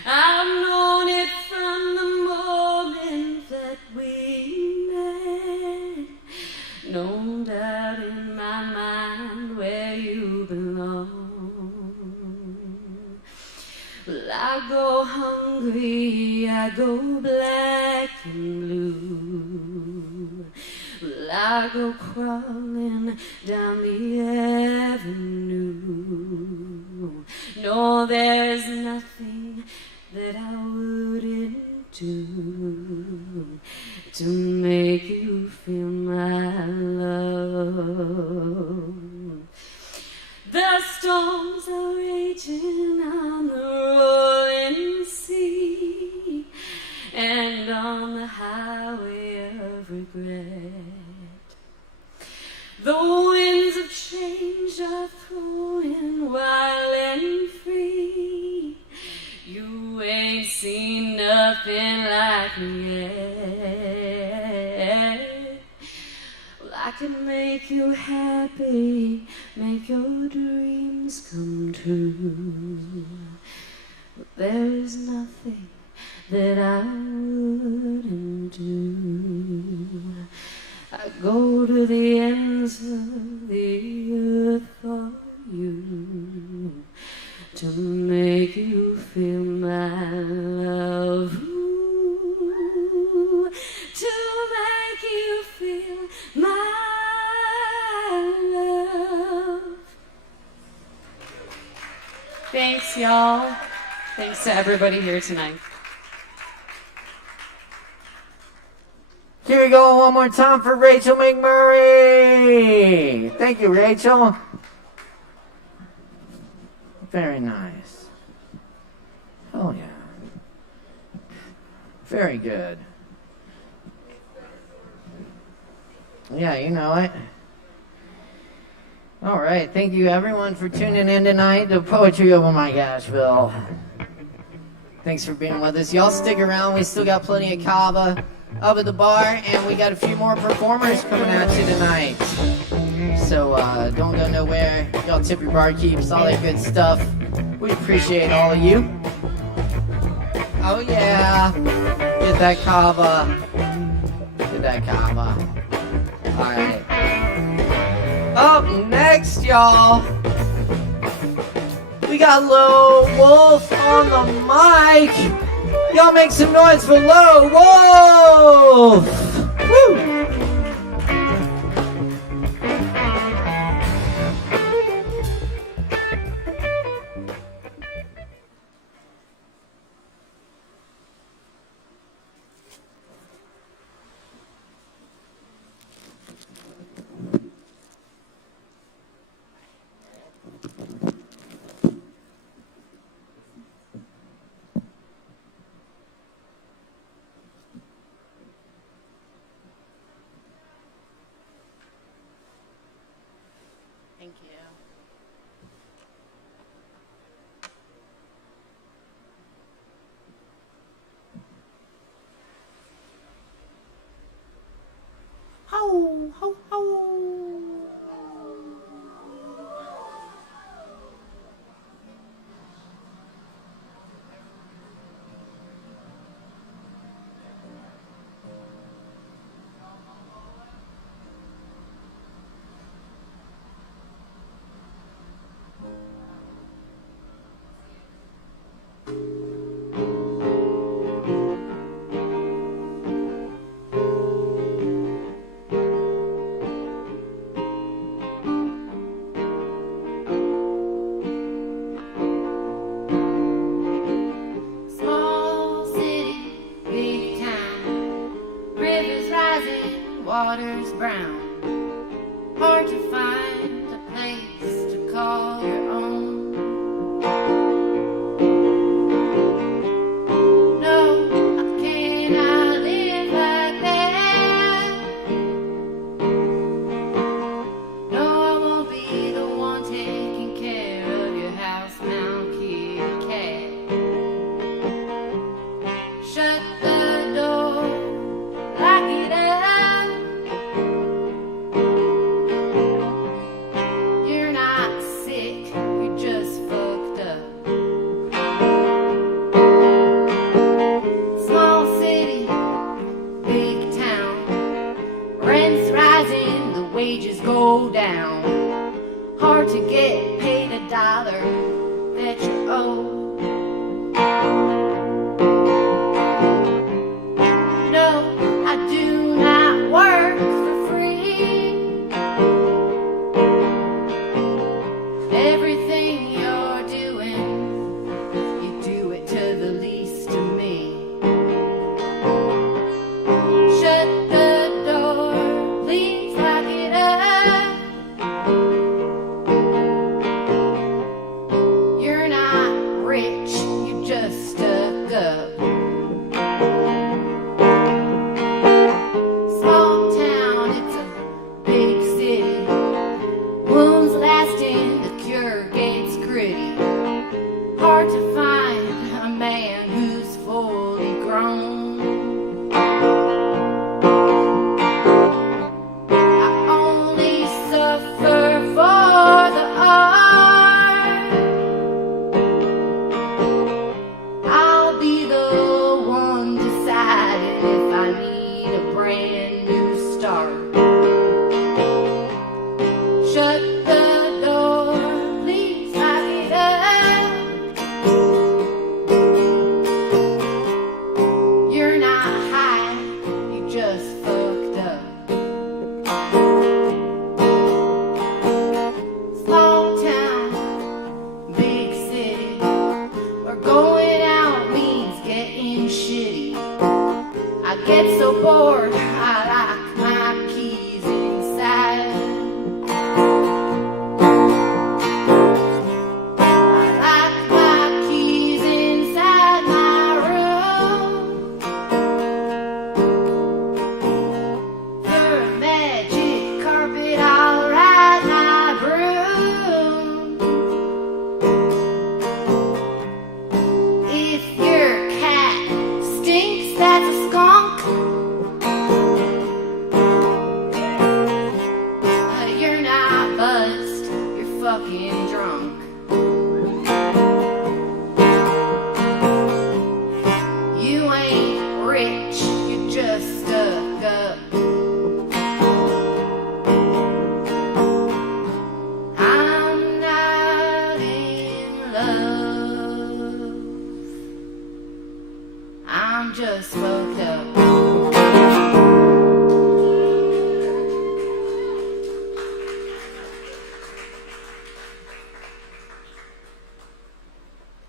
I've known it from the moment that we met. No doubt in my mind where you belong. Well, I go hungry, I go black and blue. Well, I go crawling down the avenue. No, there's nothing that I wouldn't do to make you feel my love. The storms are raging on the rolling sea and on the highway of regret. The winds of change are throwing wild and free. You ain't seen nothing like me yet. Well, I can make you happy, make your dreams come true. There is nothing that I wouldn't do. I go to the ends of the earth for you, to make you feel my love. Ooh, to make you feel my love. Thanks, y'all. Thanks to everybody here tonight. Here we go one more time for Rachel McMurray. Thank you, Rachel. Very nice. Oh, yeah. Very good. Yeah, you know it. All right. Thank you, everyone, for tuning in tonight to Poetry Over My Asheville. Thanks for being with us. Y'all stick around. We still got plenty of Kava up at the bar, and we got a few more performers coming at you tonight. So don't go nowhere. Y'all tip your barkeeps, all that good stuff. We appreciate all of you. Oh yeah, get that Kava. Get that Kava. All right. Up next, y'all, we got Low Wolf on the mic. Y'all make some noise for Low Wolf! Woo! Thank you. Ho, ho, ho. Water's brown, hard to find a place to call your own. No, I cannot live like that. No, I won't be the one taking care of your housebound kitty cat. Shut the door, lock it up. Go down, hard to get paid $1 that you owe. No, I do not work for free. Everything you're doing, you do it to the least of me. Shut the door, please lock it up. You're not rich, you just stuck up. Small town, it's a big city. Wounds lasting, the cure gets gritty. Hard to find a man who's fully grown. I'm just fucked up.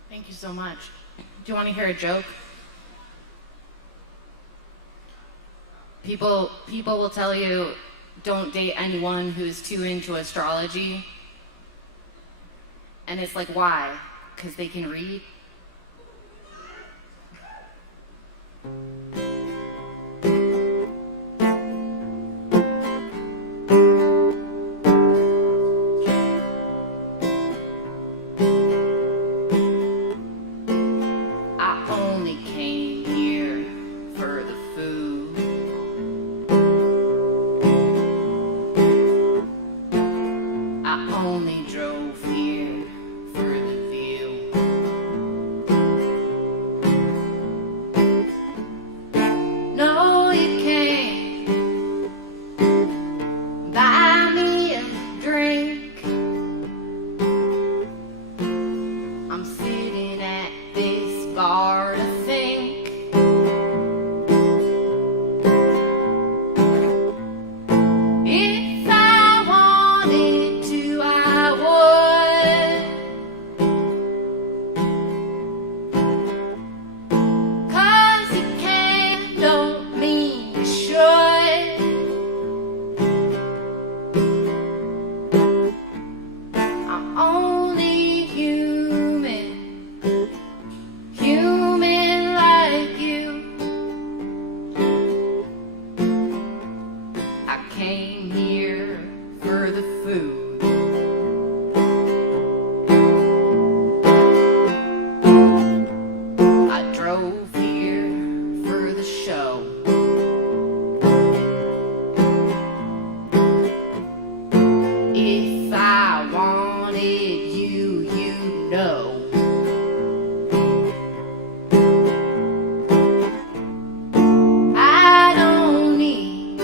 Thank you so much. Do you want to hear a joke? People will tell you, don't date anyone who's too into astrology. And it's like, why? Because they can read? I only came here for the food. I only drove here for the view. No, you can't buy me a drink. I'm sitting at this bar to think. If I wanted to, I would. 'Cause you can don't mean you should. I'm only human. Human like you. I came here for the food. I drove here for the show. If I wanted you, you'd know. I don't need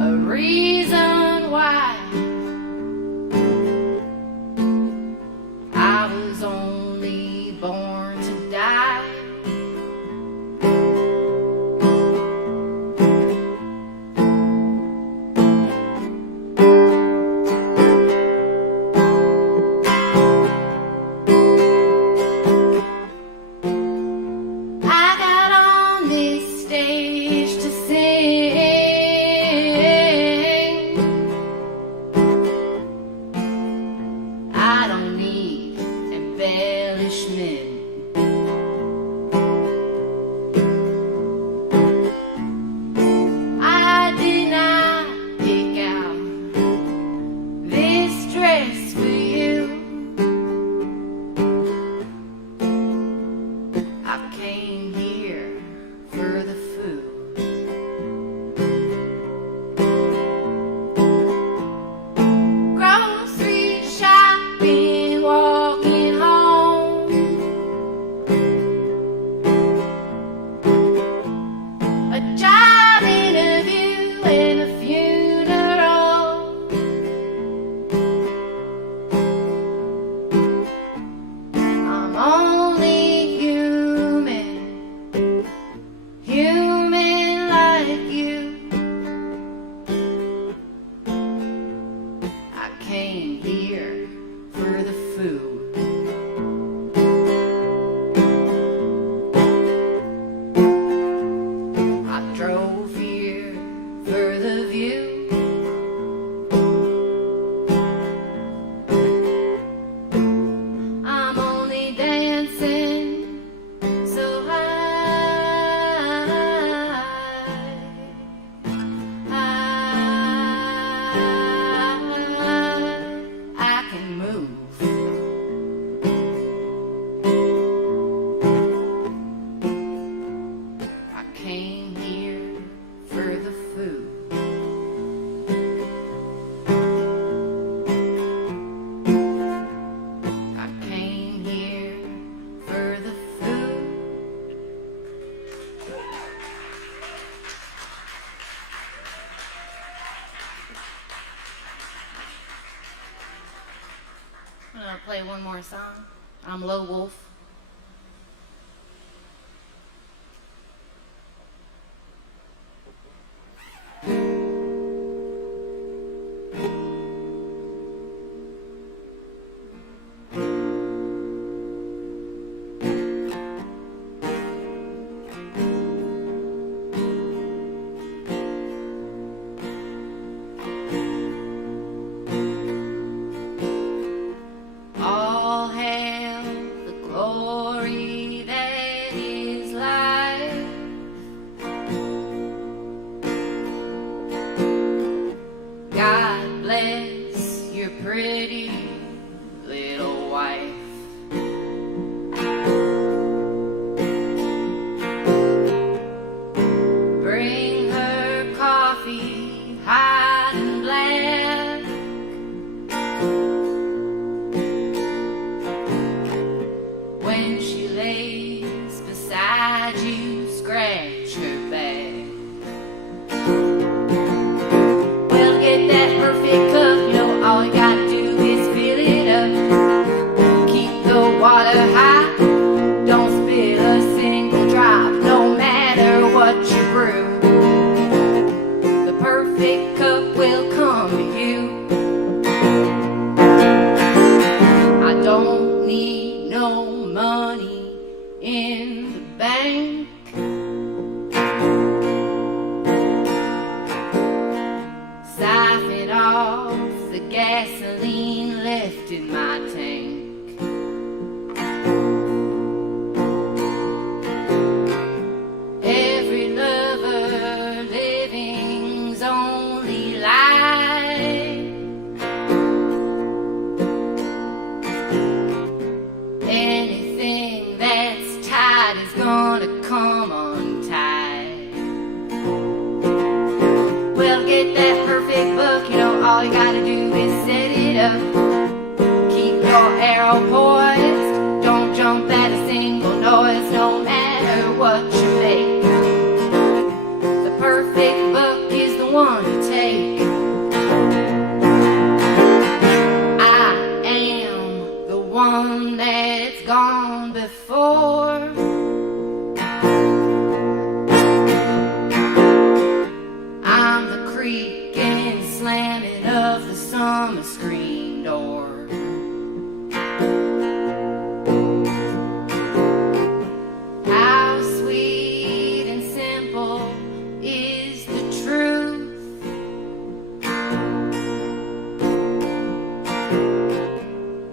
a reason why. I was only born to die. I got on this stage to sing. I don't need embellishment. I did not pick out this dress for you. I came here for the food. Grocery shopping, walking home. A job interview and a funeral. I'm only human. Human like you. I came here for the food. I drove here for the view. I'm only dancing so high. I can move. I came here for the food. I came here for the food. I'm gonna play one more song. I'm Low Wolf. when she lays beside you, scratch her back. Well, get that perfect cup, you know, all you gotta do is fill it up. Keep the water high, don't spill a single drop, no matter what you brew. The perfect cup will come to you. I don't need no money in the bank. Siphon off the gasoline left in my tank. Every lover living's only life. Anything that's tied is gonna come untied. Well, get that perfect book, you know, all you gotta do is set it up. Keep your arrow poised, don't jump at a single noise, no matter what you make. The perfect book is the one to take. I am the one that's gone before. I'm the creaking, slamming of the summer screen door. How sweet and simple is the truth.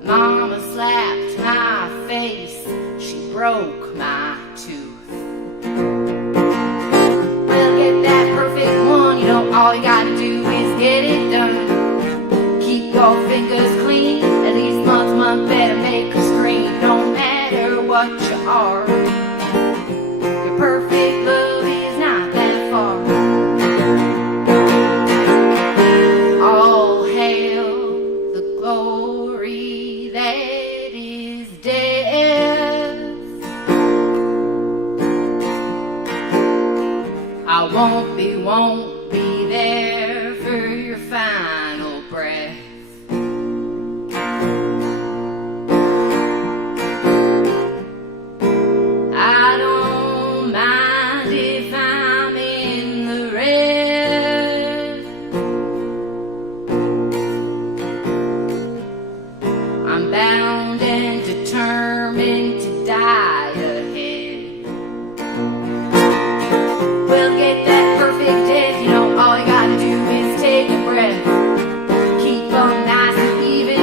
Mama slapped my face, she broke my tooth. Well, get that perfect one, you know, all you gotta do is get it done. Keep your fingers clean, at least month better make her scream. No matter what you are, your perfect love is not that far. All hail the glory that is death. I won't be there for your final breath. I don't mind if I'm in the red. I'm bound and determined to die ahead. Well, get that perfect death, you know, all you gotta do is take a breath. Keep them nice and even,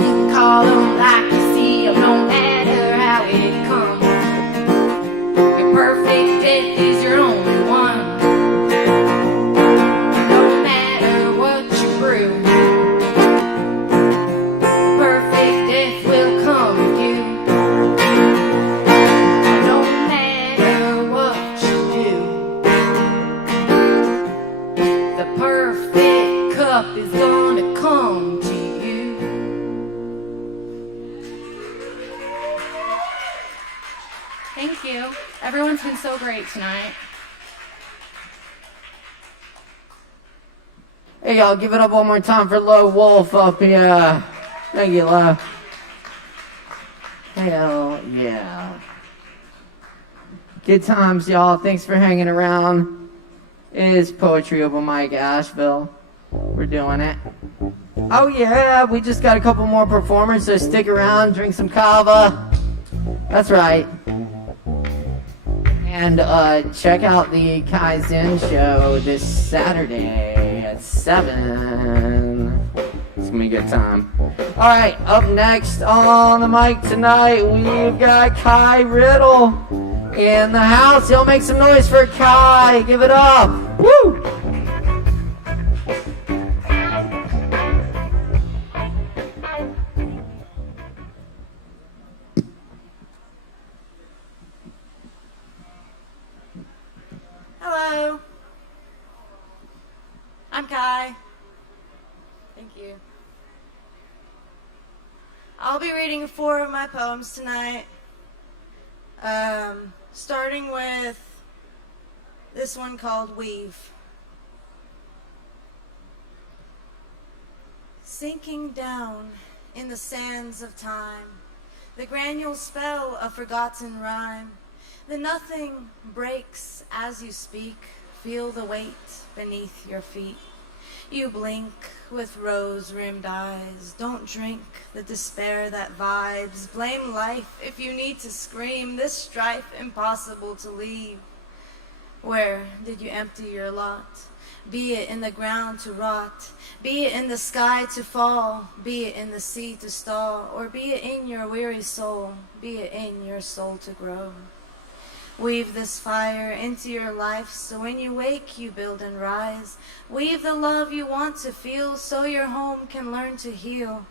you can call them like you see them, no matter how it comes. Your perfect death is your only one. No matter what you brew, the perfect death will come to you. No matter what you do, the perfect cup is gonna come to you. Thank you. Everyone's been so great tonight. Hey, y'all, give it up one more time for Low Wolf up here. Thank you, Low. Hell yeah. Good times, y'all. Thanks for hanging around. It is Poetry Open Mic Asheville. We're doing it. Oh, yeah, we just got a couple more performers, so stick around, drink some Kava. That's right. And check out the Kaizen show this Saturday at 7. It's gonna be a good time. Alright, up next on the mic tonight, we've got Kai Riddle in the house. He'll make some noise for Kai. Give it up. Woo! Hello. I'm Kai. Thank you. I'll be reading 4 of my poems tonight. Starting with this one called Weave. Sinking down in the sands of time, the granule spell of forgotten rhyme, the nothing breaks as you speak, feel the weight beneath your feet. You blink with rose-rimmed eyes, don't drink the despair that vibes, blame life if you need to scream, this strife impossible to leave. Where did you empty your lot? Be it in the ground to rot, be it in the sky to fall, be it in the sea to stall, or be it in your weary soul, be it in your soul to grow. Weave this fire into your life so when you wake you build and rise. Weave the love you want to feel so your home can learn to heal.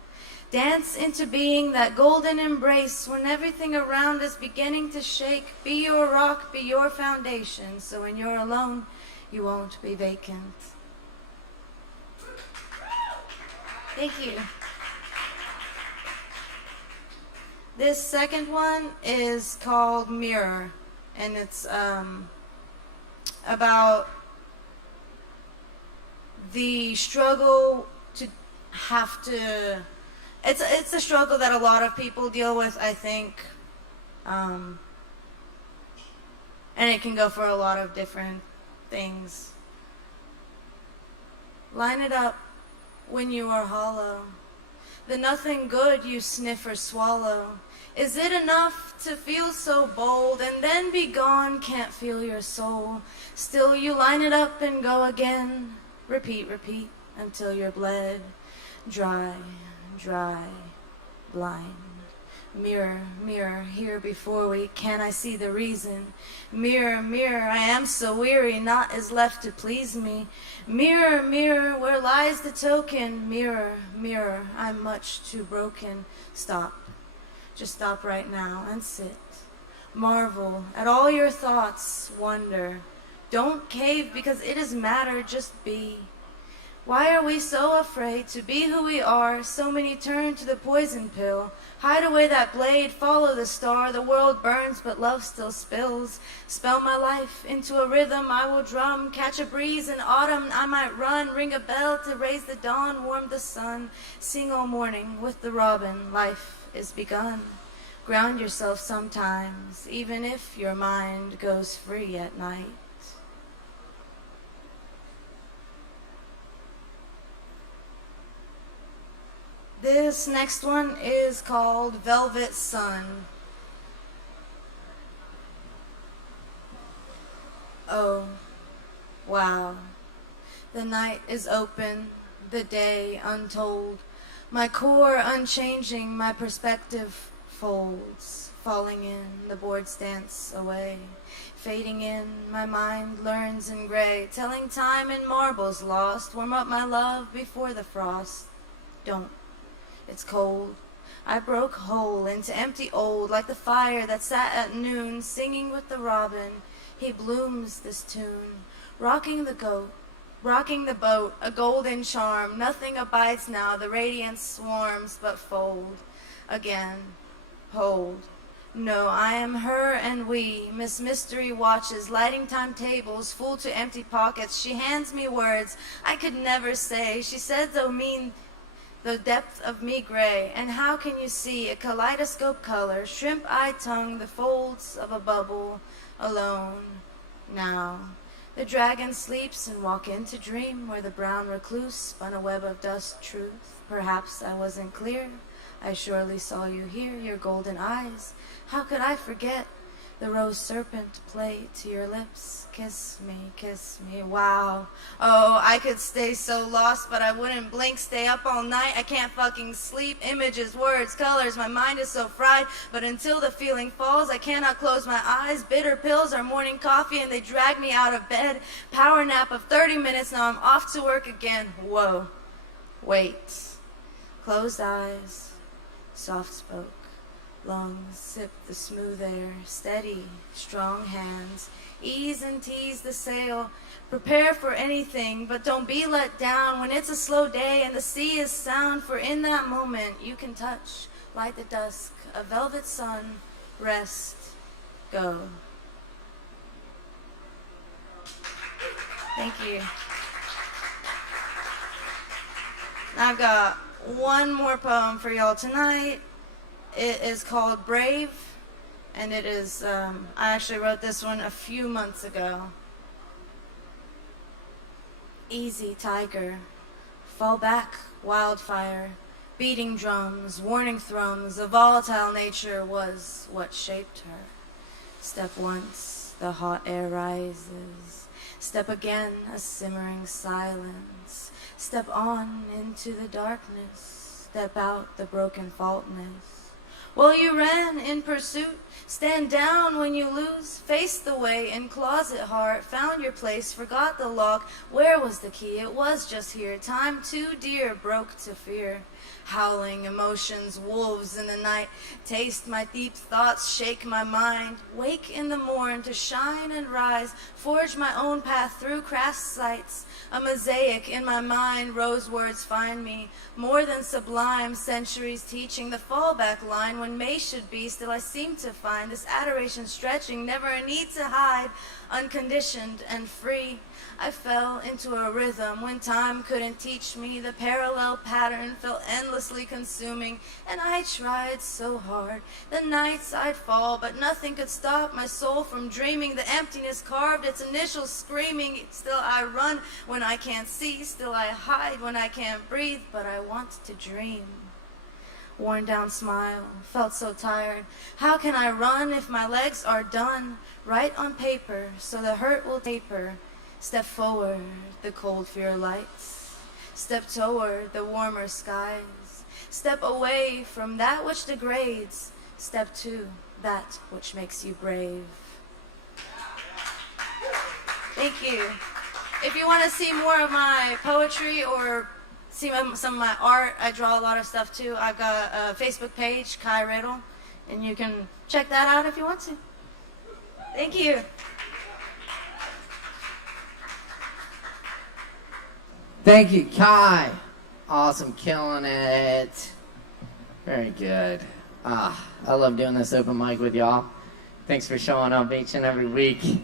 Dance into being that golden embrace when everything around is beginning to shake. Be your rock, be your foundation, so when you're alone you won't be vacant. Thank you. This second one is called Mirror, and it's about the struggle to have to. It's a struggle that a lot of people deal with, I think, and it can go for a lot of different things. Line it up when you are hollow, the nothing good you sniff or swallow. Is it enough to feel so bold and then be gone, can't feel your soul? Still you line it up and go again, repeat, repeat until you're bled, dry, dry, blind. Mirror, mirror, here before we, can I see the reason? Mirror, mirror, I am so weary, naught is left to please me. Mirror, mirror, where lies the token? Mirror, mirror, I'm much too broken. Stop, just stop right now and sit. Marvel at all your thoughts, wonder. Don't cave because it is matter, just be. Why are we so afraid to be who we are? So many turn to the poison pill. Hide away that blade, follow the star. The world burns, but love still spills. Spell my life into a rhythm, I will drum. Catch a breeze in autumn, I might run. Ring a bell to raise the dawn, warm the sun. Sing all morning with the robin, life is begun. Ground yourself sometimes, even if your mind goes free at night. This next one is called Velvet Sun. Oh, wow. The night is open, the day untold. My core unchanging, my perspective folds. Falling in, the boards dance away. Fading in, my mind learns in gray. Telling time in marbles lost. Warm up my love before the frost. Don't. It's cold. I broke whole into empty old, like the fire that sat at noon, singing with the robin. He blooms this tune, rocking the goat, rocking the boat, a golden charm. Nothing abides now, the radiance swarms, but fold again, hold. No, I am her and we. Miss Mystery watches, lighting timetables, full to empty pockets. She hands me words I could never say. She said though mean the depth of me gray, and how can you see a kaleidoscope color, shrimp-eyed tongue, the folds of a bubble, alone, now. The dragon sleeps and walk into dream, where the brown recluse spun a web of dust truth. Perhaps I wasn't clear, I surely saw you here, your golden eyes. How could I forget? The rose serpent played to your lips. Kiss me, wow. Oh, I could stay so lost, but I wouldn't blink. Stay up all night, I can't fucking sleep. Images, words, colors, my mind is so fried. But until the feeling falls, I cannot close my eyes. Bitter pills are morning coffee and they drag me out of bed. Power nap of 30 minutes, now I'm off to work again. Whoa, wait. Closed eyes, soft spoke. Lungs sip the smooth air, steady, strong hands, ease and tease the sail. Prepare for anything, but don't be let down when it's a slow day and the sea is sound. For in that moment you can touch, light the dusk, a velvet sun, rest, go. Thank you. I've got one more poem for y'all tonight. It is called Brave, and it is, I actually wrote this one a few months ago. Easy, tiger. Fall back, wildfire. Beating drums, warning thrums. A volatile nature was what shaped her. Step once, the hot air rises. Step again, a simmering silence. Step on into the darkness. Step out the broken faultness. Well, you ran in pursuit. Stand down when you lose. Face the way in closet heart. Found your place, forgot the lock. Where was the key? It was just here. Time too dear broke to fear. Howling emotions, wolves in the night. Taste my deep thoughts, shake my mind. Wake in the morn to shine and rise. Forge my own path through crass sights. A mosaic in my mind, rose words find me. More than sublime, centuries teaching the fallback line. When May should be, still I seem to find this adoration stretching. Never a need to hide, unconditioned and free. I fell into a rhythm when time couldn't teach me. The parallel pattern felt endlessly consuming, and I tried so hard. The nights I'd fall, but nothing could stop my soul from dreaming. The emptiness carved its initial screaming. Still I run when I can't see. Still I hide when I can't breathe, but I want to dream. Worn down smile, felt so tired. How can I run if my legs are done? Write on paper so the hurt will taper. Step forward, the cold fear lights. Step toward the warmer skies. Step away from that which degrades. Step to that which makes you brave. Thank you. If you want to see more of my poetry or see some of my art, I draw a lot of stuff too. I've got a Facebook page, Kai Riddle, and you can check that out if you want to. Thank you. Thank you, Kai. Awesome, killing it. Very good. I love doing this open mic with y'all. Thanks for showing up each and every week.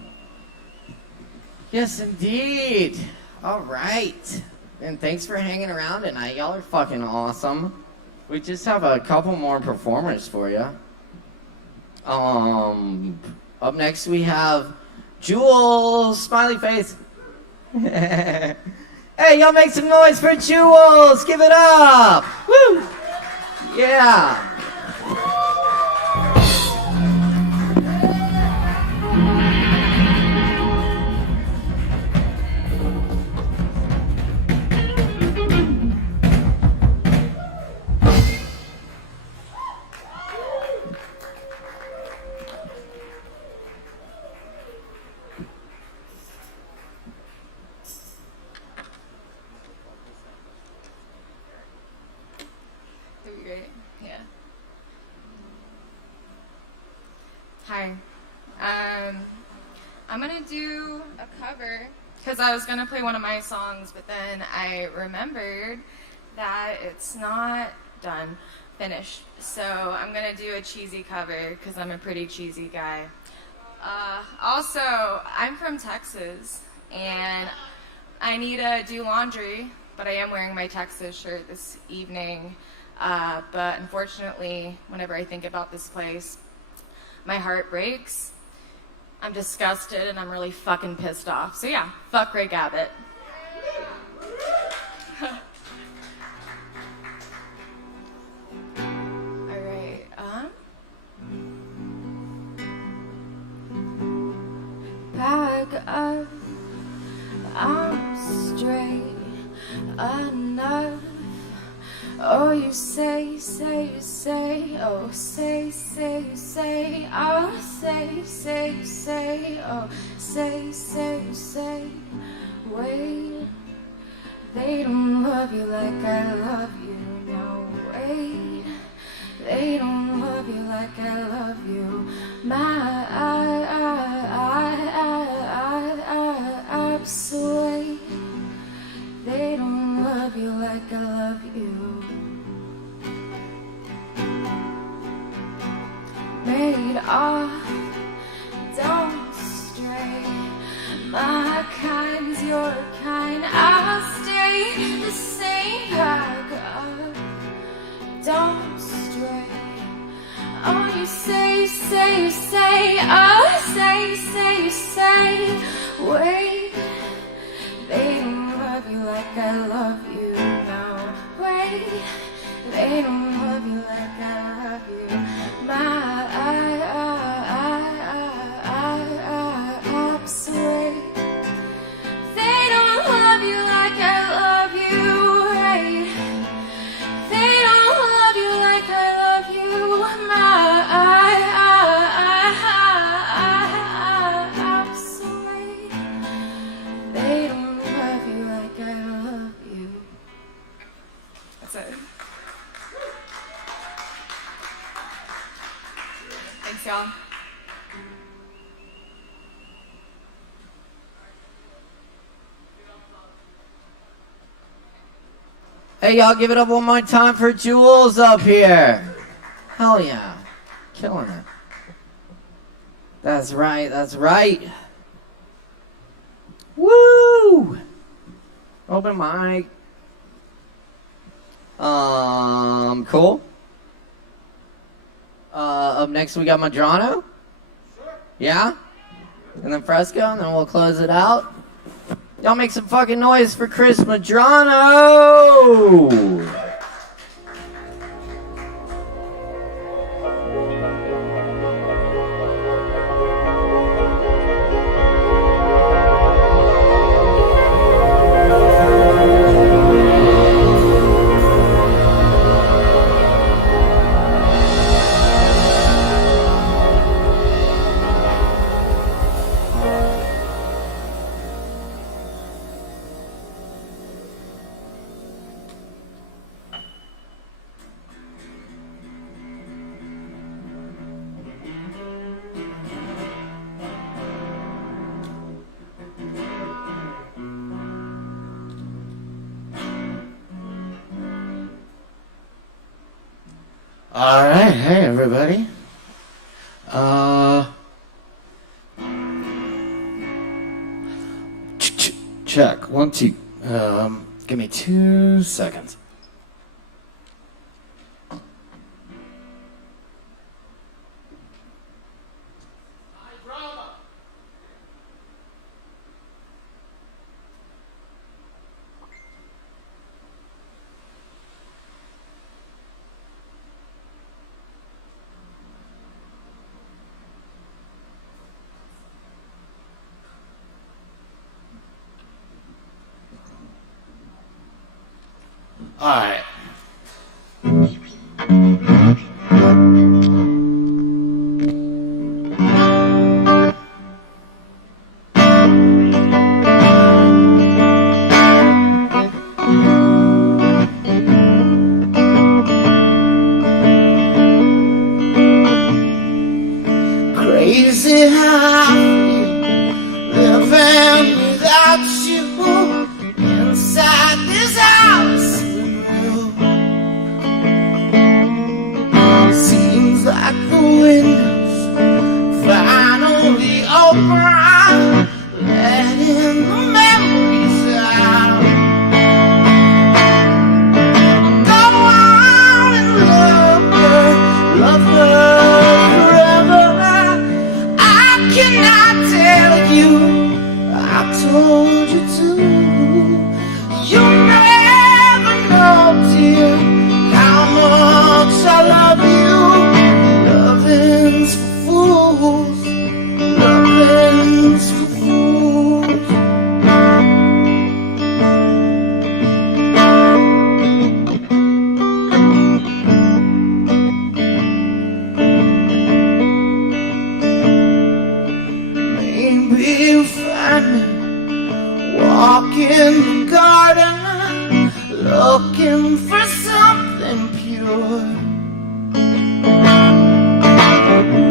Yes, indeed. All right. And thanks for hanging around tonight. Y'all are fucking awesome. We just have a couple more performers for you. Up next we have Jules, smiley face. Hey, y'all make some noise for Jules! Give it up! Woo! Yeah! Hi. I'm gonna do a cover because I was gonna play one of my songs, but then I remembered that it's not done, finished. So I'm gonna do a cheesy cover because I'm a pretty cheesy guy. Also, I'm from Texas and I need to do laundry, but I am wearing my Texas shirt this evening. But unfortunately, whenever I think about this place, my heart breaks. I'm disgusted and I'm really fucking pissed off. So yeah, fuck Greg Abbott. Alright, back up, I'm straight enough. Oh, you say, oh, say, oh, say, oh, say, wait, they don't love you like I love you, no, wait, they don't love you like I love you, I'm sway, they don't love you like I love you. Made off, don't stray, My kind's your kind. I'll stay the same. God, don't stray. Oh, you say, oh, say, wait. They don't love you like I love you now. Wait, they don't love you like I love you. My sway. They don't love you like I love you. Right? They don't love you like I love you. My sway. They don't love you like I love you. That's it. Thanks, y'all. Hey, y'all, give it up one more time for Jules up here. Hell yeah. Killing it. That's right, that's right. Woo! Open mic. Cool. Up next we got Medrano. Sure. Yeah? And then Fresco, and then we'll close it out. Y'all make some fucking noise for Chris Medrano! Alright, hey everybody. Check, 1, 2. Give me 2 seconds. Alright. Crazy how I feel living without you inside this house. Seems like the windows finally open, letting the memories out. Go on and love her forever. I cannot tell you, I told you to. You never know, dear, how much I love you. Loving's for fools. Loving's for fools. Maybe you'll find me walking the garden, looking for something pure.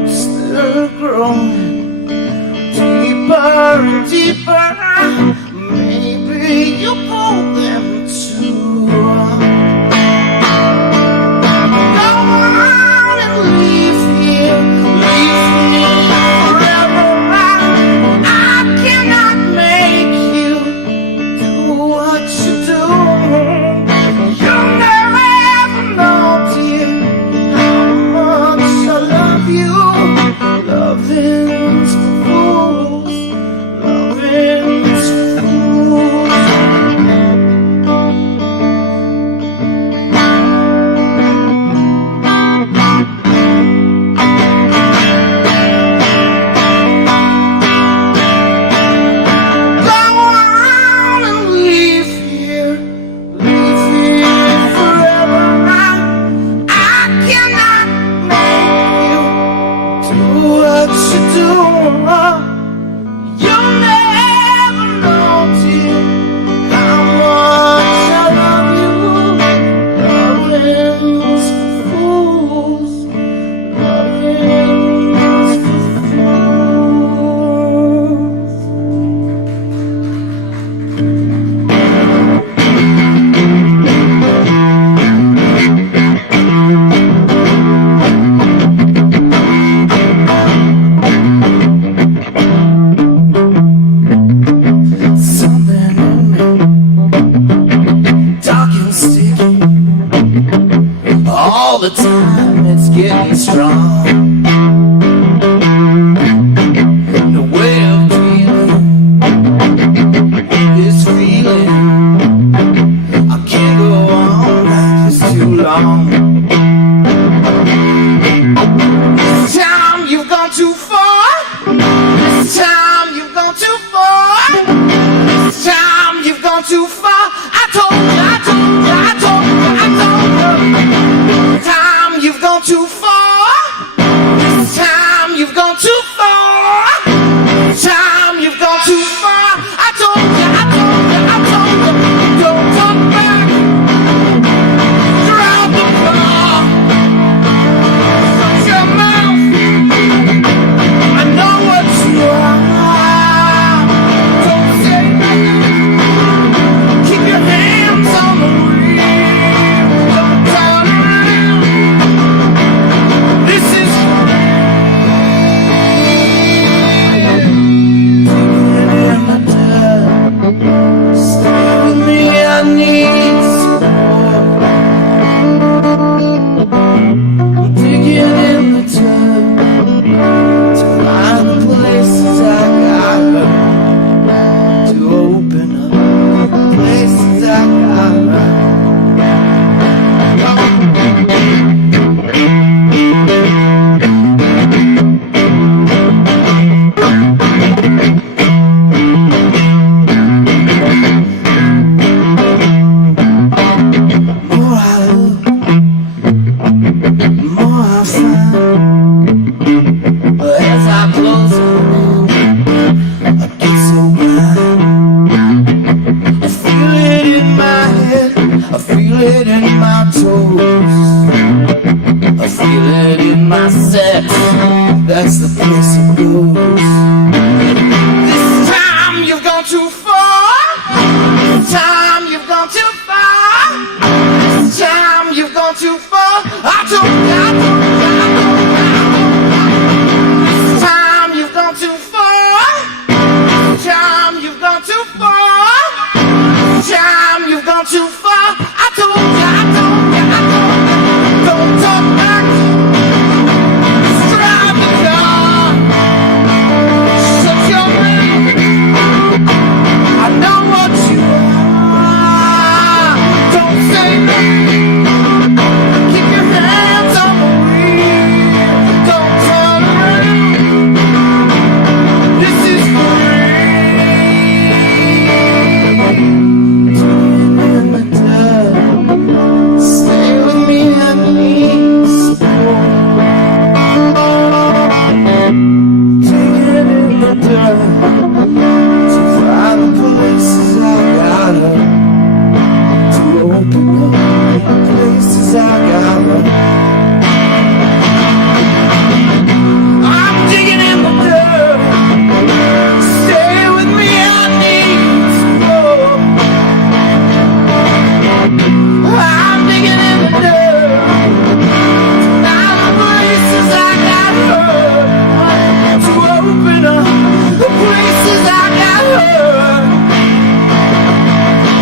Still growing deeper and deeper. Maybe you pull them too. Go on and leave here forever. I cannot you do. You'll never know, dear, how much I love you. Loving's for fools. Loving's for fools. Something in me, dark and sticky. All the time it's getting strong. The way of dealing this feeling, I can't go on like this too long. This time you've gone too far. This time you've gone too far. This time you've gone too far. I told you, I told you, I told you, I told you. This time you've gone too far. This time you've gone too far. This time you've gone too far. I told you, I told you, I told you. Don't come back. Drive the car. Shut your mouth. I know what you are. Don't say nothing. Keep your hands on the wheel. Don't turn around. This is digging in the dirt. Stay with me, I need support. Digging in the dirt to find the places I got to open up. Places I got. More I look, more I find. But as I close on in, I get so blind. I feel it in my head, I feel it in my toes, I feel it in my sex. That's the place it goes. This time you've gone too far. This time you've gone too far. This time you've gone too far. I told you, I told you, I told you, I told you. This time you've gone too far. This time you've gone too far. This time you've gone too far. I told you, I told you, I told you. Don't talk back. Just drive the car. Shut your mouth. I know what you are. Don't say nothing. Keep your hands on the wheel. Don't turn around. This is for real. In the dirt. Stay with me, I need support. Digging in the dirt to find the places I gotta to open up. Places I gotta. I'm digging in the dirt. Stay with me, I need support. I'm digging in the dirt. Find the places I gotta to open up. The places I got hurt.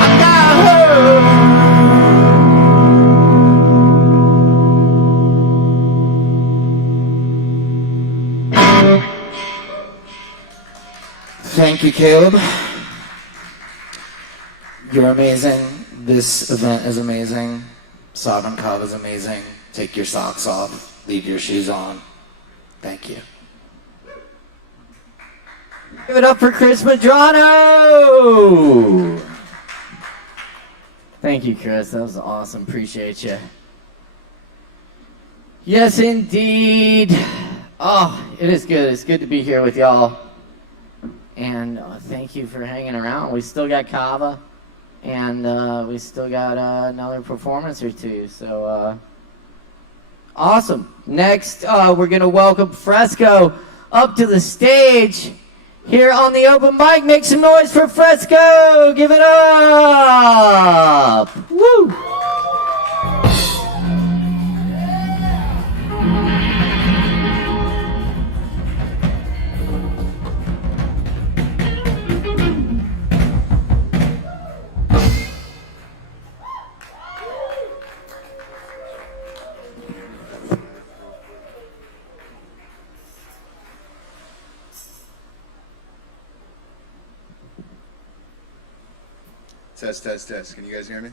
I got hurt. Thank you, Caleb. You're amazing. This event is amazing. Sovereign Kava is amazing. Take your socks off. Leave your shoes on. Thank you. Give it up for Chris Medrano! Thank you, Chris. That was awesome. Appreciate you. Yes, indeed. Oh, it is good. It's good to be here with y'all. And thank you for hanging around. We still got Kava, and we still got another performance or two. So, awesome. Next, we're going to welcome Fresco up to the stage here on the open mic. Make some noise for Fresco. Give it up. Woo! Test, test, test. Can you guys hear me?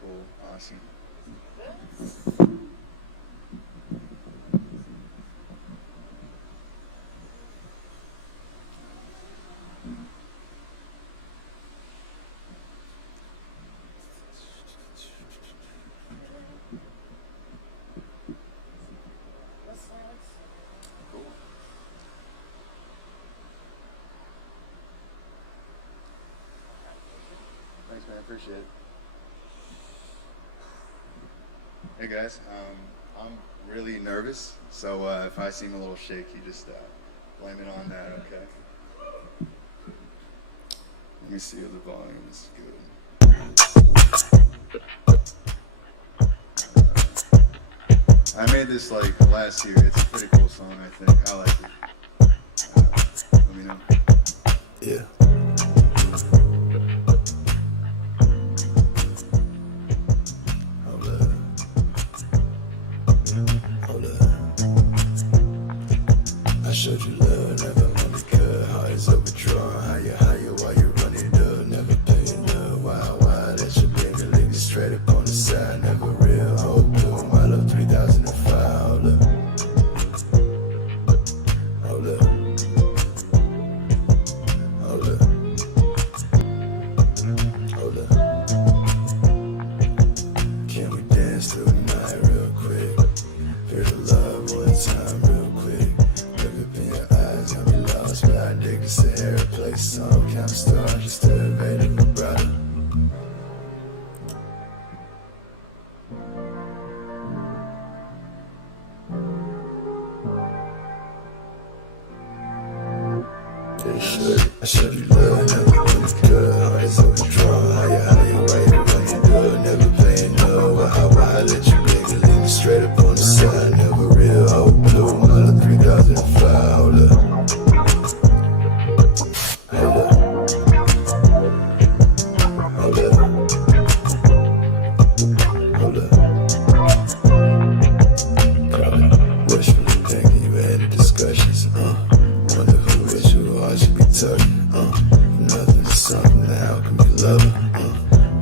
Cool. Awesome. Thanks, man. Appreciate it. Hey guys, I'm really nervous, so if I seem a little shaky, just blame it on that, okay? Let me see if the volume is good. I made this like last year. It's a pretty cool song, I think. I like it. Let me know. Yeah. I showed you love, never money cut. Heart is overdrawn, higher, while you run it up. Never paying up, wild, let you bring the niggas straight up on the side. Never real, hold up, my love 3005, hold up. Hold up. Hold up. Hold up. Can we dance through the night real quick? Feel the love one time real quick. Look up in your eyes, got me lost, but I dig the Sahara place. Some kind of star, just elevated my brother. I showed you love, never really good. Heart is overdrawn, higher, while you run it up. Never playing no, why let you blink and leave me straight up on the side. Never real, hold blue, my love 3005, hold up. Hold up. Hold up. Hold up. Wishfully thinking you had the discussions, wonder who is you, I should be tugging, from nothing to something, now how can we love her,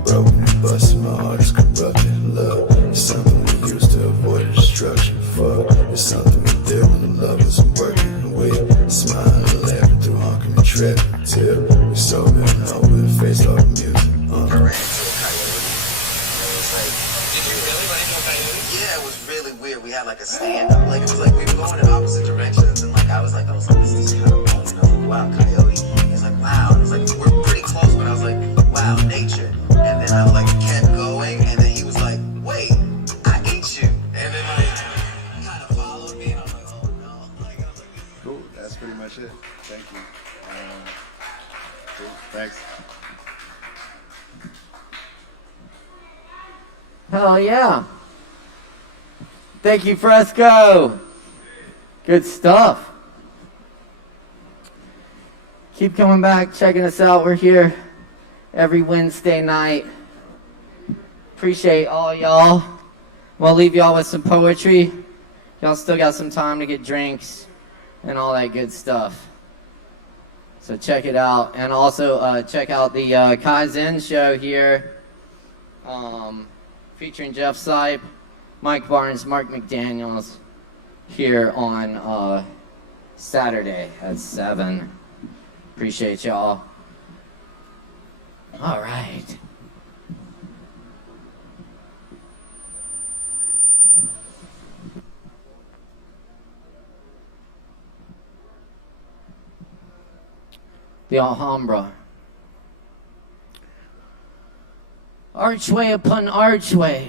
broken and busted, my heart is corrupted, love, it's something we used to avoid destruction, fuck, it's something we did when the love wasn't working, and we smiling and laughing through honking and trapping, till we so good now with a face off the music, Yeah, it was really weird. We had like a stand-up. Like, it was like we were going in opposite directions, and like I was like, this is kind of fun. And I was like, wow, coyote. He's like, wow. And I was like, we're pretty close, but I was like, wow, nature. And then I like kept going, and then he was like, wait, I eat you. And then like kind of followed me, and I was like, oh no. Like, I was like, cool, that's pretty much it. Thank you. Cool, thanks. Hell yeah. Thank you, Fresco. Good stuff. Keep coming back, checking us out. We're here every Wednesday night. Appreciate all y'all. We'll leave y'all with some poetry. Y'all still got some time to get drinks and all that good stuff. So check it out. And also check out the Kaizen show here. Featuring Jeff Sipe, Mike Barnes, Mark McDaniels, here on Saturday at 7. Appreciate y'all. All right. the Alhambra. Archway upon archway,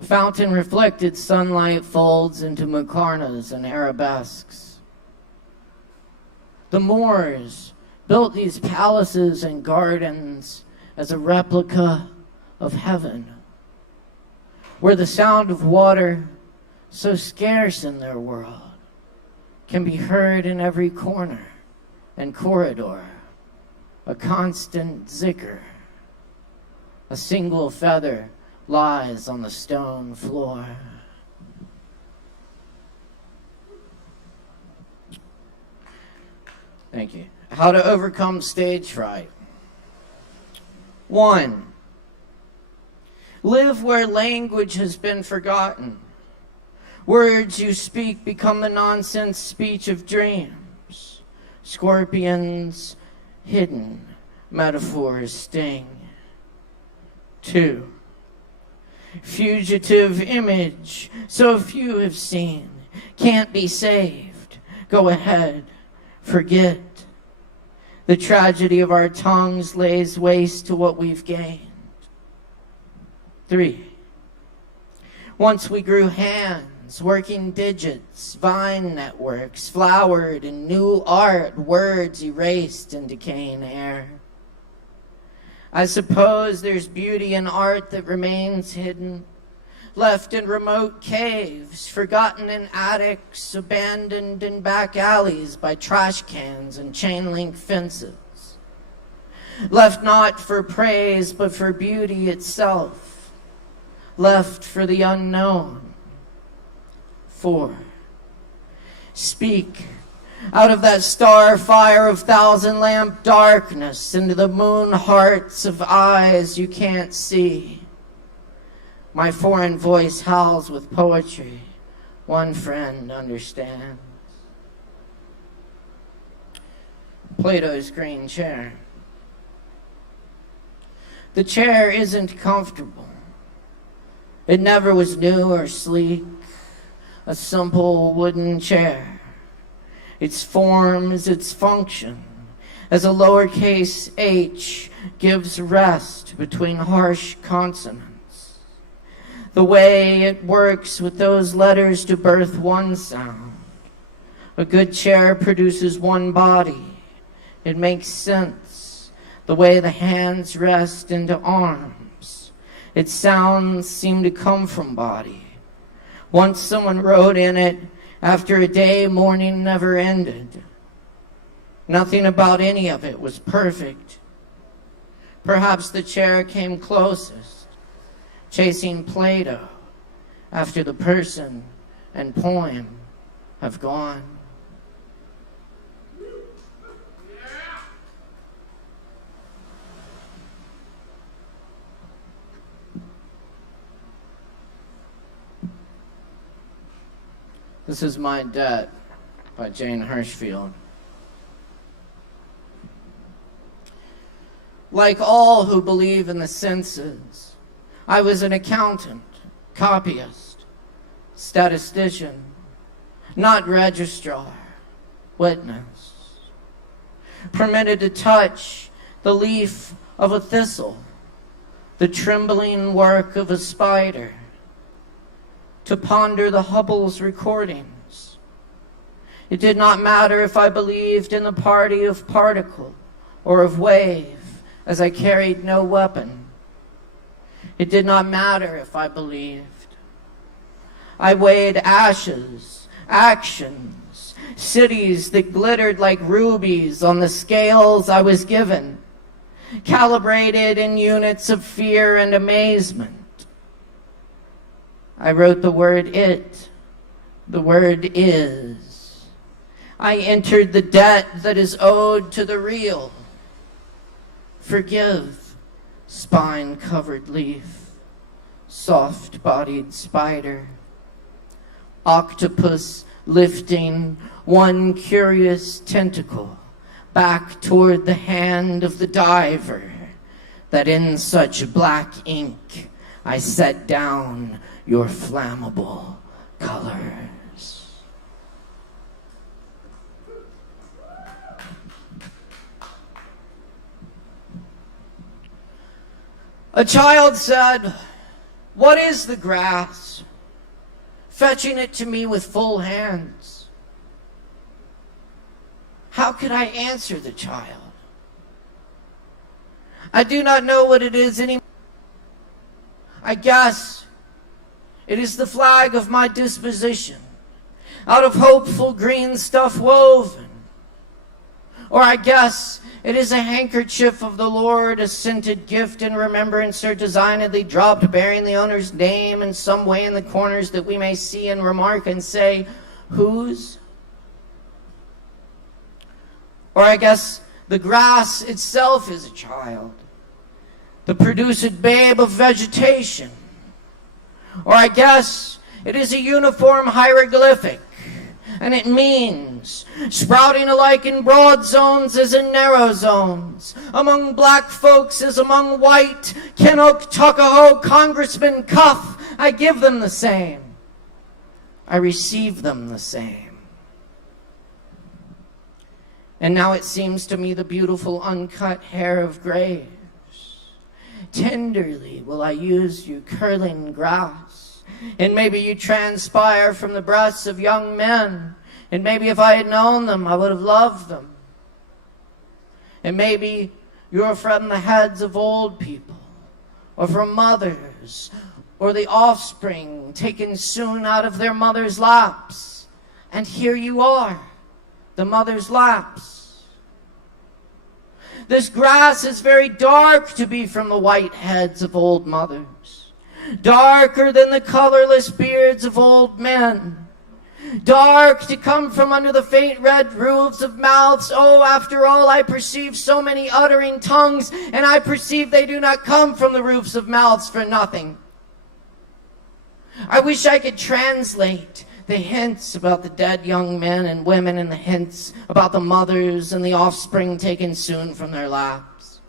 fountain reflected sunlight folds into muqarnas and arabesques. The Moors built these palaces and gardens as a replica of heaven, where the sound of water, so scarce in their world, can be heard in every corner and corridor, a constant zikr. A single feather lies on the stone floor. Thank you. How to overcome stage fright. 1. Live where language has been forgotten. Words you speak become the nonsense speech of dreams. Scorpions hidden, metaphors sting. 2. Fugitive image, so few have seen, can't be saved. Go ahead, forget. The tragedy of our tongues lays waste to what we've gained. 3. Once we grew hands, working digits, vine networks, flowered in new art, words erased in decaying air. I suppose there's beauty in art that remains hidden, left in remote caves, forgotten in attics, abandoned in back alleys by trash cans and chain-link fences. Left not for praise, but for beauty itself. Left for the unknown. 4. Speak out of that star fire of thousand lamp darkness into the moon hearts of eyes you can't see. My foreign voice howls with poetry. One friend understands. Plato's green chair. The chair isn't comfortable. It never was new or sleek. A simple wooden chair. Its form is its function, as a lowercase h gives rest between harsh consonants. The way it works with those letters to birth one sound. A good chair produces one body. It makes sense, the way the hands rest into arms. Its sounds seem to come from body. Once someone wrote in it, after a day, morning never ended. Nothing about any of it was perfect. Perhaps the chair came closest, chasing Plato after the person and poem have gone. This is My Debt by Jane Hirschfield. Like all who believe in the senses, I was an accountant, copyist, statistician, not registrar, witness. Permitted to touch the leaf of a thistle, the trembling work of a spider, to ponder the Hubble's recordings. It did not matter if I believed in the party of particle or of wave, as I carried no weapon. It did not matter if I believed. I weighed ashes, actions, cities that glittered like rubies on the scales I was given, calibrated in units of fear and amazement. I wrote the word it, the word is. I entered the debt that is owed to the real. Forgive, spine-covered leaf, soft-bodied spider, octopus lifting one curious tentacle back toward the hand of the diver, that in such black ink I set down your flammable colors. A child said, "What is the grass?" fetching it to me with full hands. How could I answer the child? I do not know what it is anymore. I guess it is the flag of my disposition, out of hopeful green stuff woven. Or I guess it is a handkerchief of the Lord, a scented gift in remembrance or designedly dropped, bearing the owner's name in some way in the corners that we may see and remark and say, whose? Or I guess the grass itself is a child, the produced babe of vegetation. Or I guess it is a uniform hieroglyphic, and it means sprouting alike in broad zones as in narrow zones, among black folks as among white, Kenok, Tuckahoe, Congressman, Cuff. I give them the same. I receive them the same. And now it seems to me the beautiful uncut hair of graves. Tenderly will I use you curling grass, and maybe you transpire from the breasts of young men, and maybe if I had known them, I would have loved them. And maybe you're from the heads of old people, or from mothers, or the offspring taken soon out of their mother's laps, and here you are, the mother's laps. This grass is very dark to be from the white heads of old mothers, darker than the colorless beards of old men, dark to come from under the faint red roofs of mouths. Oh, after all, I perceive so many uttering tongues, and I perceive they do not come from the roofs of mouths for nothing. I wish I could translate the hints about the dead young men and women, and the hints about the mothers and the offspring taken soon from their laps.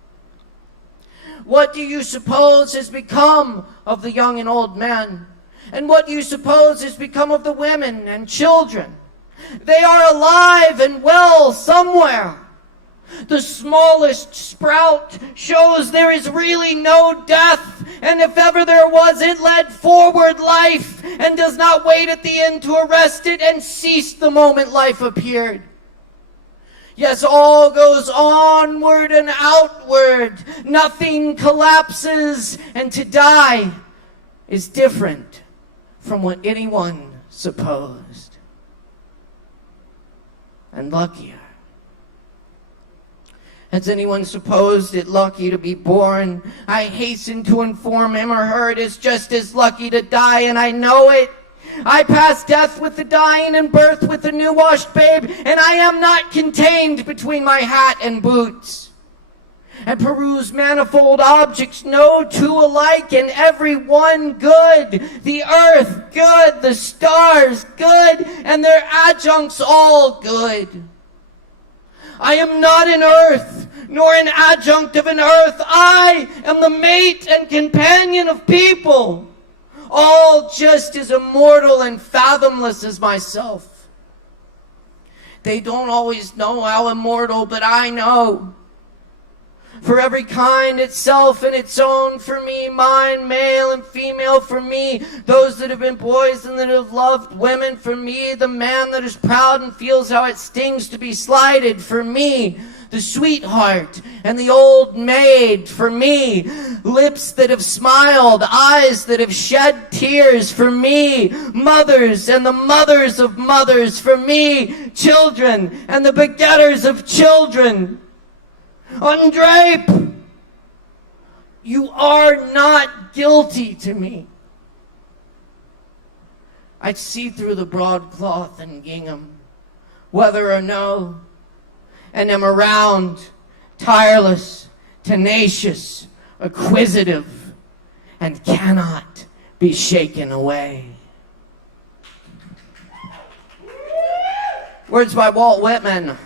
What do you suppose has become of the young and old men? And what do you suppose has become of the women and children? They are alive and well somewhere. The smallest sprout shows there is really no death, and if ever there was, it led forward life, and does not wait at the end to arrest it, and ceased the moment life appeared. Yes, all goes onward and outward. Nothing collapses, and to die is different from what anyone supposed, and luckier. Has anyone supposed it lucky to be born? I hasten to inform him or her it is just as lucky to die, and I know it. I pass death with the dying and birth with the new-washed babe, and I am not contained between my hat and boots. And peruse manifold objects, no two alike, and every one good. The earth good, the stars good, and their adjuncts all good. I am not an earth, nor an adjunct of an earth. I am the mate and companion of people, all just as immortal and fathomless as myself. They don't always know how immortal, but I know. For every kind itself and its own, for me, mine, male and female, for me, those that have been boys and that have loved women, for me, the man that is proud and feels how it stings to be slighted, for me, the sweetheart and the old maid, for me, lips that have smiled, eyes that have shed tears, for me, mothers and the mothers of mothers, for me, children and the begetters of children. Undrape! You are not guilty to me. I see through the broadcloth and gingham, whether or no, and am around, tireless, tenacious, acquisitive, and cannot be shaken away. Words by Walt Whitman.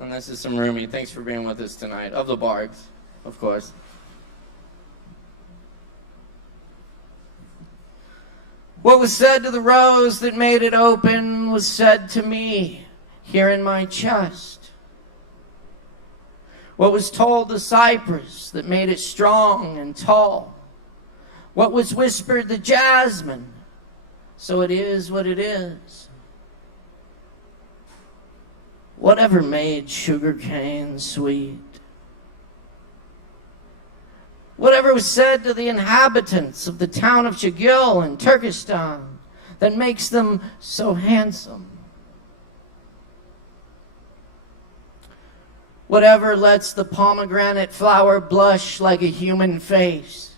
And this is some Rumi. Thanks for being with us tonight. Of the Bargs, of course. What was said to the rose that made it open was said to me here in my chest. What was told the cypress that made it strong and tall? What was whispered the jasmine? So it is what it is. Whatever made sugarcane sweet? Whatever was said to the inhabitants of the town of ASHEViLLE in Turkestan that makes them so handsome? Whatever lets the pomegranate flower blush like a human face?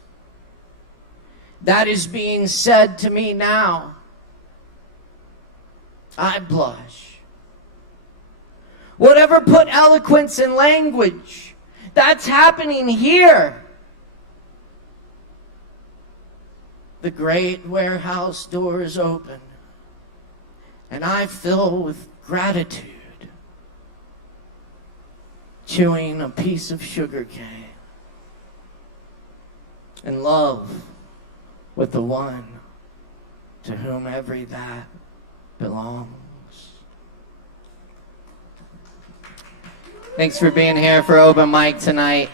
That is being said to me now. I blush. Whatever put eloquence in language? That's happening here. The great warehouse doors open, and I fill with gratitude, chewing a piece of sugar cane, in love with the one to whom every that belongs. Thanks for being here for open mic tonight.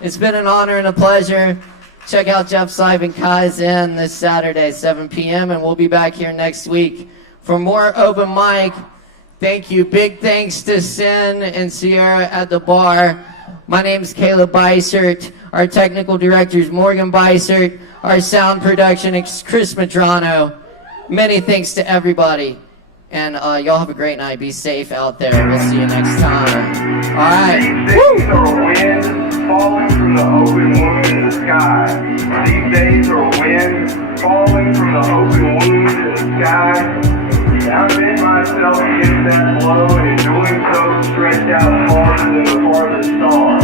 It's been an honor and a pleasure. Check out Jeff's Live and Kai's In this Saturday, 7 p.m., and we'll be back here next week for more open mic. Thank you. Big thanks to Sin and Sierra at the bar. My name is Caleb Beissert. Our technical director is Morgan Beissert. Our sound production is Chris Medrano. Many thanks to everybody. And y'all have a great night. Be safe out there. We'll see you next time. All right. Woo! Falling from the open wound in the sky. These days are wind falling from the open wound in the sky. I bent myself against that blow, and in doing so, stretched out farther than the farthest star.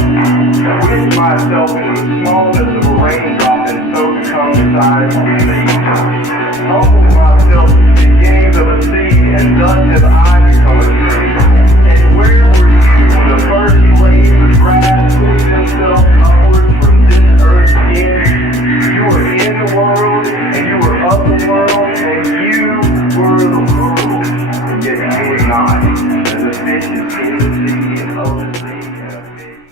Squished myself into the smallness of a raindrop, and so become the size of a sea. Humbled myself to the beginnings of a sea, and thus have I become a tree. And where were you when the first blades of grass moved themselves upwards from this earth's skin? You were in the world, and you were of the world, and you were the world. And yet you were not, as the fishes in the sea and of the sea and a fish.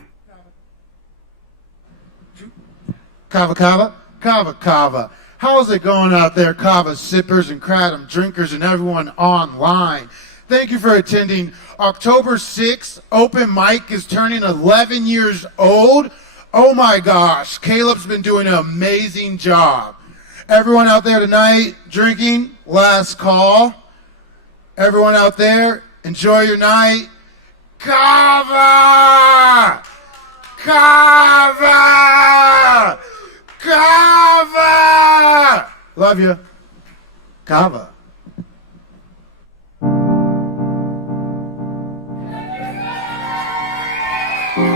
Kava. How's it going out there, Kava sippers and kratom drinkers and everyone online? Thank you for attending. October 6th, open mic is turning 11 years old. Oh my gosh, Caleb's been doing an amazing job. Everyone out there tonight drinking, last call. Everyone out there, enjoy your night. Kava! Kava! Kava! Love you. Kava. Ooh,